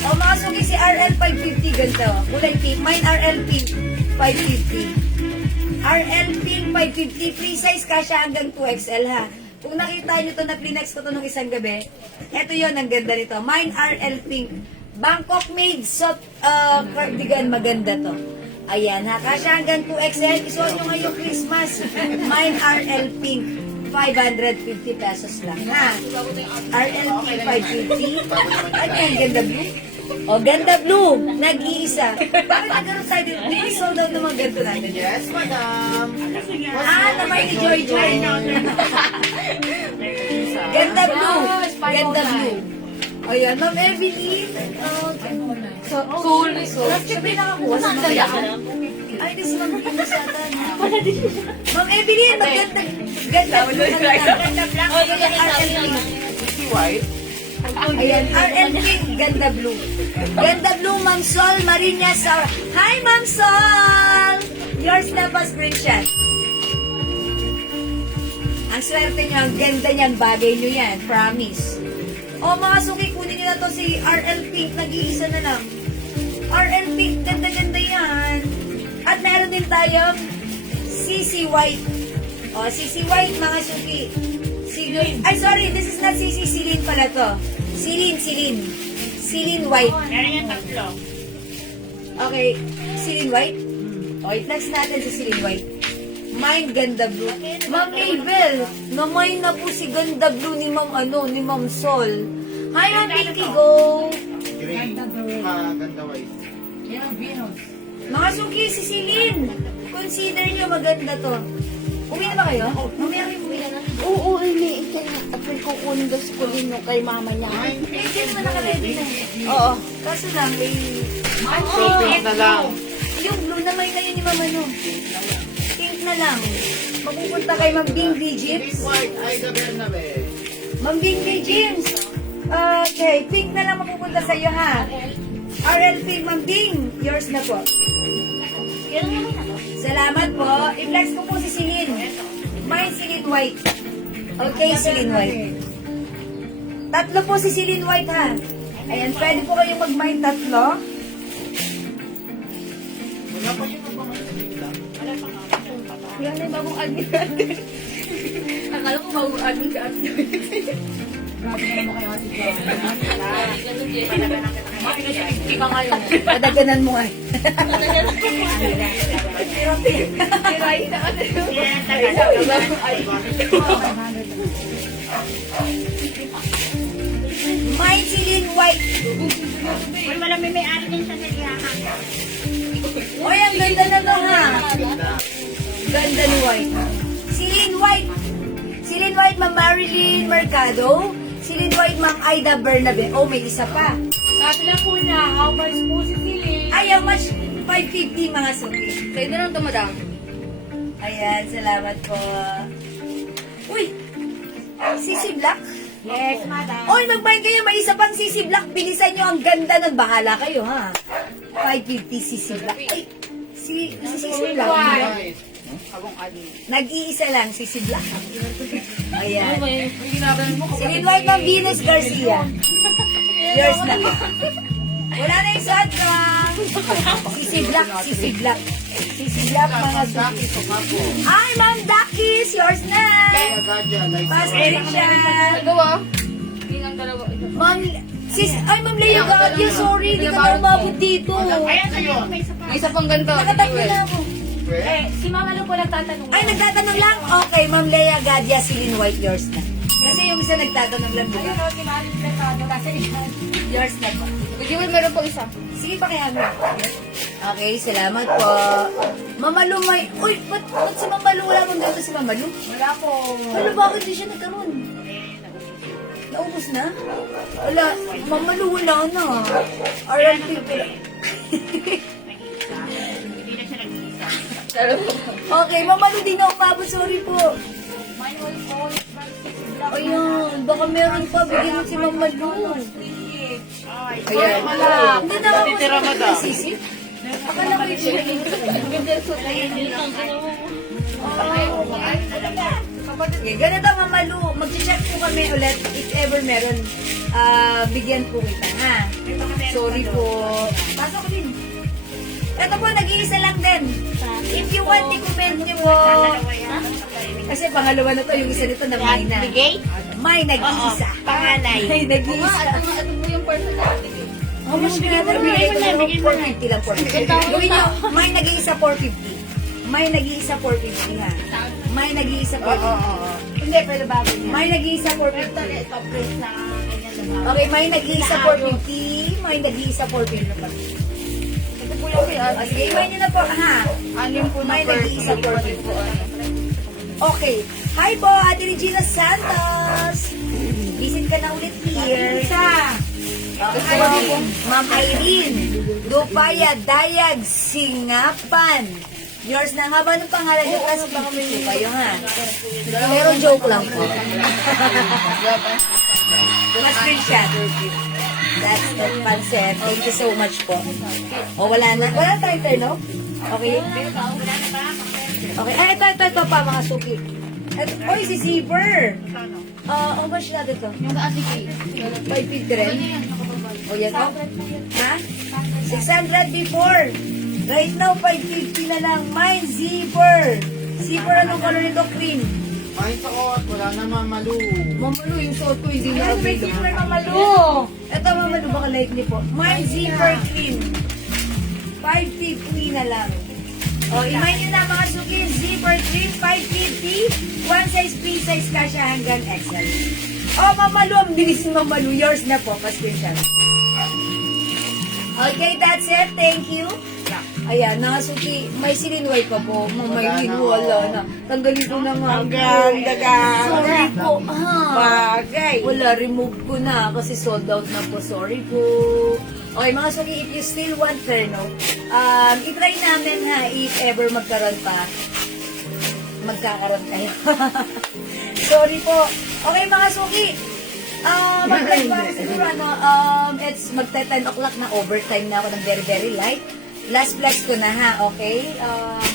Oh, mga suki si RL, 550. Ganito. Kulay pink. Mine RL pink, 550. RL pink, 550. Free size kasha hanggang 2XL, ha? Kung nakita nyo to na Kleenex ko to nung isang gabi, eto yon ang ganda nito. Mine RL pink. Bangkok made soft cardigan, maganda to. Ayan ha, kasha hanggang 2XL. Isuot nyo ngayong Christmas. Mine RL pink, 550 pesos lang ha. RL pink, 550. Ano yan, ganda blue? O, ganda blue. Nag-iisa. Bakit nagkaroon tayo dito? Di ba sold out ng mga ganito natin? Yes, madam. Naman ni Joy Joy. Ganda blue. Ganda blue. Ayan, Ma'am Evelyn. Cool. Sabi nakakuha sa mga Ay, this Ma'am Venus yata. Ma'am Evelyn, maganda. Ganda blue. Ganda black. Si White. Ayan, RL Pink, ganda blue. Ganda blue, Ma'am Sol Marinas. Hi, Ma'am Sol! Yours na pa screenshot. Ang swerte niyo, ang ganda niyan, bagay niyo yan, promise. O mga suki, kunin niyo na to si RL Pink, nag-iisa na lang. RL Pink, ganda-ganda yan. At meron din tayong CC White. O, CC White, mga suki. Ay, sorry, this is not CC, Silin pala to. Silin. Silin White. Meron yung tatlo. Okay, Silin White. O, i-flex natin si Silin White. Mine ganda blue. Ma'am Abel, na-mine na po si ganda blue ni Ma'am Sol. Hi, Ma'am Pinky, go! Gray. Ganda white. Yan, Venus. Mga suki, si Silin. Consider nyo maganda to. Uwi na ba kayo? Mamaya kayo uwi na. Oo, iliit ka na. Apil kukunin daw sa kulino kay mama niya. Eh, hindi naman naka-ready na. Oo. Kaso lang, may... Pink na lang. Yung blue na may kayo ni Mama no. Pink na lang. Mapupunta kay Ma'am Bing B. James. White, ay gabi na be. Ma'am Bing B. James. Okay, pink na lang mapupunta sa iyo ha. RL Pink, Ma'am Bing. Yours na po. Salamat po. I-flex ko po si Silin. Mine Silin White. Okay, Silin White. Tatlo po si Silin White ha. Ayan, pwede po kayong mag-mine tatlo. Wala pa yung nagpapagaling. Yan na yung bagong admin natin. Akala ko bagong admin ka admin. Grabe naman mo kayo ate Joy. Ika ngayon. Padaganan mo nga. Tirahin na ano yung bagong admin. Mine Silin White. Uy, wala may ari din sa niliyahan. Uy, ang ganda na to ha. Ganda ni White. Silin White. Silin White, Ma'am Marilyn Mercado. Silin White, Ma'am Aida Bernabe. Oh, may isa pa. Sabi lang po na, how much po si Silin? Ay, how much? 550 mga suki. Sa'yo na lang ito, madam. Ayan, salamat po. Uy! Sisi Black? Yes, madam. Uy, mag-buy kayo. May isa pang Sisi Black. Bilisan nyo. Ang ganda nun. Bahala kayo, ha? 550 Sisi Black. Ay, si Sisi Black. White. Bagong admin. Nag-iisa lang, Sisi Black. Ayan. May ginagawa mo. Silin White, Ma'am Venus Garcia. Yours na. Wala na yung Sandra. Sisi Black, Sisi Black. Sisi Black, mga suki. Ay, Ma'am Dakis, yours na. Passport siya. Nagawa. Hindi ng dalawa. Ma'am, ay, Ma'am Lea Gadia, sorry, hindi ka na umabot dito. Ayan na yun, may isa pa. May isa pang ganito. Nakatatlo na ako. Eh, si Mama Lu po nagtatanong. Ay, nagtatanong lang? Okay, Ma'am Lea Gadia, Silin White, yours na. Kasi yung isa nagtatanong lang, Ayun diba? o, si Mama Lu nagtatanong kasi isa. Yours na po. Bigyan mo, meron po isa. Sige, pakiano. Okay, salamat po. Mamalu may... Uy, ba't si Mamalu? Wala mong dito si Mamalu? Wala po. Ano, bakit di siya nagkaroon? Naubos na? Wala, Mamalu wala na. RLP pala. Okay, Mamalu di na umabot. Sorry po. Ayun, baka meron pa. Bigyan mo si Mamalu. Ayan. Hindi na ako sa sisip. Akala ko yung Okay, ganito Mamalu. Mag-check po kami ulit if ever meron. Bigyan po kita, ha? Sorry po. Pasok din. Ito po, nag-iisa lang din. If you want, i-comment nyo po. Kasi pangalawa na to, yung isa nito na may na. May nag-iisa. Panganay. May nag-iisa. Ano po yung person na natin? How much bigyan mo? Bigyan ko lang 450 lang, 450. Gawin nyo, may nag-iisa 450. May nag-iisa 450 ha. May nag-iisa 450. Hindi, pero bago niya. May nag-iisa 450. Okay, may nag-iisa 450. May nag-iisa 450. Ito po yung kaya. Sige, imayin nyo na po, ha? Anim po na May nag-iisa person. 450. Okay. Hi po, Ate Regina Santos. Visit ka na ulit here. Ma'am Irene, Lupaya, Dayag, Singapan. Yours na. Haba ng pangalan nyo kasi baka may kayo ha. Pero joke lang po. Screenshot. That's not pansin. Thank you so much po. O wala na. Wala tayo turn off? Okay. Okay. Ay, ito pa mga suki. Oy, si Zipper. How much natin to? Yung kaasiki. 550 rin? O yan o? Ha? 600 before. Right now, 550 na lang. Mine, zipper. Zipper, anong color nito? Cream. May suot, wala na Mamalu. Mamalu, yung suot ko hindi na May available. zipper Mamalu. Ito, Mamalu, baka lightly po. Mine, zipper, cream. 550 na lang. O, imayin nyo na mga suki. Zipper, cream, 550. One size, free size ka siya hanggang XL. O, Mamalu, ang bilis ni Mamalu. Yours na po, pa-screenshot. Okay, that's it. Thank you. Ayan, nakasuki. May sininway pa po. May wala na. Tanggalin ko na nga. Sorry po. Bagay. Wala, remove ko na kasi sold out na po. Sorry po. Okay, mga suki, if you still want Ferno, i-try namin ha, if ever magkaroon pa. Magkakaroon kayo. Sorry po. Okay, mga suki. Mag-flex ba ako siguro, it's magta-10 o'clock na overtime na ako ng very, very light. Last flex ko na ha, okay?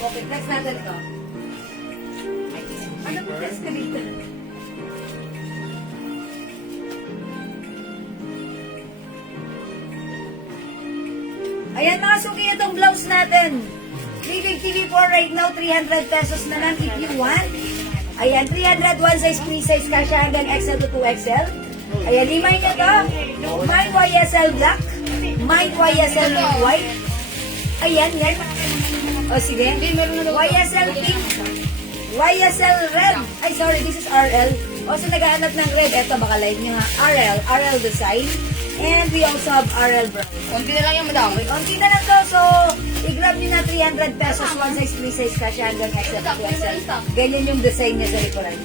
Okay, flex natin ito. Ano po flex ka dito? Ayan mga suki, itong blouse natin. 350 for right now, 300 pesos na lang if you want. Ayan, 300, one size, free size kasha hanggang XL to 2XL. Ayan, limay nyo to. Mine YSL black. Mine YSL white. Ayan, yan. O, sige. YSL pink. YSL red. Ay, sorry, this is RL. O, so naghahanap ng red. Eto, baka live nyo ha. RL design. And we also have RL brown. Konti na lang yung madami. Konti na lang to. So, i-grab nyo na 300 pesos. One size, free size kasha hanggang XL to 2XL. Ganyan yung design niya sa likuran.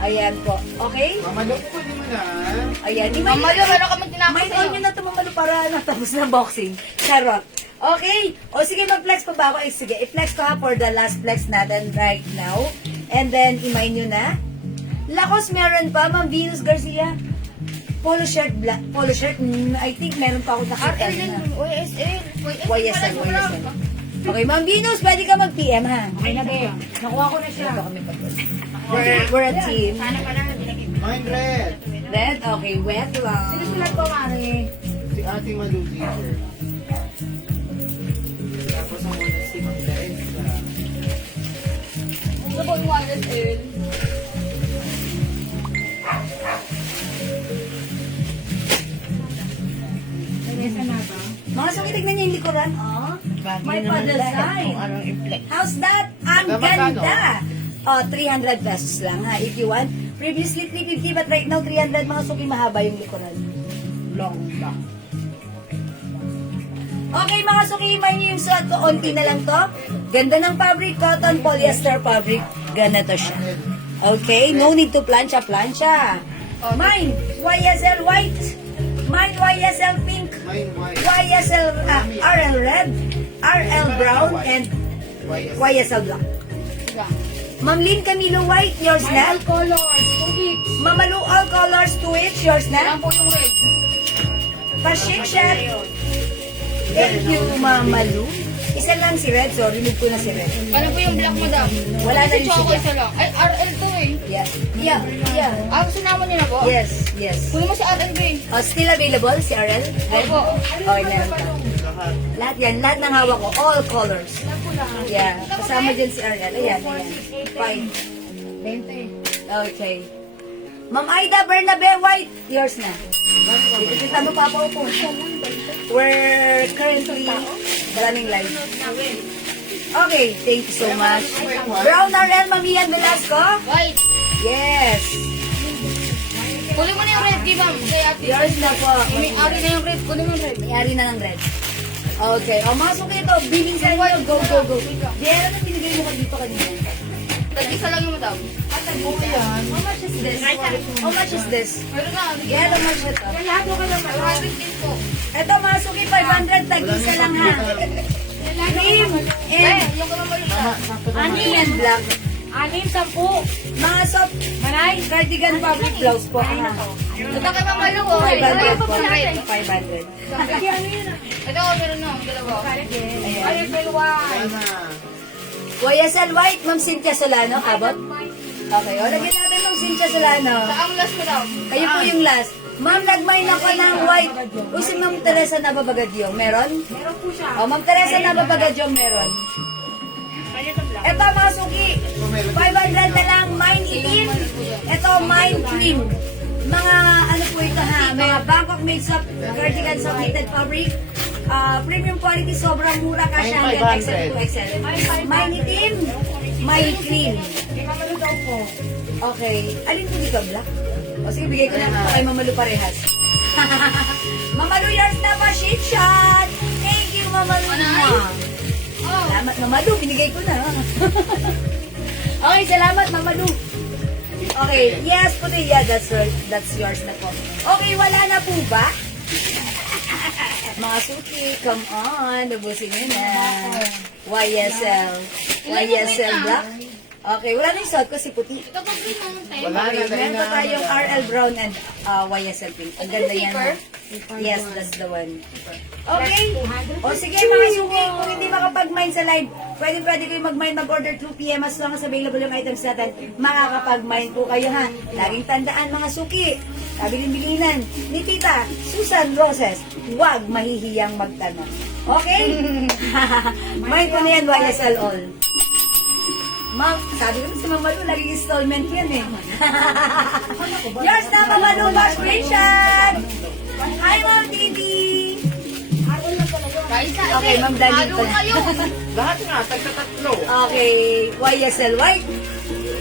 Ayan po. Okay? Mamalu po di mo na. Ayan. Mamalu, meron kami tinapos May sa'yo. nyo na ito Mamalu para natapos na boxing. Charot. Okay. O sige, mag-flex pa ba ako? Eh, sige, i-flex ko ha for the last flex natin right now. And then, imay nyo na. Lakos meron pa, Ma'am Venus Garcia. Polo shirt, black. Polo shirt, I think meron pa ako nakita RL na. YSL. YSL. Okay, Ma'am Venus, pwede ka mag-PM ha. Ay, nabe. Nakuha ko na siya. Ito kami pag We're a team. Mine red. Red, okay, wet lang. Sino sila po, Mari? Si Ate Malu zipper. Tapos ang una si Ma'am Teresa. Ito po yung YSL. Teresa na ba? Mga suki, tignan niyo yung likuran. Oh, may pa-design. How's that? Ang Magkano? ganda. Oh, 300 pesos lang ha, if you want. Previously 350, but right now 300. Mga suki, mahaba yung likuran. Long back. Okay, mga sukimay niyo yung suot ko. Unti na lang to. Ganda ng fabric, cotton, polyester fabric. Ganito siya. Okay, no need to plancha. Mine, YSL white. Mine, YSL pink. Mine white. YSL RL red. RL brown. And YSL black. Ma'am Lynn Camilo white, yours na. All colors, 2 each. Mamalu all colors, 2 each, yours na. Yan po yung red. Pashik siya. Thank you, Mamalu. Isa lang si Red, so remove ko na si Red. Ano po yung black, madam? Wala na Kasi rin choco siya. isa lang. Ay, RL to eh. Yeah. Ah, sinama niyo na po? Yes. Kunin mo si RL ba eh? Oh, still available si RL? Red? Opo. Okay, meron ka. Lahat yan, lahat ng hawak ko, all colors. Yeah, kasama dyan si RL. Ayan. Fine. 20. Okay. Ma'am Aida Bernabe White, yours na. Dito kita mo papaupo. We're currently running live. Okay, thank you so much. Brown RL, Mamian Velasco? White. Yes. Kunin mo na yung red, ma'am. Kay ate. Yours na po. May ari na yung red. Kunin mo yung red. May-ari na ng red. Okay, o masok ito. Biling sa inyo. Go. Diyan, ano binigay mo ka dito kanina? Tag-isa lang yung madam. How much is this? How much is this? Meron na. Yeah, how much ito? Lahat mo ka naman. 100 din po. Ito, masuki 500. Tag-isa lang ha. Cream and Yung kamamalo na. honey and black. 6, 10. Mga soft cardigan fabric blouse po. Ha? Ito kay mamalo ko. 500 po. Red. 500. Ito, meron na. Dalawa. Sana. YSL White, Ma'am Cynthia Solano, abot? Okay, o lagyan natin ng Cynthia Solano. Ang last mo daw. Kayo po yung last. Ma'am, nagmine ako ng white. O si Ma'am Teresa Nababagadyong, meron? Meron po siya. O, Ma'am Teresa Nababagadyong, meron. Ito, mga suki. 500 na lang, mine itim. Ito, mine cream. Mga, ano po ito ha, mga Bangkok made-up cardigan sa knitted fabric. Premium quality, sobrang mura kasi hanggang XL to XL. Mine itim, mine cream. Mamalo daw po. Okay. Alin po dito, black? O sige, bigay ko na ito kay Mamalu parehas. Mamalu, yours na pa, shake shot! Thank you, Mamalu. Salamat, Mamalu. Binigay ko na. Okay, salamat, Mamalu. Okay, yes, puti. Yeah, that's yours na po. Okay, wala na po ba? Mga suki, come on. Nabusin nyo na. YSL. YSL black. Okay, wala na yung suot ko si puti. Ito po green mo. Wala na. Meron pa tayong RL Brown and YSL Pink. Ang ganda yan. ha? Yes, that's the one. Okay. O sige mga suki, kung hindi makapag-mine sa live, pwede kayo mag-mine, mag-order 2 p.m. as long as available yung items natin. Makakapag-mine po kayo ha. Laging tandaan mga suki. Kabilin-bilinan ni Tita Susan Roses, huwag mahihiyang magtanong. Okay? Mine po na yan, YSL all. Ma'am, sabi ko si Mama Lu, laging installment yan eh. Yours na, Mama Lu, ba screenshot? Hi, Ma'am Didi. Okay, Ma'am Dalit Halo pala. kayo. Lahat nga, tagtatatlo. Okay, YSL White.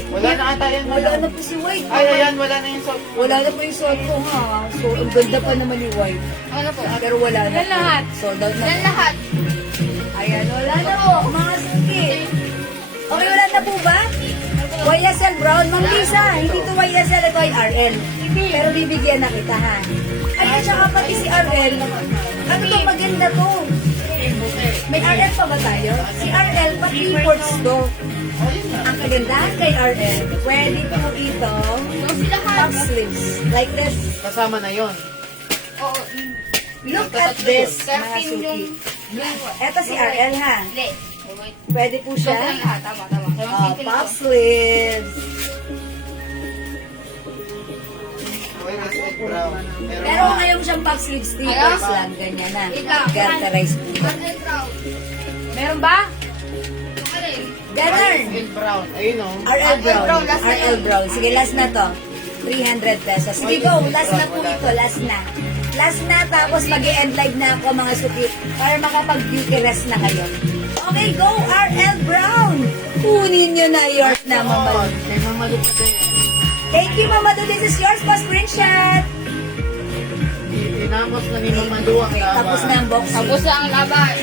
Wala na ata yan. Wala na po si White. Ay, ayan, wala na yung soft. Wala na po yung suot ko ha. So, ang ganda pa naman yung White. Ano po? Pero wala na. Yan lahat. Sold out na. Yan lahat. Ayan, wala na po. Mga suki. Okay, wala na po ba? YSL Brown. Ma'am Lisa, hindi to YSL, ito ay RL. Pero bibigyan na kita ha. Ay, at saka pati si RL. Ano to, maganda to. May RL pa ba tayo? Si RL, pati imports to. Ang kagandahan kay RL, pwede po itong So sila top sleeves. Like this. Kasama na yon. Oo. Look at this, mga suki. Ito si RL ha. Hindi. Pwede po So siya. sila lahat. Tama. Pop sleeves. YSL brown. Pero ngayon siyang pop sleeves stickers lang. Ganyan na. Garterize po. Meron ba? Ganun. YSL brown. Ayun o. RL Brown. Brown, last na RL yun. Brown. Sige, last na to. 300 pesos. Sige, go. Last na po ito. Last na. Last na. Tapos mag-end live na ako mga suki para makapag-beauty rest na kayo. Okay, go. RL Brown. Kunin nyo na yours na, Mama Lu. Kay Mama Lu pa din. Thank you, Mama Lu. This is yours pa screenshot. Tinapos na ni Mama Lu ang laban. Tapos na ang boxing. Tapos na ang laban.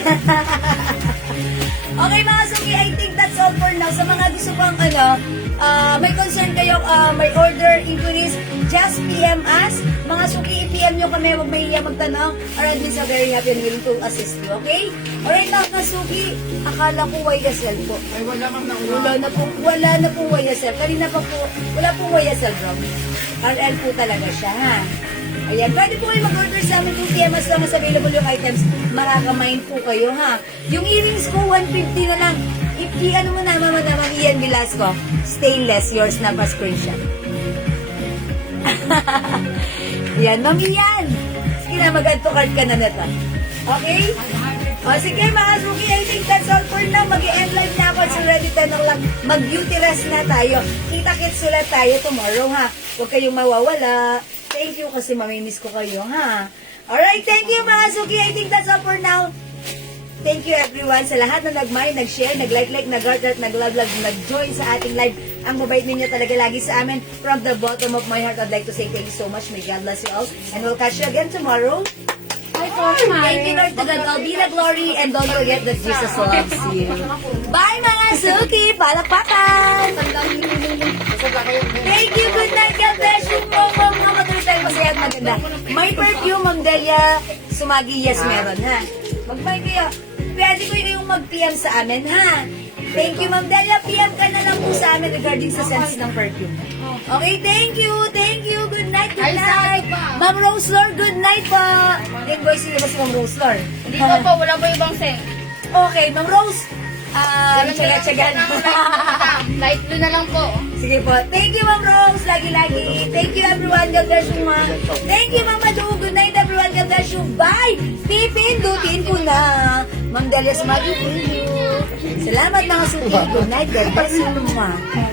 Okay mga suki, I think that's all for now. Sa mga gusto pang may concern kayo, may order, inquiries, just PM us. Mga suki, i-PM nyo kami, huwag mahiya magtanong. Our admins are very happy and willing to assist you, okay? Alright mga suki, akala ko YSL po. Ay, wala kang nauna. Wala na po YSL. Kanina pa po, wala po YSL bro. RL po talaga siya, ha? Ayan, pwede po kayo mag-order sa amin kung PM as long as available yung items. Makakamain po kayo, ha? Yung earrings ko, 150 na lang. Ano mo naman Ian Velasco. Stainless, yours na pa-screenshot. Yan, Ma'am Ian. Sige na, mag-add to cart ka na nito. Okay? O, sige mga suki, I think that's all for now. Mag-i-end live na ako. It's already 10 o'clock. Mag-beauty rest na tayo. Kita-kits ulit tayo tomorrow, ha? Huwag kayong mawawala. Thank you kasi mamimiss ko kayo, ha? Alright, thank you mga suki. I think that's all for now. Thank you everyone sa lahat na nag-mind, nag-share, nag-like, nag-heart, nag-love, nag-join sa ating live. Ang mabait ninyo talaga lagi sa amin. From the bottom of my heart, I'd like to say thank you so much. May God bless you all. And we'll catch you again tomorrow. Thank you Lord to God. All be the glory. And don't forget that Jesus loves you. Bye mga suki. Palakpakan. Thank you. Good night. God bless you. Mga matuloy tayo masaya at maganda. May perfume, Ma'am Delia. Sumagi, yes, meron, ha? Mag-buy kayo. Pwede ko yung mag-PM sa amin, ha? Thank you, Ma'am Delia. PM ka na lang po sa amin regarding sa sense ng perfume. Okay, thank you. Thank you. Good night. Good night. Ma'am Rose Lord, good night po. Invoice niyo ba si Ma'am Rose Lord? Hindi ko po, wala po ibang scent. Okay, Ma'am Rose. Tsaga-tsaga na. Light blue na lang po. Sige po. Thank you, Ma'am Rose. Lagi-lagi. Thank you, everyone. God bless you, Ma'am. Thank you, Ma'am Madu. Good night, everyone. God bless you. Bye. Pipindutin ko na. Ma'am Delia Smaggy, thank you. Salamat mga suki. Good night. God bless you, Ma'am.